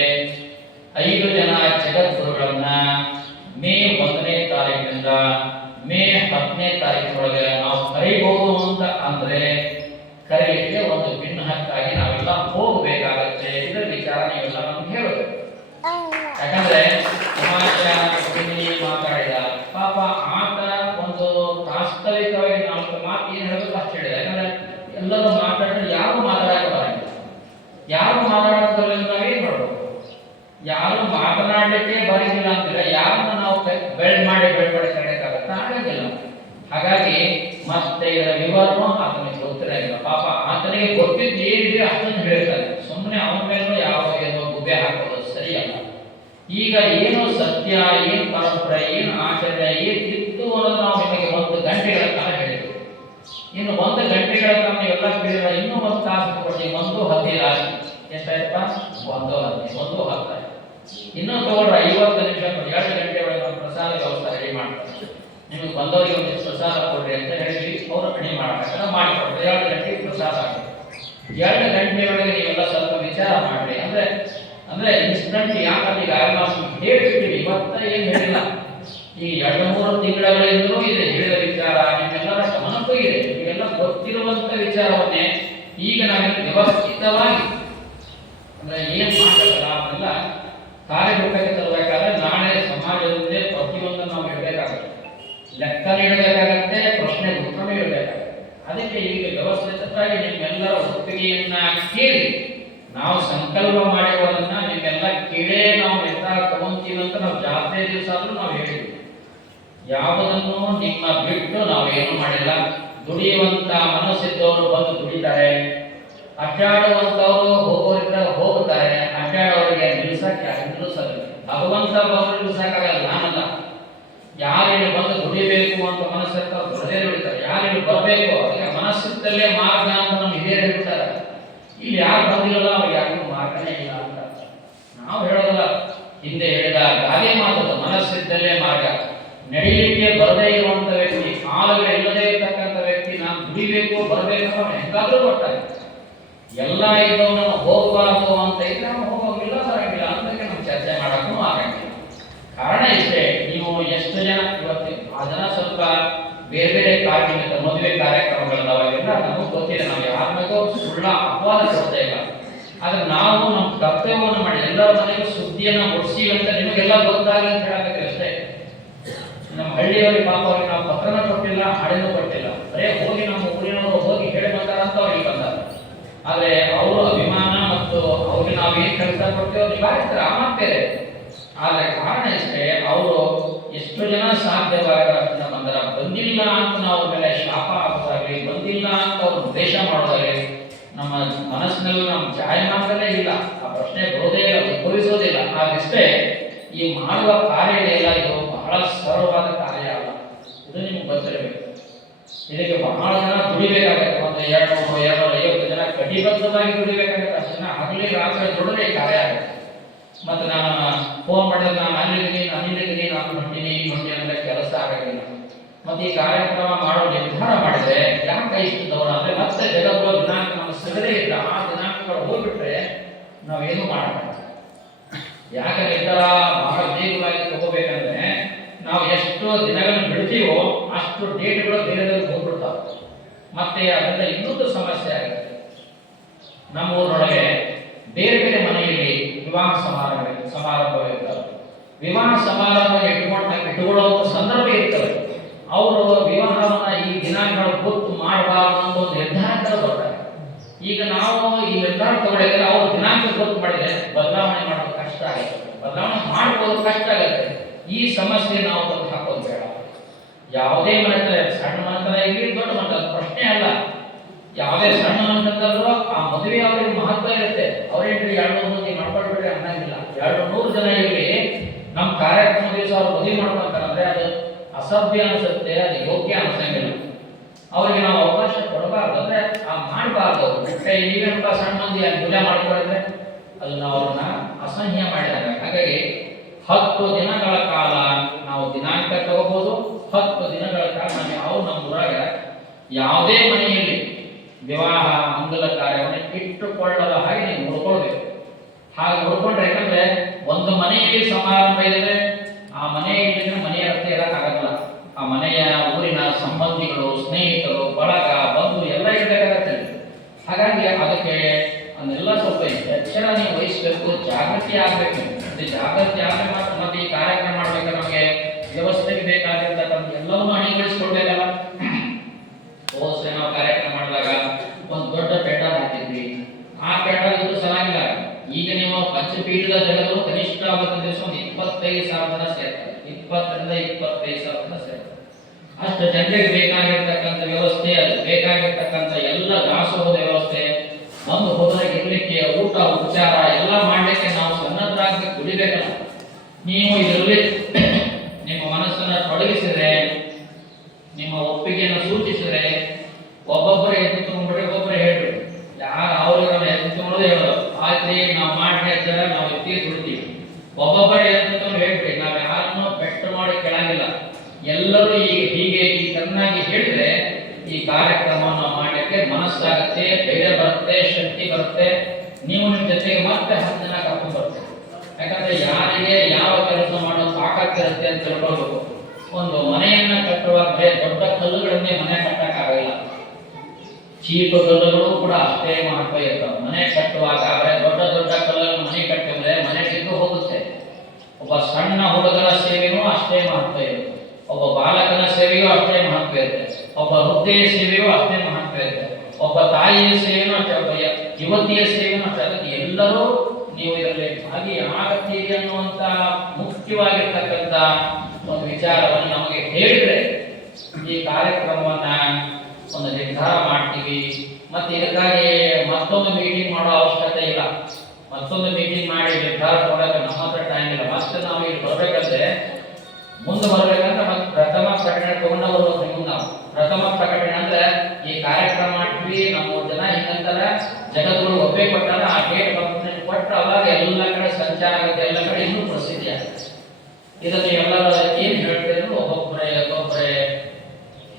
5 ಜನ ಜಗದ್ಗುರುಗಳನ್ನ ಮೇ 1ನೇ ತಾರೀಕಿನಿಂದ ಮೇ 10ನೇ ತಾರೀಕಿನೊಳಗೆ ನಾವು ಕರೀಬಹುದು ಅಂತ ಅಂದ್ರೆ ಕರೀಲಿಕ್ಕೆ ಒಂದು ಭಿನ್ನ ಹಕ್ಕಾಗಿ ನಾವೆಲ್ಲ ಹೋಗಬೇಕಾಗತ್ತೆ. ಇದರ ವಿಚಾರ ನೀವೆಲ್ಲ ನಮ್ಗೆ ಹೇಳಬೇಕು. ಯಾಕಂದ್ರೆ ಮಾತಾಡಿದ ಪಾಪ ಆತ ಒಂದು ವಾಸ್ತವಿಕವಾಗಿ 4 ಮಾತು ಏನ್ ಹೇಳಬೇಕು ಅಷ್ಟು ಹೇಳಿದೆ. ಯಾಕಂದ್ರೆ ಎಲ್ಲರೂ ಮಾತಾಡಿದ್ರೆ ಯಾರು ಮಾತಾಡಕ್ಕೆ ಬರಂಗಿಲ್ಲ. ಯಾರು ಮಾತಾಡೋದ್ರಲ್ಲಿ ನಾವೇನ್ ಮಾಡ್ಬೇಕು? ಯಾರು ಮಾತನಾಡಲಿಕ್ಕೆ ಬರಂಗಿಲ್ಲ ಅಂತಿಲ್ಲ, ಯಾರನ್ನ ನಾವು ಬೆಳ್ಮಾಡಿ ಕರೆಯಕ್ಕಾಗತ್ತ? ಆಗಂಗಿಲ್ಲ. ಹಾಗಾಗಿ ಮತ್ತೆ ಇದರ ವಿವರನೂ ಆತನಿಗೆ ಗೊತ್ತಿರಂಗಿಲ್ಲ. ಪಾಪ ಆತನಿಗೆ ಗೊತ್ತಿದ್ದು ಏನಿದೆ ಅಷ್ಟನ್ನು ಹೇಳ್ತಾನೆ. ಸುಮ್ಮನೆ ಅವನ ಮೇಲೂ ಯಾವ ಏನೋ ಗುಬ್ಬೆ ಹಾಕೋದು ಸರಿಯಲ್ಲ. ಈಗ ಏನು ಸತ್ಯ, ಏನು ಪರಂಪರೆ, ಏನು ಆಚರಣೆ, ಏನು ಇತ್ತು ಅನ್ನೋದು ನಾವು ನಿಮಗೆ 1 ಗಂಟೆಗಳ ಕಾಲ ಹೇಳಿದ್ವಿ. ಇನ್ನು 1 ಗಂಟೆಗಳ ಕಾಲ ನೀವೆಲ್ಲ ಕೇಳಿದ್ರೆ ಇನ್ನೂ 1 ತಾಸು ಕೊಟ್ಟು 1:15 ಆಗಿ ಎಷ್ಟಾಯ್ತಪ್ಪ? 1:10 ಇನ್ನೂ ತಗೊಂಡ್ರೆ 50 ನಿಮಿಷ 2 ಗಂಟೆ ಒಳಗೆ ನಾವು ಪ್ರಸಾದ ವ್ಯವಸ್ಥೆ ರೆಡಿ ಮಾಡ್ತಾರೆ. ನಿಮಗೆ ಬಂದವರಿಗೆ ಒಂದು ಪ್ರಸಾದ ಕೊಡ್ರಿ ಅಂತ ಹೇಳಿ ಅವರು ರೆಡಿ ಮಾಡಬೇಕಾದ್ರೆ ಮಾಡಿಕೊಡ್ತಾರೆ. 2 ಗಂಟೆಗೆ ಪ್ರಸಾದ ಆಗುತ್ತೆ. 2 ಗಂಟೆ ಒಳಗೆ ನೀವೆಲ್ಲ ಸ್ವಲ್ಪ ವಿಚಾರ ಮಾಡ್ರಿ. ಅಂದ್ರೆ ಇನ್ಸ್ಟೆಂಟ್ ಯಾಕಂದ್ರೆ ಈಗ ಹೇಳ್ಬಿಟ್ಟಿವಿ, ಇವತ್ತ ಏನು ಹೇಳಿಲ್ಲ. ಈ 2-3 ತಿಂಗಳಿಂದಲೂ ಇದೆ ಹೇಳಿದ ವಿಚಾರ, ನಿಮ್ಮೆಲ್ಲರ ಗಮನಕ್ಕೂ ಇದೆ. ಇವೆಲ್ಲ ಗೊತ್ತಿರುವಂತ ವಿಚಾರವನ್ನೇ ಈಗ ನಾವೆಲ್ಲ ವ್ಯವಸ್ಥಿತವಾಗಿ ಅಂದ್ರೆ ಏನ್ ಮಾಡಬೇಕಲ್ಲ ಅದನ್ನೆಲ್ಲ ಕಾರ್ಯರೂಪಕ್ಕೆ ತರಬೇಕಾದ್ರೆ ನಾಳೆ ಸಮಾಜದ ಮುಂದೆ ಪ್ರತಿಯೊಂದನ್ನು ನಾವು ಇಡಬೇಕಾಗುತ್ತೆ, ಲೆಕ್ಕ ನೀಡಬೇಕಾಗತ್ತೆ, ಪ್ರಶ್ನೆಗೆ ಉತ್ತರ ನೀಡಬೇಕಾಗುತ್ತೆ. ಅದಕ್ಕೆ ಈಗ ವ್ಯವಸ್ಥಿತವಾಗಿ ನಿಮ್ಮೆಲ್ಲರ ಒಪ್ಪಿಗೆಯನ್ನ ಕೇಳಿ ನಾವು ಸಂಕಲ್ಪ ಮಾಡಿರೋದನ್ನ ನಿಮ್ಮೆಲ್ಲ ಕೇಳೇ ನಾವು ನಿರ್ಧಾರ ತಗೊಂತೀವಿ ಅಂತ ನಾವು ಜಾತ್ರೆ ದಿವಸ ಆದ್ರೂ ನಾವು ಹೇಳಿದ್ವಿ. ಯಾವುದನ್ನು ನಿಮ್ಮ ಬಿಟ್ಟು ನಾವೇನು ಮಾಡಿಲ್ಲ. ದುಡಿಯುವಂತ ಮನಸ್ಸಿದ್ದವರು ಬಂದು ದುಡಿತಾರೆ, ಅಡ್ಡಾಡುವಂತವರು ಹೋಗೋರಿದ್ರೆ ಹೋಗುತ್ತಾರೆ, ಅಡ್ಡಾಡೋರಿಗೆ ನಿಲ್ಲಿಸೋದಿಲ್ಲ. ಭಗವಂತ ಬಂದು ನಿಲ್ಲಿಸಕ್ಕಾಗಲ್ಲ, ನಾನಲ್ಲ. ಯಾರೇನು ಬಂದು ದುಡಿಬೇಕು ಅಂತ ಮನಸ್ಸಿರ್ತಾರೋ ದುಡದೇ ದುಡಿತಾರೆ, ಯಾರೇನು ಬರಬೇಕು ಅದಕ್ಕೆ ಮನಸ್ಸಿದ್ದಲ್ಲೇ ಮಾರ್ಗ ಅಂತ ನಮ್ಮ ಹಿರಿಯರು ಹೇಳ್ತಾರೆ. ಇಲ್ಲಿ ಯಾರು ಬಂದಿಲ್ಲ ಅವ್ರಿಗೆ ಯಾರಿಗೂ ಮಾರ್ಗನೇ ಇಲ್ಲ ಅಂತ ನಾವು ಹೇಳೋದಲ್ಲ. ಹಿಂದೆ ಹೇಳಿದ ಗಾದೆ ಮಾತದ ಮನಸ್ಸಿದ್ದಲ್ಲೇ ಮಾರ್ಗ. ನಡಿಲಿಕ್ಕೆ ಬರದೇ ಇರುವಂತ ವ್ಯಕ್ತಿ, ಕಾಲುಗಳು ಇಲ್ಲದೇ ಇರ್ತಕ್ಕಂಥ ವ್ಯಕ್ತಿ ನಾನು ದುಡಿಬೇಕು ಬರಬೇಕು ಅಂತ ಹೆಂಗಾದ್ರೂ ಬರ್ತಾರೆ. ಎಲ್ಲ ಇದ್ದವನು ಹೋಗಬಾರ್ದು ಅಂತ ಇದ್ರೆ ನಾವು ಹೋಗೋಗಿಲ್ಲ, ಬರಂಗಿಲ್ಲ ಅಂತಕ್ಕೆ ನಾವು ಚರ್ಚೆ ಮಾಡಕ್ಕೂ ಆಗಂಗಿಲ್ಲ. ಕಾರಣ ಇಷ್ಟೇ, ನೀವು ಎಷ್ಟು ಜನ ಇವತ್ತು ಆ ಜನ ಸ್ವಲ್ಪ ಬೇರೆ ಬೇರೆ ಕಾರ್ಯಕ್ರಮ ಮದುವೆ ಕಾರ್ಯಕ್ರಮಗಳಲ್ಲ ನಮಗೆ ಗೊತ್ತಿದೆ, ನಾವು ಯಾರಿಗೂ ಸುಳ್ಳ ಅಪವಾದ ಕೊಡ್ತಾ ಇಲ್ಲ. ಆದ್ರೆ ನಾವು ನಮ್ಮ ಕರ್ತವ್ಯವನ್ನು ಮಾಡಿ ಎಲ್ಲರ ಮನೆಗೂ ಸುದ್ದಿಯನ್ನ ಮುಡಿಸಿ ಅಂತ ನಿಮಗೆಲ್ಲ ಗೊತ್ತಾಗಲಿ ಅಂತ ಹೇಳಬೇಕು ಅಷ್ಟೇ. ನಮ್ಮ ಹಳ್ಳಿಯವರಿಗೆ ಪಾಪ ಅವ್ರಿಗೆ ನಾವು ಪತ್ರನ ಕೊಟ್ಟಿಲ್ಲ, ಹಾಡೇನೂ ಕೊಟ್ಟಿಲ್ಲ, ಬರೇ ಹೋಗಿ ನಮ್ಮ ಊರಿನವರು ಹೋಗಿ ಹೇಳಿ ಬಂದಾರ ಅಂತ ಅವ್ರಿಗೆ ಬಂದಾರ. ಆದ್ರೆ ಅವರು ಅಭಿಮಾನ ಮತ್ತು ಅವ್ರಿಗೆ ನಾವು ಏನ್ ಕೆಲಸ ಕೊಡ್ತೀವಿ ಅವ್ರು ನಿಭಾಯಿಸ್ತಾರೆ, ಆ ಮಾತೇನೆ. ಆದ್ರೆ ಕಾರಣ ಇಷ್ಟೇ, ಅವರು ಎಷ್ಟು ಜನ ಸಾಧ್ಯವಾಗಲ್ಲ ಬಂದರ ಬಂದಿಲ್ಲ ಅಂತ ನಾವು ಅವ್ರ ಮೇಲೆ ಶಾಪ ಹಾಕೋದಾಗ್ಲಿ, ಬಂದಿಲ್ಲ ಅಂತ ಅವ್ರು ದ್ವೇಷ ಮಾಡೋದಾಗ್ಲಿ ನಮ್ಮ ಮನಸ್ಸಿನಲ್ಲಿ ನಮ್ಮ ಜಾಯಮಾನದಲ್ಲೇ ಇಲ್ಲ. ಆ ಪ್ರಶ್ನೆ ಬರೋದೇ ಇಲ್ಲ, ಉದ್ಭವಿಸೋದಿಲ್ಲ. ಹಾಗಿಷ್ಟೇ ಈ ಮಾಡುವ ಕಾರ್ಯ ಇಲ್ಲ, ಇದು ಬಹಳ ಸರಳವಾದ ಕಾರ್ಯ ಅಲ್ಲ, ಇದು ನಿಮ್ಗೆ ಗೊತ್ತಿರಬೇಕು. ಇದಕ್ಕೆ ಬಹಳ ಜನ ದುಡಿಬೇಕಾಗತ್ತೆ, ಒಂದು 200-250 ಜನ ಕಟಿಬದ್ಧವಾಗಿ ದುಡಿಬೇಕಾಗತ್ತೆ. ಅಷ್ಟು ಜನ ಹಗಲಿ ರಾತ್ರಿ ದುಡಿದ್ರೆ ಈ ಕಾರ್ಯ ಆಗುತ್ತೆ. ಮತ್ತೆ ನಾನು ಫೋನ್ ಮಾಡಿದ್ರೆ ನಾನು ಅಲ್ಲಿದ್ದೀನಿ ನಾನು ಹೊಂಟೀನಿ ಅಂದ್ರೆ ಕೆಲಸ ಆಗೋದಿಲ್ಲ. ಮತ್ತೆ ಈ ಕಾರ್ಯಕ್ರಮ ಮಾಡೋ ನಿರ್ಧಾರ ಮಾಡಿದ್ರೆ ಯಾಕೆ ಇಷ್ಟು ದೌಡ ಅಂದ್ರೆ ಮತ್ತೆ ಜಗತ್ತೋ ದಿನಾಂಕ ನಮ್ಮ ಸಿಗದೇ ಇಲ್ಲ, ಆ ದಿನಾಂಕಗಳು ಹೋಗ್ಬಿಟ್ರೆ ನಾವೇನು ಮಾಡಬೇಕು. ಯಾಕೆ ನಿರ್ಧಾರ ಬಹಳ ವೇಗವಾಗಿ ತಗೋಬೇಕಂದ್ರೆ ನಾವು ಎಷ್ಟು ದಿನಗಳನ್ನು ಬಿಡ್ತೀವೋ ಅಷ್ಟು ಡೇಟ್ಗಳು ಬೇರೆ ಹೋಗ್ಬಿಡ್ತಾವೆ. ಮತ್ತೆ ಅದರಿಂದ ಇನ್ನೊಂದು ಸಮಸ್ಯೆ ಆಗುತ್ತೆ. ನಮ್ಮ ಊರೊಳಗೆ ಬೇರೆ ಬೇರೆ ಮನೆಯಲ್ಲಿ ವಿವಾಹ ಸಮಾರಂಭವಿರ್ತವೆ. ವಿವಾಹ ಸಮಾರಂಭ ಇಟ್ಟುಕೊಳ್ಳುವಂತ ಸಂದರ್ಭ ಇರ್ತವೆ. ಅವರು ವಿವಾಹವನ್ನ ಈ ದಿನಾಂಕಗಳು ಗೊತ್ತು ಮಾಡಬಾರ್ದು ಅಂತ ಒಂದು ನಿರ್ಧಾರ ಬರ್ತಾರೆ. ಈಗ ನಾವು ಈ ನಿರ್ಧಾರ ತಗೊಳ್ಳಿದ್ರೆ ಅವ್ರು ದಿನಾಂಕ ಗೊತ್ತು ಮಾಡಿದ್ರೆ ಬದಲಾವಣೆ ಮಾಡೋದು ಕಷ್ಟ ಆಗುತ್ತೆ, ಬದಲಾವಣೆ ಮಾಡ್ಬೋದು ಕಷ್ಟ ಆಗುತ್ತೆ. ಈ ಸಮಸ್ಯೆ ನಾವು ತಂದು ಹಾಕೋದು ಬೇಡ. ಯಾವುದೇ ಮನೆತನ, ಸಣ್ಣ ಮನೆತನ ಇರಲಿ ದೊಡ್ಡ ಮನೆತನ ಪ್ರಶ್ನೆ ಅಲ್ಲ. ಯಾವುದೇ ಸಣ್ಣ ಮನೆತನದಲ್ಲೂ ಆ ಮದುವೆ ಅವ್ರಿಗೆ ಮಹತ್ವ ಇರುತ್ತೆ. ಅವ್ರೇನ್ರಿ 200 ಮಂದಿ ಮಾಡ್ಕೊಳ್ಬೇಡ್ರಿ ಅನ್ನಂಗಿಲ್ಲ. 200 ಜನ ಇರಲಿ, ನಮ್ಮ ಕಾರ್ಯಕ್ರಮ ದಿವಸ ಅವ್ರು ಮದುವೆ ಮಾಡ್ಕೊಂತಾರೆ ಅಂದ್ರೆ ಅದು ಅಸಭ್ಯ ಅನಿಸುತ್ತೆ, ಅದು ಯೋಗ್ಯ ಅನಿಸಂಗಿಲ್ಲ. ಅವ್ರಿಗೆ ನಾವು ಅವಕಾಶ ಕೊಡಬಾರ್ದು, ಅಂದ್ರೆ ಆ ಮಾಡಬಾರ್ದು. ನೀವೇನಪ್ಪ ಸಣ್ಣ ಮಂದಿ ಪೂಜೆ ಮಾಡ್ಕೊಳಿದ್ರೆ ಅದು ನಾವು ಅವ್ರನ್ನ ಅಸಹ್ಯ ಮಾಡಿದಾಗ. ಹಾಗಾಗಿ 10 ದಿನಗಳ ಕಾಲ ನಾವು ದಿನಾಂಕ ತಗೋಬಹುದು. 10 ದಿನಗಳ ಕಾಲ ನಾವು ನಮ್ಮ ಊರಾಗ ಯಾವುದೇ ಮನೆಯಲ್ಲಿ ವಿವಾಹ ಮಂಗಲ ಕಾರ್ಯವನ್ನು ಇಟ್ಟುಕೊಳ್ಳದ ಹಾಗೆ ನೀವು ನೋಡ್ಕೊಳ್ಬೇಕು. ಹಾಗೆ ನೋಡ್ಕೊಂಡ್ರೆ, ಯಾಕಂದ್ರೆ ಒಂದು ಮನೆಯಲ್ಲಿ ಸಮಾರಂಭ ಇದ್ರೆ ಆ ಮನೆಯಲ್ಲಿ ಮನೆಯ ರಸ್ತೆ ಇರಕ್ಕಾಗಲ್ಲ. ಆ ಮನೆಯ ಊರಿನ ಸಂಬಂಧಿಗಳು, ಸ್ನೇಹಿತರು, ಬಳಗ, ಬಂಧು ಎಲ್ಲ ಇರಬೇಕಾಗತ್ತೆ. ಹಾಗಾಗಿ ಅದಕ್ಕೆ ಅದನ್ನೆಲ್ಲ ಸ್ವಲ್ಪ ಎಚ್ಚರ ನೀವು ವಹಿಸಬೇಕು, ಜಾಗೃತಿ ಆಗ್ಬೇಕು. ಜಾಗೃತಿ ಆದ್ರೆ ಮತ್ತೆ ಈ ಕಾರ್ಯಕ್ರಮ ಮಾಡ್ಬೇಕಾದ್ರೆ ನಮಗೆ ವ್ಯವಸ್ಥೆಗೆ ಬೇಕಾಗಿರ್ತಕ್ಕಂಥ ಎಲ್ಲವನ್ನೂ ಅಣಿಗೊಳಿಸ್ಕೊಡ್ಬೇಕಲ್ಲ. ಹೋದ್ರೆ ನಾವು ಕಾರ್ಯಕ್ರಮ ಮಾಡಿದಾಗ ಒಂದು ದೊಡ್ಡ ಪೆಂಡಾಲ್ ಹಾಕಿದ್ವಿ, ಆ ಪೆಂಡಾಲ್ ಇದು ಚೆನ್ನಾಗಿಲ್ಲ. ಈಗ ನೀವು ಪಂಚಪೀಠದ ಜಗತ್ತು ಕನಿಷ್ಠ ಅವತ್ತಿನ ದಿವಸ ಒಂದು 25,000 ಜನ ಸೇರ್ತಾರೆ, 20 ರಿಂದ 25,000 ಜನ ಸೇರ್ತಾರೆ. ಅಷ್ಟು ಜನರಿಗೆ ಬೇಕಾಗಿರ್ತಕ್ಕಂಥ ವ್ಯವಸ್ಥೆ, ಅದು ಬೇಕಾಗಿರ್ತಕ್ಕಂಥ ಎಲ್ಲ ದಾಸೋಹದ ವ್ಯವಸ್ಥೆ, ಒಂದು ಹೋದಾಗ ಇರ್ಲಿಕ್ಕೆ ಊಟ ಉಪಚಾರ ಎಲ್ಲ ಮಾಡ್ಲಿಕ್ಕೆ ನಾವು ಸನ್ನದ್ಧರಾಗಿ ದುಡಿಬೇಕಲ್ಲ. ನೀವು ಇದರಲ್ಲಿ ನಿಮ್ಮ ಮನಸ್ಸನ್ನ ತೊಡಗಿಸಿದ್ರೆ, ನಿಮ್ಮ ಒಪ್ಪಿಗೆಯನ್ನು ಸೂಚಿಸಿದ್ರೆ, ಒಬ್ಬೊಬ್ಬರೇ ಎದ್ದು ತಗೊಂಡ್ಬಿಟ್ರೆ ಒಬ್ಬೊಬ್ಬರೇ ಹೇಳ್ಬಿಡಿ, ಯಾರು ಅವ್ರಿಗೆ ಎದ್ದು ತಗೊಳ್ಳೋದು ಹೇಳೋದು ಆಯ್ತು ನಾವು ಮಾಡಿ ಜನ ನಾವು ಎತ್ತಿ ದುಡ್ತೀವಿ. ಒಬ್ಬೊಬ್ಬರೇ ಎದ್ದು ತಗೊಂಡು ಹೇಳ್ಬಿಡಿ, ನಾವು ಯಾರನ್ನೂ ಬೆಟ್ಟು ಮಾಡಿ ಕೇಳಂಗಿಲ್ಲ. ಎಲ್ಲರೂ ಹೀಗೆ ಚೆನ್ನಾಗಿ ಹೇಳಿದ್ರೆ ಈ ಕಾರ್ಯಕ್ರಮವನ್ನು ಮಾಡಲಿಕ್ಕೆ ಮನಸ್ಸಾಗುತ್ತೆ, ಧೈರ್ಯ ಬರುತ್ತೆ, ಶಕ್ತಿ ಬರುತ್ತೆ. ನೀವು ನಿಮ್ಮ ಜೊತೆಗೆ ಮತ್ತೆ 10 ಜನ ಕರ್ಕೊಂಡು ಬರ್ತೀವಿ. ಯಾಕಂದ್ರೆ ಯಾರಿಗೆ ಯಾವ ಕೆಲಸ ಮಾಡೋ ತಾಕತ್ತಿರುತ್ತೆ ಅಂತ ತಿಳ್ಕೊಳ್ಬೇಕು. ಒಂದು ಮನೆಯನ್ನ ಕಟ್ಟುವಾಗ ದೊಡ್ಡ ಕಲ್ಲುಗಳನ್ನೇ ಮನೆ ಕಟ್ಟಕ್ಕಾಗಲ್ಲ. ಚೀಪ ಕಲ್ಲುಗಳು ಕೂಡ ಅಷ್ಟೇ ಮಹತ್ವ ಇರ್ತವೆ. ಮನೆ ಕಟ್ಟುವಾಗ ದೊಡ್ಡ ದೊಡ್ಡ ಕಲ್ಲನ್ನು ಮನೆ ಕಟ್ಟಿದ್ರೆ ಮನೆ ಬಿದ್ದು ಹೋಗುತ್ತೆ. ಒಬ್ಬ ಸಣ್ಣ ಹುಡುಗನ ಸೇವೆಯೂ ಅಷ್ಟೇ ಮಹತ್ವ ಇರುತ್ತೆ. ಒಬ್ಬ ಬಾಲಕನ ಸೇವೆಯೂ ಅಷ್ಟೇ ಮಹತ್ವ ಇರುತ್ತೆ. ಒಬ್ಬ ವೃದ್ಧೆಯ ಸೇವೆಯೂ ಅಷ್ಟೇ ಮಹತ್ವ ಇರುತ್ತೆ. ಒಬ್ಬ ತಾಯಿಯ ಸೇವೆಯೂ ಅಷ್ಟೇ, ಒಬ್ಬ ಯುವತಿಯ ಸೇವೆಯೂ ಅಷ್ಟೇ. ಅದಕ್ಕೆ ಎಲ್ಲರೂ ನೀವು ಇದರಲ್ಲಿ ಭಾಗಿಯಾಗುತ್ತೀರಿ ಅನ್ನುವಂತ ಮುಖ್ಯವಾಗಿರ್ತಕ್ಕಂಥ ಒಂದು ವಿಚಾರವನ್ನು ನಮಗೆ ಹೇಳಿದ್ರೆ ಈ ಕಾರ್ಯಕ್ರಮವನ್ನ ಒಂದು ನಿರ್ಧಾರ ಮಾಡ್ತೀವಿ. ಮತ್ತೆ ಇದಕ್ಕಾಗಿ ಮತ್ತೊಂದು ಮೀಟಿಂಗ್ ಮಾಡೋ ಅವಶ್ಯಕತೆ ಇಲ್ಲ. ಮತ್ತೊಂದು ಮೀಟಿಂಗ್ ಮಾಡಿ ನಿರ್ಧಾರ ಕೊಡೋಕೆ ನಮ್ಮ ಹತ್ರ ಟೈಮ್ ಇಲ್ಲ. ಮತ್ತೆ ನಾವು ಇಲ್ಲಿ ಬರ್ಬೇಕಂದ್ರೆ ಮುಂದೆ ಬರ್ಬೇಕಂದ್ರೆ ಮತ್ತೆ ಪ್ರಥಮ ಪ್ರಕಟಣೆ ತಗೊಂಡ ಬರ್ಬೇಕು. ನಿಮ್ಗೆ ನಾವು ಪ್ರಥಮ ಪ್ರಕಟಣೆ ಅಂದ್ರೆ ಈ ಕಾರ್ಯಕ್ರಮ ಮಾಡ್ತೀವಿ, ನಮ್ಮ ಜನ ಹಿಂಗಂತಾರೆ, ಜಗತ್ಗಳು ಒಪ್ಪೆ ಕೊಟ್ಟಾಗ ಆ ಡೇಟ್ ಕೊಟ್ಟು ಅವಾಗ ಎಲ್ಲ ಕಡೆ ಸಂಚಾರ ಆಗುತ್ತೆ, ಎಲ್ಲ ಕಡೆ ಇನ್ನೂ ಪ್ರಸಿದ್ಧಿ ಆಗುತ್ತೆ. ಇದನ್ನು ಎಲ್ಲರೂ ಏನ್ ಹೇಳ್ತಿದ್ರು ಒಬ್ಬೊಬ್ಬರೇ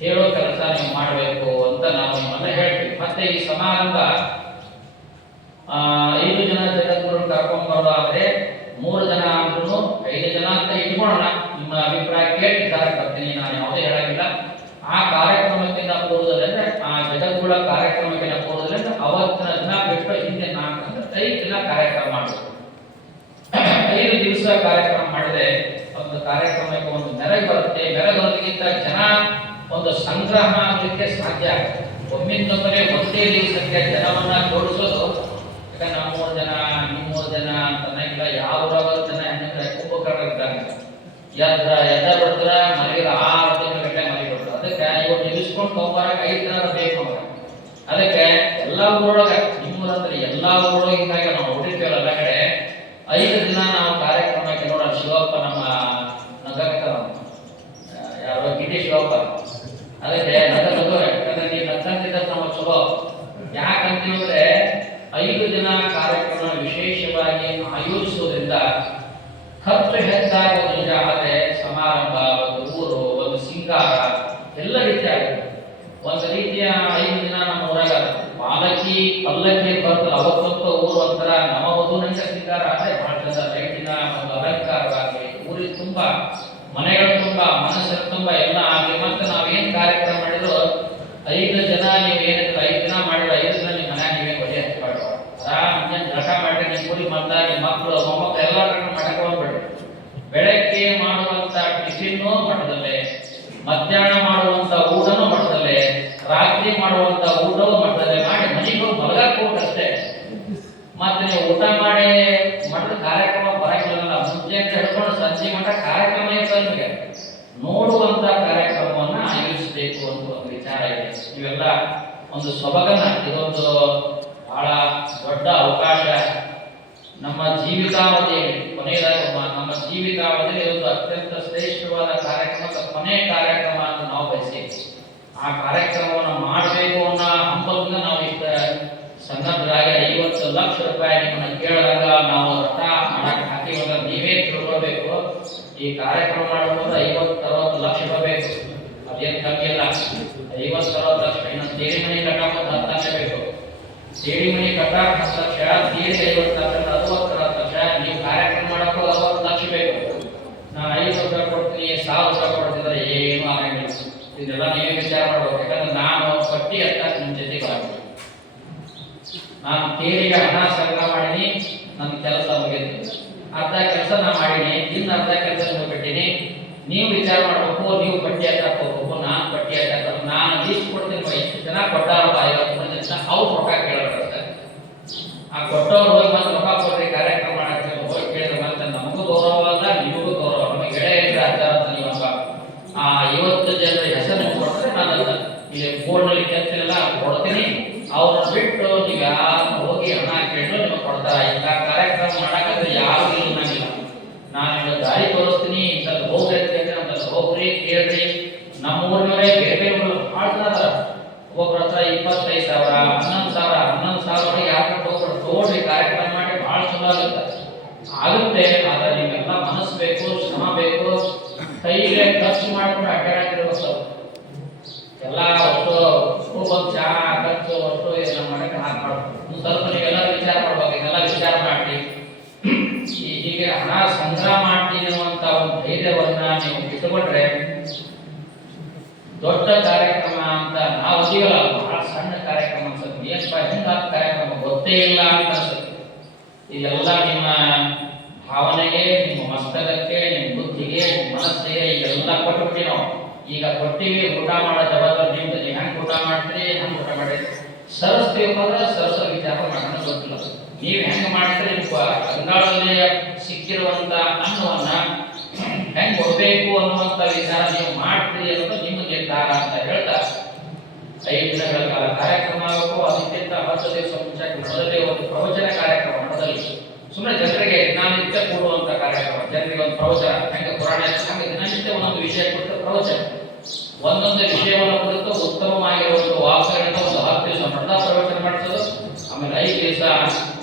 ಹೇಳೋ ಕೆಲಸ ನೀವು ಮಾಡಬೇಕು ಅಂತ ನಾವು ನಿಮ್ಮನ್ನ ಹೇಳ್ತೀವಿ. ಮತ್ತೆ ಈ ಸಮಾರಂಭ 5 ಜನ ಜಗದ್ಗುರು ಕರ್ಕೊಂಡ್ ಬರೋದಾದ್ರೆ 3 ಜನ ಅಂದ್ರೂ 5 ಜನ ಅಂತ ಇಟ್ಕೊಳ್ಳೋಣ. ನಿಮ್ಮ ಅಭಿಪ್ರಾಯ ಕೇಳಿ ನಿರ್ಧಾರ ಬರ್ತೀನಿ, ನಾನು ಯಾವುದೇ ಹೇಳಂಗಿಲ್ಲ. ಆ ಕಾರ್ಯಕ್ರಮಕ್ಕಿಂತ ಪೂರ್ವದಲ್ಲಿ ಅಂದ್ರೆ ಆ ಜಗದ್ಗುಳ ಕಾರ್ಯಕ್ರಮಕ್ಕಿಂತ ಪೂರ್ವದಲ್ಲಿ ಅವತ್ತಿನ ದಿನ ಬಿಟ್ಟು ಹಿಂದೆ 4 ಅಂದ್ರೆ 5 ದಿನ ಕಾರ್ಯಕ್ರಮ ಮಾಡಬೇಕು. 5 ದಿವಸ ಕಾರ್ಯಕ್ರಮ ಮಾಡಿದ್ರೆ ಒಂದು ಕಾರ್ಯಕ್ರಮಕ್ಕೆ ಒಂದು ಮೆರಗು ಬರುತ್ತೆ. ಮೆರಗೋದಕ್ಕಿಂತ ಜನ ಒಂದು ಸಂಗ್ರಹ ಆಗಲಿಕ್ಕೆ ಸಾಧ್ಯ ಆಗುತ್ತೆ. ಒಮ್ಮಿಂದೊಮ್ಮೆ ಒಂದೇ ದಿವಸಕ್ಕೆ ಜನವನ್ನ ಜೋಡಿಸೋದು, ಯಾಕಂದ್ರೆ ನಮ್ಮೂರು ಜನ ನಿಮ್ಮೂರು ಜನ ಅಂತ ಅನ್ನಂಗಿಲ್ಲ. ಯಾವ ಜನ ಹೆಂಗಂದ್ರೆ ಕುಂಭಕರ್ಣ ಇದ್ದಾಗ ಎದ್ದ ಬಿಡ್ತಾರ ಮನೆಗೆ 6 ದಿನ ಗಂಟೆ ಮನೆ ಬಿಡ್ತಾರೆ. ಅದಕ್ಕೆ ಇವಾಗ ನಿಲ್ಲಿಸ್ಕೊಂಡು ಹೋಗ್ಬಾರಕ 5 ದಿನ ಬೇಕು ನಮಗೆ. ಅದಕ್ಕೆ ಎಲ್ಲಾ ಊರೊಳಗೆ ನಿಮ್ಮೂರಂದ್ರೆ ಎಲ್ಲಾ ಊರೊಳಗೆ ಹಿಂಗಾಗಿ ನಾವು ನೋಡಿರ್ತೀವಲ್ಲ ಎಲ್ಲ ಕಡೆ 5 ದಿನ ನಾವು ಕಾರ್ಯಕ್ರಮಕ್ಕೆ ನೋಡೋಣ. ಶಿವಪ್ಪ ನಮ್ಮ ನಗರ ಯಾರೋ ಗಿರಿ ಶಿವಪ್ಪ ಅದಕ್ಕೆ ಯಾಕಂದ್ರೆ ನೀವು ನಗ್ತಿದ್ದ ನಮ್ಮ ಚಲೋ ಯಾಕಂತಂದ್ರೆ 5 ದಿನ ಕಾರ್ಯಕ್ರಮ ವಿಶೇಷವಾಗಿ ಆಯೋಜಿಸುವುದರಿಂದ ಖರ್ಚು ಹೆಚ್ಚಾಗುವುದು ನಿಜ. ಆದರೆ ಸಮಾರಂಭ, ಒಂದು ಊರು, ಒಂದು ಸಿಂಗಾರ ಎಲ್ಲ ರೀತಿ ಆಗುತ್ತೆ. ಒಂದು ರೀತಿಯ 5 ದಿನ ನಮ್ಮ ಊರಾಗ ಪಲ್ಲಕ್ಕಿ ಬರ್ತದೆ. ಅವತ್ತಂತ ಊರು ಒಂಥರ ನವವಧು ನಂತ ಸಿಂಗಾರ ಆದ್ರೆ ಬಹಳ ಚಂದ ಲೈಟಿನ ಒಂದು ಅಲಂಕಾರವಾಗಲಿ, ಊರಿನ ತುಂಬಾ ಮನೆಗಳ ತುಂಬಾ ಮನಸ್ಸಿನ ತುಂಬಾ ಎಲ್ಲ ಆಗಲಿ. ಮತ್ತೆ ನಾವೇನ್ ಕಾರ್ಯಕ್ರಮ ಮಾಡಿದ್ರು 5 ಜನ ನೀವು ಏನಿದ್ರು 5 ದಿನ ಮಾಡಿದ್ರು 5 ದಿನ ನಿಮ್ಮ ಮನೆ ನೀವೇ ಬಡಿ ಹಚ್ಬಾರ್ದು. ಮುಂಜಾನೆ ಜಳಕ ಮಾಡಿ ನಿಮ್ಮ ಕೂಡಿ ಬಂದ ನಿಮ್ಮ ಮಕ್ಕಳು ಮೊಮ್ಮಕ್ಕಳು ಎಲ್ಲ ಮಾಡಕ್ಕೆ ಹೋಗ್ಬೇಡ್ರಿ. ಬೆಳಗ್ಗೆ ಮಾಡುವಂತ ಟಿಫಿನ್ನು ಮಠದಲ್ಲೇ, ಮಧ್ಯಾಹ್ನ ಮಾಡುವಂತ ಊಟನೂ ಮಠದಲ್ಲೇ, ರಾತ್ರಿ ಮಾಡುವಂತ ಊಟವೂ ಮಠದಲ್ಲೇ ಮಾಡಿ ಮನೆಗೆ ಹೋಗಿ ಮಲಗಕ್ಕೆ ಹೋಗಷ್ಟೇ. ಮತ್ತೆ ನೀವು ಊಟ ಮಾಡಿ ಮಠದ ಕಾರ್ಯಕ್ರಮ ಬರಂಗಿಲ್ಲ. ಮುಂಜಾನೆ ಹಿಡ್ಕೊಂಡು ಸಂಜೆ ಮಠ ಕಾರ್ಯಕ್ರಮ ಇರ್ತದೆ. ನಿಮಗೆ ನೋಡುವಂತ ಕಾರ್ಯಕ್ರಮವನ್ನ ಆಯೋಜಿಸಬೇಕು ಅಂತ ಒಂದು ವಿಚಾರ ಇದೆ. ಇವೆಲ್ಲ ಒಂದು ಸೊಬಗನ, ಇದೊಂದು ಬಹಳ ದೊಡ್ಡ ಅವಕಾಶ ನಮ್ಮ ಜೀವಿತಾವಧಿಯಲ್ಲಿ. ಕೊನೆಯದಾಗಿ ನಮ್ಮ ಜೀವಿತಾವಧಿಯಲ್ಲಿ ಇದೊಂದು ಅತ್ಯಂತ ಶ್ರೇಷ್ಠವಾದ ಕಾರ್ಯಕ್ರಮ, ಕೊನೆಯ ಕಾರ್ಯಕ್ರಮ ಅಂತ ನಾವು ಬಯಸಿ ಆ ಕಾರ್ಯಕ್ರಮವನ್ನು ಮಾಡಬೇಕು ಅನ್ನೋ ಹಂಬಲದಿಂದ ನಾವು ಇಷ್ಟ ಸನ್ನದ್ಧರಾಗಿ 50 ಲಕ್ಷ ರೂಪಾಯಿ ನಿಮ್ಮನ್ನ ಕೇಳಿದಾಗ ನಾವು ರಥ ಮಾಡಕ್ಕೆ ಹಾಕಿವಾಗ ನೀವೇ ತಿಳ್ಕೊಳ್ಬೇಕು. ಈ ಕಾರ್ಯಕ್ರಮ ಮಾಡಬಹುದು 50-60 ಲಕ್ಷ ಬೇಕು. ಅದೇನು ಕಮ್ಮಿ ಇಲ್ಲ. 50-60 ಲಕ್ಷ. ಇನ್ನು ತೇರಿ ಮನೆ ಕಟ್ಟಕ್ಕೆ 10 ಲಕ್ಷ ಬೇಕು. ತೇರಿ ಮನೆ ಕಟ್ಟಕ್ಕೆ 10 ಲಕ್ಷ, ತೇರಿ 50 ಲಕ್ಷ, 60 ಲಕ್ಷ. ನೀವು ಕಾರ್ಯಕ್ರಮ ಮಾಡಕ್ಕೂ 60 ಲಕ್ಷ ಬೇಕು. ನಾನು 5 ರೂಪಾಯಿ ಕೊಡ್ತೀನಿ, 1000 ರೂಪಾಯಿ ಕೊಡ್ತಿದ್ರೆ ಏನು ಆಗಂಗಿಲ್ಲ. ಇದೆಲ್ಲ ನೀವೇ ವಿಚಾರ ಮಾಡ್ಬೇಕು. ಯಾಕಂದ್ರೆ ನಾನು ಪಟ್ಟಿ ಹತ್ತಕ್ಕೆ ನಿಮ್ಮ ಜೊತೆಗೆ ಆಗ್ತೀನಿ. ನಾನು ತೇರಿಗೆ ಹಣ ಸಂಗ್ರಹ ಮಾಡೀನಿ, ನನ್ನ ಕೆಲಸ ಮುಗಿತು. ಅರ್ಧ ಕೆಲಸ ನಾನು ಮಾಡೀನಿ, ಇನ್ನು ಅರ್ಧ ಕೆಲಸ ನಿಮಗೆ ಬಿಟ್ಟಿನಿ. ನೀವು ವಿಚಾರ ಮಾಡ್ಬೇಕು. ನೀವು ಪಟ್ಟಿ ಹಾಕಕ್ಕೆ ಹೋಗ್ಬೇಕು, ನಾನು ಪಟ್ಟಿ ಹಾಕಕ್ಕೆ. ನಾನು ಲೀಸ್ಟ್ ಕೊಡ್ತೀನಿ. ಎಷ್ಟು ಜನ ಕೊಟ್ಟಾರ 50 ಮಂದಿ ಜನ ಅವ್ರು ರೊಕ್ಕ ಕೇಳೋರು. ಆ ಕೊಟ್ಟವ್ರು ಹೋಗಿ ಮತ್ತೆ ರೊಕ್ಕ ಕೊಡ್ರಿ ಕಾರ್ಯಕ್ರಮ ಮಾಡಕ್ಕೆ ಹೋಗಿ ಕೇಳಿದ್ರೆ ಮತ್ತೆ ನಮಗೂ ಗೌರವ ಅಲ್ಲ, ನಿಮಗೂ ಗೌರವ. ನಮಗೆ ಗೆಳೆ ಇದ್ರೆ ಆಚಾರ ನೀವು ಆ 50 ಜನರ ಹೆಸರು ನಿಮ್ಗೆ ಕೊಟ್ಟರೆ ನಾನು ಇಲ್ಲಿ ಬೋರ್ಡ್ನಲ್ಲಿ ಕೆತ್ತಿನೆಲ್ಲ ಕೊಡ್ತೀನಿ. ಅವ್ರನ್ನ ಬಿಟ್ಟು ನೀವು ಯಾರು ಹೋಗಿ ಹಣ ಕೇಳಿದ್ರು ನಿಮಗೆ ಕೊಡ್ತಾರ. ಇಂಥ ಕಾರ್ಯಕ್ರಮ ಮಾಡಕ್ಕಾದ್ರೆ ಯಾರು ಇಲ್ಲ. ನಾನು ನಿಮಗೆ ದಾರಿ ತೋರಿಸ್ತೀನಿ, ಇಂಥದ್ದು ಹೋಗ್ರಿ ಅಂತಂದ್ರೆ ಹೋಗ್ರಿ, ಕೇಳ್ರಿ. ನಮ್ಮ ಊರಿನವರೇ ಬೇರೆ ಬೇರೆ ಭಾಳ ಜನ ಒಬ್ಬರ ಹತ್ರ 25,000, 11,000 ಯಾರು ತೋಡ್ರಿ ಕಾರ್ಯಕ್ರಮ ಮಾಡಿ ಭಾಳ ಚಲೋ ಆಗುತ್ತೆ. ಆದ್ರೆ ನಿಮ್ಗೆಲ್ಲ ಮನಸ್ಸು ಬೇಕು, ಶ್ರಮ ಬೇಕು, ಕೈಗೆ ಖರ್ಚು ಮಾಡ್ಕೊಂಡು ಅಡ್ಡಾಡಿರ್ಬೇಕು. ಎಲ್ಲ ಒಟ್ಟು ಚಾ ಖರ್ಚು ಒಟ್ಟು ಎಲ್ಲ ಮಾಡಕ್ಕೆ ಹಾಕ್ಬಾರ್ದು. ಸ್ವಲ್ಪ ನೀವೆಲ್ಲ ವಿಚಾರ ಮಾಡ್ಬೇಕು. ಇದೆಲ್ಲ ವಿಚಾರ ಮಾಡಿ ಹೀಗೆ ಹಣ ಸಂಗ್ರಹ ಮಾಡ್ತೀನಿ ಅನ್ನುವಂತ ಒಂದು ಧೈರ್ಯವನ್ನ ನೀವು ಇಟ್ಟುಕೊಂಡ್ರೆ ದೊಡ್ಡ ಕಾರ್ಯಕ್ರಮ ಅಂತ ನಾವು ಅಂತೀವಲ್ಲ, ಬಹಳ ಸಣ್ಣ ಕಾರ್ಯಕ್ರಮ ಅನ್ಸುತ್ತೆ. ಏನಪ್ಪ ಹಿಂಗಾದ ಕಾರ್ಯಕ್ರಮ ಗೊತ್ತೇ ಇಲ್ಲ ಅಂತ ಅನ್ಸುತ್ತೆ. ಇದೆಲ್ಲ ನಿಮ್ಮ ಭಾವನೆಗೆ, ನಿಮ್ಮ ಮಸ್ತಕಕ್ಕೆ, ನಿಮ್ಮ ಬುದ್ಧಿಗೆ, ನಿಮ್ಮ ಮನಸ್ಸಿಗೆ ಎಲ್ಲ ಕೊಟ್ಬಿಟ್ಟು ನಾವು ಈಗ ಕೊಟ್ಟಿವಿ. ಊಟ ಮಾಡೋ ಜವಾಬ್ದಾರಿ ನಿಮ್ದು. ನೀವು ಹೆಂಗೆ ಊಟ ಮಾಡ್ತೀರಿ, ಹೆಂಗೆ ಊಟ ಮಾಡಿರಿ. ಸರಿಸ್ಬೇಕು ಅಂದ್ರೆ ಸರಸ ವಿಚಾರ ಮಾಡೋಣ ಗೊತ್ತಿಲ್ಲ. ನೀವು ಹೆಂಗೆ ಮಾಡ್ತೀರಿ, ಅಂಗಾಳಲ್ಲಿ ಸಿಕ್ಕಿರುವಂತ ಅನ್ನವನ್ನ ಹೆಂಗೆ ಕೊಡಬೇಕು ಅನ್ನುವಂಥ ವಿಚಾರ ನೀವು ಮಾಡ್ತೀರಿ ಅನ್ನೋದು ನಿಮ್ಮ ನಿರ್ಧಾರ ಅಂತ ಹೇಳ್ತಾ 5 ದಿನಗಳ ಕಾಲ ಕಾರ್ಯಕ್ರಮ ಆಗಬೇಕು. ಅದಕ್ಕಿಂತ 10 ದಿವಸ ಮುಂಚೆ ಮೊದಲೇ ಒಂದು ಪ್ರವಚನ ಕಾರ್ಯಕ್ರಮ ಮಾಡೋದಲ್ಲಿ ಸುಮ್ಮನೆ ಜನರಿಗೆ ದಿನನಿತ್ಯ ಕೂಡುವಂತ ಕಾರ್ಯಕ್ರಮ, ಜನರಿಗೆ ಒಂದು ಪ್ರವಚನ ಹೆಂಗೆ ಪುರಾಣ ಹಂಗೆ ದಿನನಿತ್ಯ ಒಂದೊಂದು ವಿಷಯ ಕುರಿತು ಪ್ರವಚನ, ಒಂದೊಂದು ವಿಷಯವನ್ನು ಕುರಿತು ಉತ್ತಮವಾಗಿರುವಂತಹ ವಾಕ್ಯಗಳಿಂದ ಒಂದು 10 ದಿವಸ ಮಠದ ಪ್ರವಚನ ಮಾಡಿಸೋದು. ಆಮೇಲೆ 5 ದಿವಸ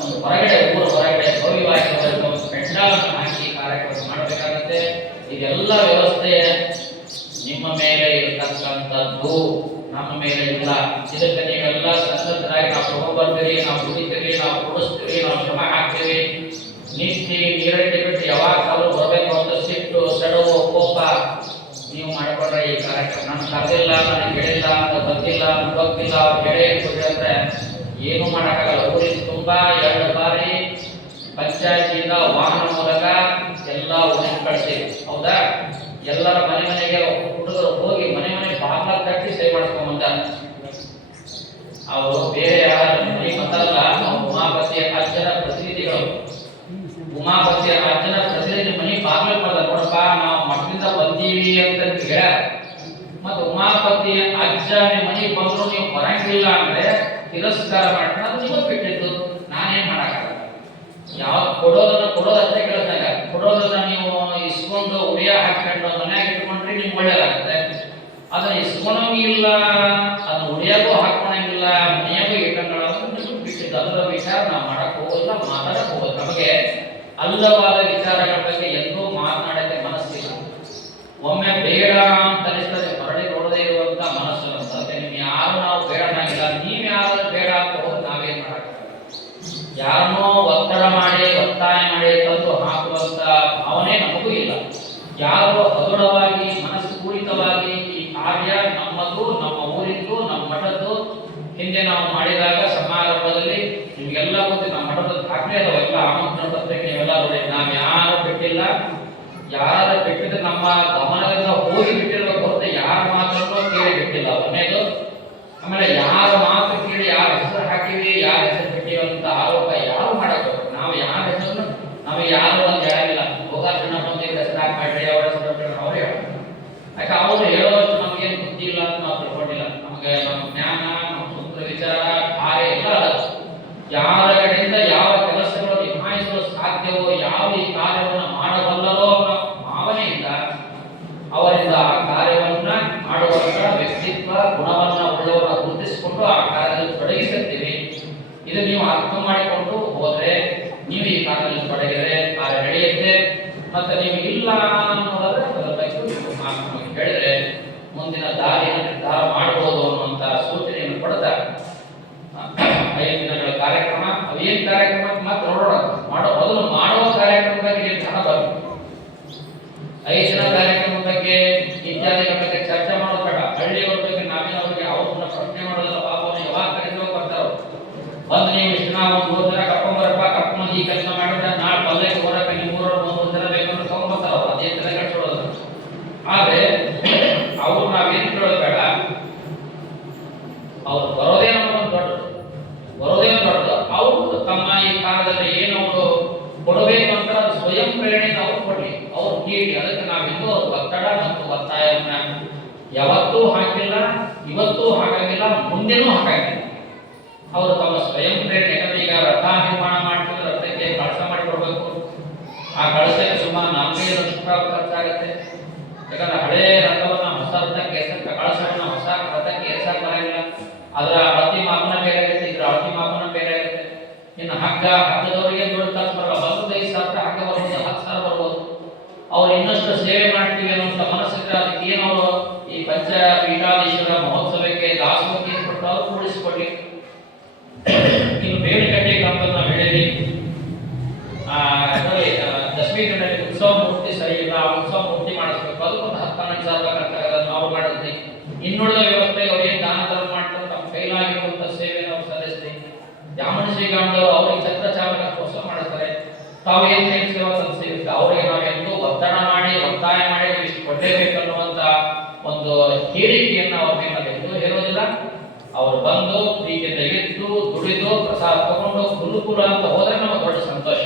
ಒಂದು ಹೊರಗಡೆ, ಊರ ಹೊರಗಡೆ ಭವ್ಯವಾಗಿರುವಂತಹ ಒಂದು ಪೆಂಡಾಲನ್ನು ಹಾಕಿ ಕಾರ್ಯಕ್ರಮ ಮಾಡಬೇಕಾಗುತ್ತೆ. ಇದೆಲ್ಲ ವ್ಯವಸ್ಥೆ ನಿಮ್ಮ ಮೇಲೆ ಇರತಕ್ಕಂಥದ್ದು, ನಮ್ಮ ಮೇಲೆ ಇಲ್ಲ. ಇದಕ್ಕೆ ನೀವೆಲ್ಲ ಸನ್ನದ್ಧರಾಗಿ ನಾವು ತಗೊಂಡ್ಬರ್ತೀವಿ, ನಾವು ದುಡಿತೀವಿ, ನಾವು ಕೊಡಿಸ್ತೀವಿ, ನಾವು ಶ್ರಮ ಹಾಕ್ತೀವಿ. ನಿಂತು ನೀರಟ್ಟಿ ಬಿಟ್ಟು ಯಾವಾಗಲೂ ಬರಬೇಕು ಅಂತ ಸಿಟ್ಟು, ಸೆಡವು, ಕೋಪ ನೀವು ಮಾಡಿಕೊಂಡ್ರೆ ಈ ಕಾರ್ಯಕ್ರಮ ನಾನು ಕರೆದಿಲ್ಲ, ನನಗೆ ಹೇಳಿಲ್ಲ, ನನಗೆ ಬಂದಿಲ್ಲ, ನನಗೆ ಗೊತ್ತಿಲ್ಲ, ಅವ್ರು ಹೇಳೇ ಕೊಡಿ ಅಂದ್ರೆ ಏನೂ ಮಾಡೋಕ್ಕಾಗಲ್ಲ. ಊರಿನ ತುಂಬಾ 2 ಬಾರಿ ಪಂಚಾಯತಿಯಿಂದ ವಾಹನ ಮೂಲಕ ಎಲ್ಲ ಊರಿಗೆ ಕಳಿಸಿವಿ. ಹೌದಾ? ಎಲ್ಲರ ಮನೆ ಮನೆಗೆ ಹುಡುಗರು ಹೋಗಿ ಮನೆ ಮನೆ ಬಾಗಿಲ ಕಟ್ಟಿ ಸಹಿ ಮಾಡಿಸ್ಕೊಂಡ್ ಬಂದಾರ. ಅವರು ಬೇರೆ ಯಾರ ಮನೆ ಮತ್ತಲ್ಲ, ಉಮಾಪತಿಯ ಅಜ್ಜನ ಪ್ರತಿನಿಧಿಗಳು. ಉಮಾಪತಿಯ ಅಜ್ಜನ ಪ್ರತಿನಿಧಿ ಮನೆ ಬಾಗಿಲು ಬರ್ದ, ನೋಡಪ್ಪ ನಾವು ಮಠದಿಂದ ಬಂದೀವಿ ಅಂತ ಹೇಳ. ಮತ್ತೆ ಉಮಾಪತಿಯ ಅಜ್ಜ ನಿಮ್ಮ ಮನೆಗೆ ಬಂದ್ರು ನೀವು ಬರಂಗಿಲ್ಲ ಅಂದ್ರೆ ತಿರಸ್ಕಾರ ಮಾಡ್ಕೊಂಡು ಅದು ನಿಮಗೆ ಬಿಟ್ಟಿದ್ದು, ನಾನೇನ್ ಮಾಡಕ್ಕಾಗಲ್ಲ. ಯಾವ ಕೊಡೋದಷ್ಟೇ ಕೇಳಿದಾಗ, ಕೊಡೋದನ್ನ ನೀವು ಇಸ್ಕೊಂಡು ಉಳಿಯ ಹಾಕೊಂಡು ಮನ್ಯಾಗ ಇಟ್ಕೊಂಡ್ರೆ ನಿಮ್ಗೆ ಒಳ್ಳೇದಾಗುತ್ತೆ. ಅದನ್ನ ಇಸ್ಕೊಳಂಗಿಲ್ಲ, ಅದನ್ನ ಉಳಿಯಾಗೂ ಹಾಕೊಳಂಗಿಲ್ಲ, ಮನೆಯಾಗೂ ಇಟ್ಕೊಳ್ಳೋದು ನಿಮ್ಗೆ ಬಿಟ್ಟಿದ್ದು. ಅದರ ವಿಚಾರ ನಾವು ಮಾಡಕ್ ಹೋಗೋಲ್ಲ, ಮಾತಾಡಕ್ ಹೋಗೋದು. ನಮಗೆ ಅಲ್ಲವಾದ ವಿಚಾರಗಳ ಬಗ್ಗೆ ಎಂದೂ ಮಾತನಾಡಕ್ಕೆ ಮನಸ್ಸಿಲ್ಲ. ಒಮ್ಮೆ ಬೇಡ ಅಂತ ಅನಿಸ್ತದೆ, ಹೊರಡಿ ನೋಡದೇ ಇರುವಂತ ಮನಸ್ಸು ಅನ್ಸುತ್ತೆ. ನಿಮ್ಗೆ ಯಾರು ನಾವು ಬೇಡ ಅನ್ನಂಗಿಲ್ಲ. ನೀವ್ ಯಾರು ಬೇಡ ಅಂತ ಹೋದ್ರೆ ನಾವೇನ್ ಮಾಡಕ್ಕಾಗಲ್ಲ. ಯಾರನ್ನೋ ಒತ್ತಡ ಮಾಡಿ, ಒತ್ತಾಯ ಮಾಡಿ ತಂದು ಹಾಕುವಂತ ಭಾವನೆ ನಮಗೂ ಇಲ್ಲ. ಯಾರು ಹಗುರವಾಗಿ ಮನಸ್ಸು ಪೂರಿತವಾಗಿ ಈ ಕಾರ್ಯ ನಮ್ಮದು, ನಮ್ಮ ಊರಿದ್ದು, ನಮ್ಮ ಮಠದ್ದು, ಹಿಂದೆ ನಾವು ಮಾಡಿದಾಗ ಸಮಾರಂಭದಲ್ಲಿ ನಿಮ್ಗೆಲ್ಲ ಗೊತ್ತಿ ನಮ್ಮ ಮಠದ ದಾಖಲೆ ಅದಾವೆಲ್ಲ, ಆಮಂತ್ರಣ ಪತ್ರಿಕೆ ನೀವೆಲ್ಲ ನೋಡಿ. ನಾವ್ ಯಾರು ಬಿಟ್ಟಿಲ್ಲ. ಯಾರು ಬಿಟ್ಟಿದ್ರೆ ನಮ್ಮ ಗಮನದಿಂದ ಹೋಗಿ ಬಿಟ್ಟಿರ್ಬೇಕು ಹೊರತು ಯಾರ ಮಾತನ್ನು ಕೇಳಿ ಬಿಟ್ಟಿಲ್ಲ. ಒಂದೇದು. ಆಮೇಲೆ ಯಾರ ಮಾತು ಕೇಳಿ ಯಾರ ಹೆಸರು ಹಾಕಿವಿ, ಯಾರ ಹೆಸರು ಬಿಟ್ಟಿವಿ ಅಂತ ಆರೋಪ ಯಾರು ಮಾಡಬೇಕು. ನಾವು ಯಾರ ಹೆಸರು ನಾವು ಯಾರು ಅಂತ ಹೇಳಂಗಿಲ್ಲ. ಹೋಗಾರ್ಜುನ ಬಂದಿದ್ದ ಹೆಸರು ಹಾಕಿ ಮಾಡ್ರಿ, ಅವರ ಹೆಸರು ಅವ್ರು ಹೇಳ. ಯಾಕೆ ಅವ್ರು ಹೇಳೋಷ್ಟು ನಮ್ಗೇನು ಬುದ್ಧಿ ಇಲ್ಲ ಅಂತ ನಾವು ತಿಳ್ಕೊಂಡಿಲ್ಲ. ನಮಗೆ ನಮ್ಮ ಜ್ಞಾನ, ನಮ್ಮ ಸೂತ್ರ ವಿಚಾರ, ಕಾರ್ಯ ಎಲ್ಲ ಅಲ್ಲ. ಯಾರ ಕಡೆಯಿಂದ ಯಾವ ಕೆಲಸಗಳು ನಿಭಾಯಿಸಲು ಸಾಧ್ಯವೋ, ಯಾವ ಈ ಕಾರ್ಯವನ್ನು ಮಾಡಬಲ್ಲರೋ ಅನ್ನೋ ಭಾವನೆಯಿಂದ ಅವರಿಂದ ಆ ಕಾರ್ಯವನ್ನ ಮಾಡುವಂತ ವ್ಯಕ್ತಿತ್ವ ಗುಣವನ್ನ ಉಳ್ಳವರನ್ನ ಗುರುತಿಸಿಕೊಂಡು ಆ ಕಾರ್ಯದಲ್ಲಿ ತೊಡಗಿಸುತ್ತೀವಿ. ಇದು ನೀವು ಅರ್ಥ ಮಾಡಿಕೊಂಡು ಹೋದ್ರೆ, ನೀವು ಈ ಕಾರ್ಯದಲ್ಲಿ ತೊಡಗಿದ್ರೆ ಕಾರ್ಯ ನಡೆಯುತ್ತೆ. ಮತ್ತೆ ನೀವು ಇಲ್ಲ ಅನ್ನೋದಾದ್ರೆ ಅದರ ಬಗ್ಗೆ ಹೇಳಿದ್ರೆ ಮುಂದಿನ ದಾರಿಯನ್ನು ನಿರ್ಧಾರ ಮಾಡಬಹುದು ಅನ್ನುವಂತ ಸೂಚನೆಯನ್ನು ಕೊಡ್ತಾ 5 ದಿನಗಳ ಕಾರ್ಯಕ್ರಮ. ಅವೇನ್ ಕಾರ್ಯಕ್ರಮ ಮತ್ತೆ ನೋಡೋಣ. ಮೊದಲು ಮಾಡುವ ಕಾರ್ಯಕ್ರಮದ ಬಗ್ಗೆ ನಿರ್ಧಾರ ಬರಬೇಕು. 5 ದಿನ ಕಾರ್ಯಕ್ರಮದ ಬಗ್ಗೆ ಇತ್ಯಾದಿಗಳ ಬಗ್ಗೆ ಚರ್ಚೆ ಮಾಡೋದು ಬೇಡ. ಹಳ್ಳಿಯವ್ರ ಬಗ್ಗೆ ನಾವೇನವ್ರಿಗೆ ಅವ್ರನ್ನ ಪ್ರಶ್ನೆ ಮಾಡೋದಿಲ್ಲ. ಪಾಪ ಅವ್ರು ಯಾವಾಗ ಕರೆದು ಬರ್ತಾರ. ಒಂದು ನೀವು ಇಷ್ಟು ನಾವು 3 ಜನ ಕರ್ಕೊಂಬರಪ್ಪ, ಕರ್ಕೊಂಡ್ ಈ ಕೆಲಸ ಮಾಡಿದ್ರೆ ನಾಳೆ ಪಲ್ಯಕ್ಕೆ ಹೊರಕ್ಕೆ ನಿಮ್ಮ ಊರವ್ರು 3 ಜನ ಬೇಕಂದ್ರೆ ತಗೊಂಡ್ಬರ್ತಾರ. ಅವ್ರು ಅದೇ ಜನ ಕಟ್ಸೋದು. ಆದ್ರೆ ಅವ್ರು ನಾವೇನ್ ಕೇಳೋದು ಬೇಡ. ಅವ್ರು ಬರೋದೇ ನಮಗೊಂದು ದೊಡ್ಡದು, ಅವರು ತಮ್ಮ ಈ ಕಾಲದಲ್ಲಿ ಏನು ಅವರು ಕೊಡಬೇಕು ಅಂತ ಅದು ಸ್ವಯಂ ಪ್ರೇರಣೆಯಿಂದ ಅವ್ರು ಕೊಡ್ಲಿ, ಅವ್ರು ನೀಡಿ. ಅದಕ್ಕೆ ನಾವಿನ್ನೂ ಒತ್ತಡ ಮತ್ತು ಒತ್ತಾಯವನ್ನ ಯಾವತ್ತೂ ಹಾಕಿಲ್ಲ, ಇವತ್ತೂ ಹಾಕಂಗಿಲ್ಲ, ಮುಂದೆನೂ ಹಾಕಂಗಿಲ್ಲ. ಅವರು ತಮ್ಮ ಸ್ವಯಂ ಪ್ರೇರಣೆ. ಯಾಕಂದ್ರೆ ಈಗ ರಥ ನಿರ್ಮಾಣ ಮಾಡ್ತಿದ್ರೆ ರಥಕ್ಕೆ ಕಳಸ ಮಾಡಿ ಕೊಡ್ಬೇಕು. ಆ ಕಳಸಕ್ಕೆ ಸುಮಾರು 4-5 ಲಕ್ಷ ರೂಪಾಯಿ ಖರ್ಚಾಗುತ್ತೆ. ಯಾಕಂದ್ರೆ ಹಳೆ ರಥವನ್ನ ಹೊಸ ರಥಕ್ಕೆ ಎಸಕ್ಕೆ, ಕಳಸವನ್ನ ಹೊಸ ರಥಕ್ಕೆ ಎಸಕ್ ಬರಂಗಿಲ್ಲ. ಅದರ ಅಳತಿ ಮಾಪನ ಬೇರೆ ಆಗುತ್ತೆ, ಇದ್ರ ಅಳತಿ ಮಾಪನ ಬೇರೆ ಆಗುತ್ತೆ. ಇನ್ನು ಹಗ್ಗದವರಿಗೆ ದೊಡ್ಡ ಖರ್ಚು ಬರಲ್ಲ. 15,000 ಹಗ್ಗ ಬರ್ಬೋದು, 10,000 ಬರ್ಬೋದು. ಅವ್ರು ಇನ್ನಷ್ಟು ಸೇವೆ ಮಾಡ್ತೀವಿ ಅನ್ನುವಂಥ ಮನಸ್ಸಿದ್ರೆ ಅದಕ್ಕೆ ಏನವರು ಈ ಪಂಚಪೀಠಾಧೀಶ್ವರ ಮಹೋತ್ಸವಕ್ಕೆ ದಾಸೋಹಿ ಕೊಟ್ಟು ಅವ್ರು ಕೂಡಿಸಿಕೊಡ್ಲಿ. ಇನ್ನು ಬೇವಿನಕಟ್ಟೆ ಗ್ರಾಮದಲ್ಲಿ ನಾವು ಹೇಳಿದ್ವಿ, ದಶಮಿ ಗಂಟೆ ಉತ್ಸವ ಮೂರ್ತಿ ಸರಿ ಇಲ್ಲ, ಆ ಉತ್ಸವ ಮೂರ್ತಿ ಮಾಡಿಸ್ಬೇಕು. ಅದಕ್ಕೊಂದು 10-12 ಸಾವಿರ ಖರ್ಚಾಗಲ್ಲ. ನಾವು ಮಾಡಿದ್ವಿ. ಇನ್ನು ಇನ್ನುಳಿದ ವ್ಯವಸ್ಥೆ ಅವ್ರಿಗೆ ದಾನ ಧರ್ಮ ಮಾಡ್ತಾರೆ, ತಮ್ಮ ಕೈಲಾಗಿರುವಂತ ಸೇವೆಯನ್ನು ಅವ್ರು ಸಲ್ಲಿಸ್ಲಿ. ಜಾಮಣ ಶ್ರೀಗ್ರಾಮದವರು ಅವ್ರಿಗೆ ಛತ್ರ ಚಾಮರ ಕೆಲಸ ಮಾಡ್ತಾರೆ, ತಾವು ಏನ್ ಸೇವಾ ಸಲ್ಲಿಸಿರುತ್ತೆ ಅವ್ರಿಗೆ ನಾವೆಂದು ಒತ್ತಡ ಮಾಡಿ ಒತ್ತಾಯ ಮಾಡಿ ಇಷ್ಟು ಕೊಡಲೇಬೇಕನ್ನುವಂತ ಒಂದು ಹೇಳಿಕೆಯನ್ನು ಅವ್ರ ಮೇಲೆ ಎಂದೂ ಹೇರೋದಿಲ್ಲ. ಅವ್ರು ಬಂದು ಪ್ರೀತಿಯಿಂದ ಇದ್ದು ದುಡಿದು ಪ್ರಸಾದ ತಗೊಂಡು ಗುರುಕುಲ ಅಂತ ಹೋದ್ರೆ ನಮಗೆ ದೊಡ್ಡ ಸಂತೋಷ.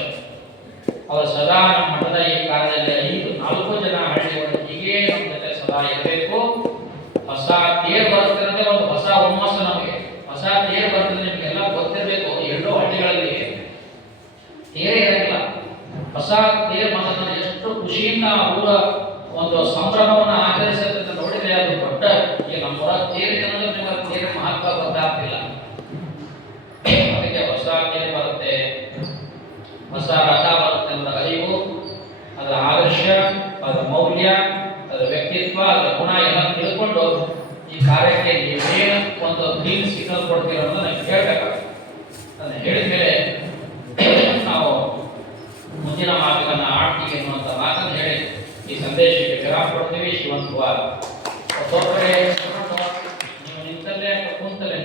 ಅವರು ಸದಾ ನಮ್ಮ ಮಠದ ಈ ಕಾರ್ಯದಲ್ಲಿ 4 ಜನ ಹಳ್ಳಿಗಳು ಹೀಗೆ ನಮ್ಮ ಜೊತೆ ಸದಾ ಇರಬೇಕು. ಹೊಸ ತೇರು ಬರುತ್ತಿರದೆ ಒಂದು ಹೊಸ ಹುಮ್ಮಸ್ಸು ನಮಗೆ. ಹೊಸ ತೇರು ಬರ್ತದೆ, ನಿಮಗೆಲ್ಲ ಗೊತ್ತಿರಬೇಕು. 2 ಹಳ್ಳಿಗಳಲ್ಲಿ ತೇರೇ ಇರಂಗಿಲ್ಲ. ಹೊಸ ತೇರು ಬಂದ ಎಷ್ಟು ಖುಷಿಯಿಂದ ಊರ ಒಂದು ಸಂಭ್ರಮವನ್ನು ಆಚರಿಸುತ್ತೆ ನೋಡಿದ್ರೆ ಅದು ದೊಡ್ಡ. ಈಗ ನಮ್ಮ ತೇರಿನ ತೇರಿನ ಮಹತ್ವ ಗೊತ್ತಾಗ್ತಿಲ್ಲ. ಅದಕ್ಕೆ ಹೊಸ ತೇರು ಬರುತ್ತೆ, ಹೊಸ ರಥ ಬರುತ್ತೆ ಅನ್ನೋ ಅರಿವು, ಅದರ ಆದರ್ಶ, ಅದರ ಮೌಲ್ಯ, ಅದರ ವ್ಯಕ್ತಿತ್ವ, ಅದರ ಗುಣ ಎಲ್ಲ ತಿಳ್ಕೊಂಡು ಈ ಕಾರ್ಯಕ್ಕೆ ನೀವೇನು ಒಂದು ಗ್ರೀನ್ ಸಿಗ್ನಲ್ ಕೊಡ್ತೀರ ಅನ್ನೋದು ನಾನು ಹೇಳ್ಬೇಕಾಗುತ್ತೆ. ಅದನ್ನು ಹೇಳಿದ ಮೇಲೆ ನಾವು ಮುಂದಿನ ಮಾತುಗಳನ್ನು ಆಡ್ತೀವಿ ಅನ್ನುವಂಥ ಮಾತನ್ನು ಹೇಳಿ ಈ ಸಂದೇಶಕ್ಕೆ ವಿರಾಮ ಕೊಡ್ತೀವಿ. ಶಿವಂತವಾದ ನೀವು ನಿಂತಲ್ಲೇ ಕುಂತಲ್ಲೇ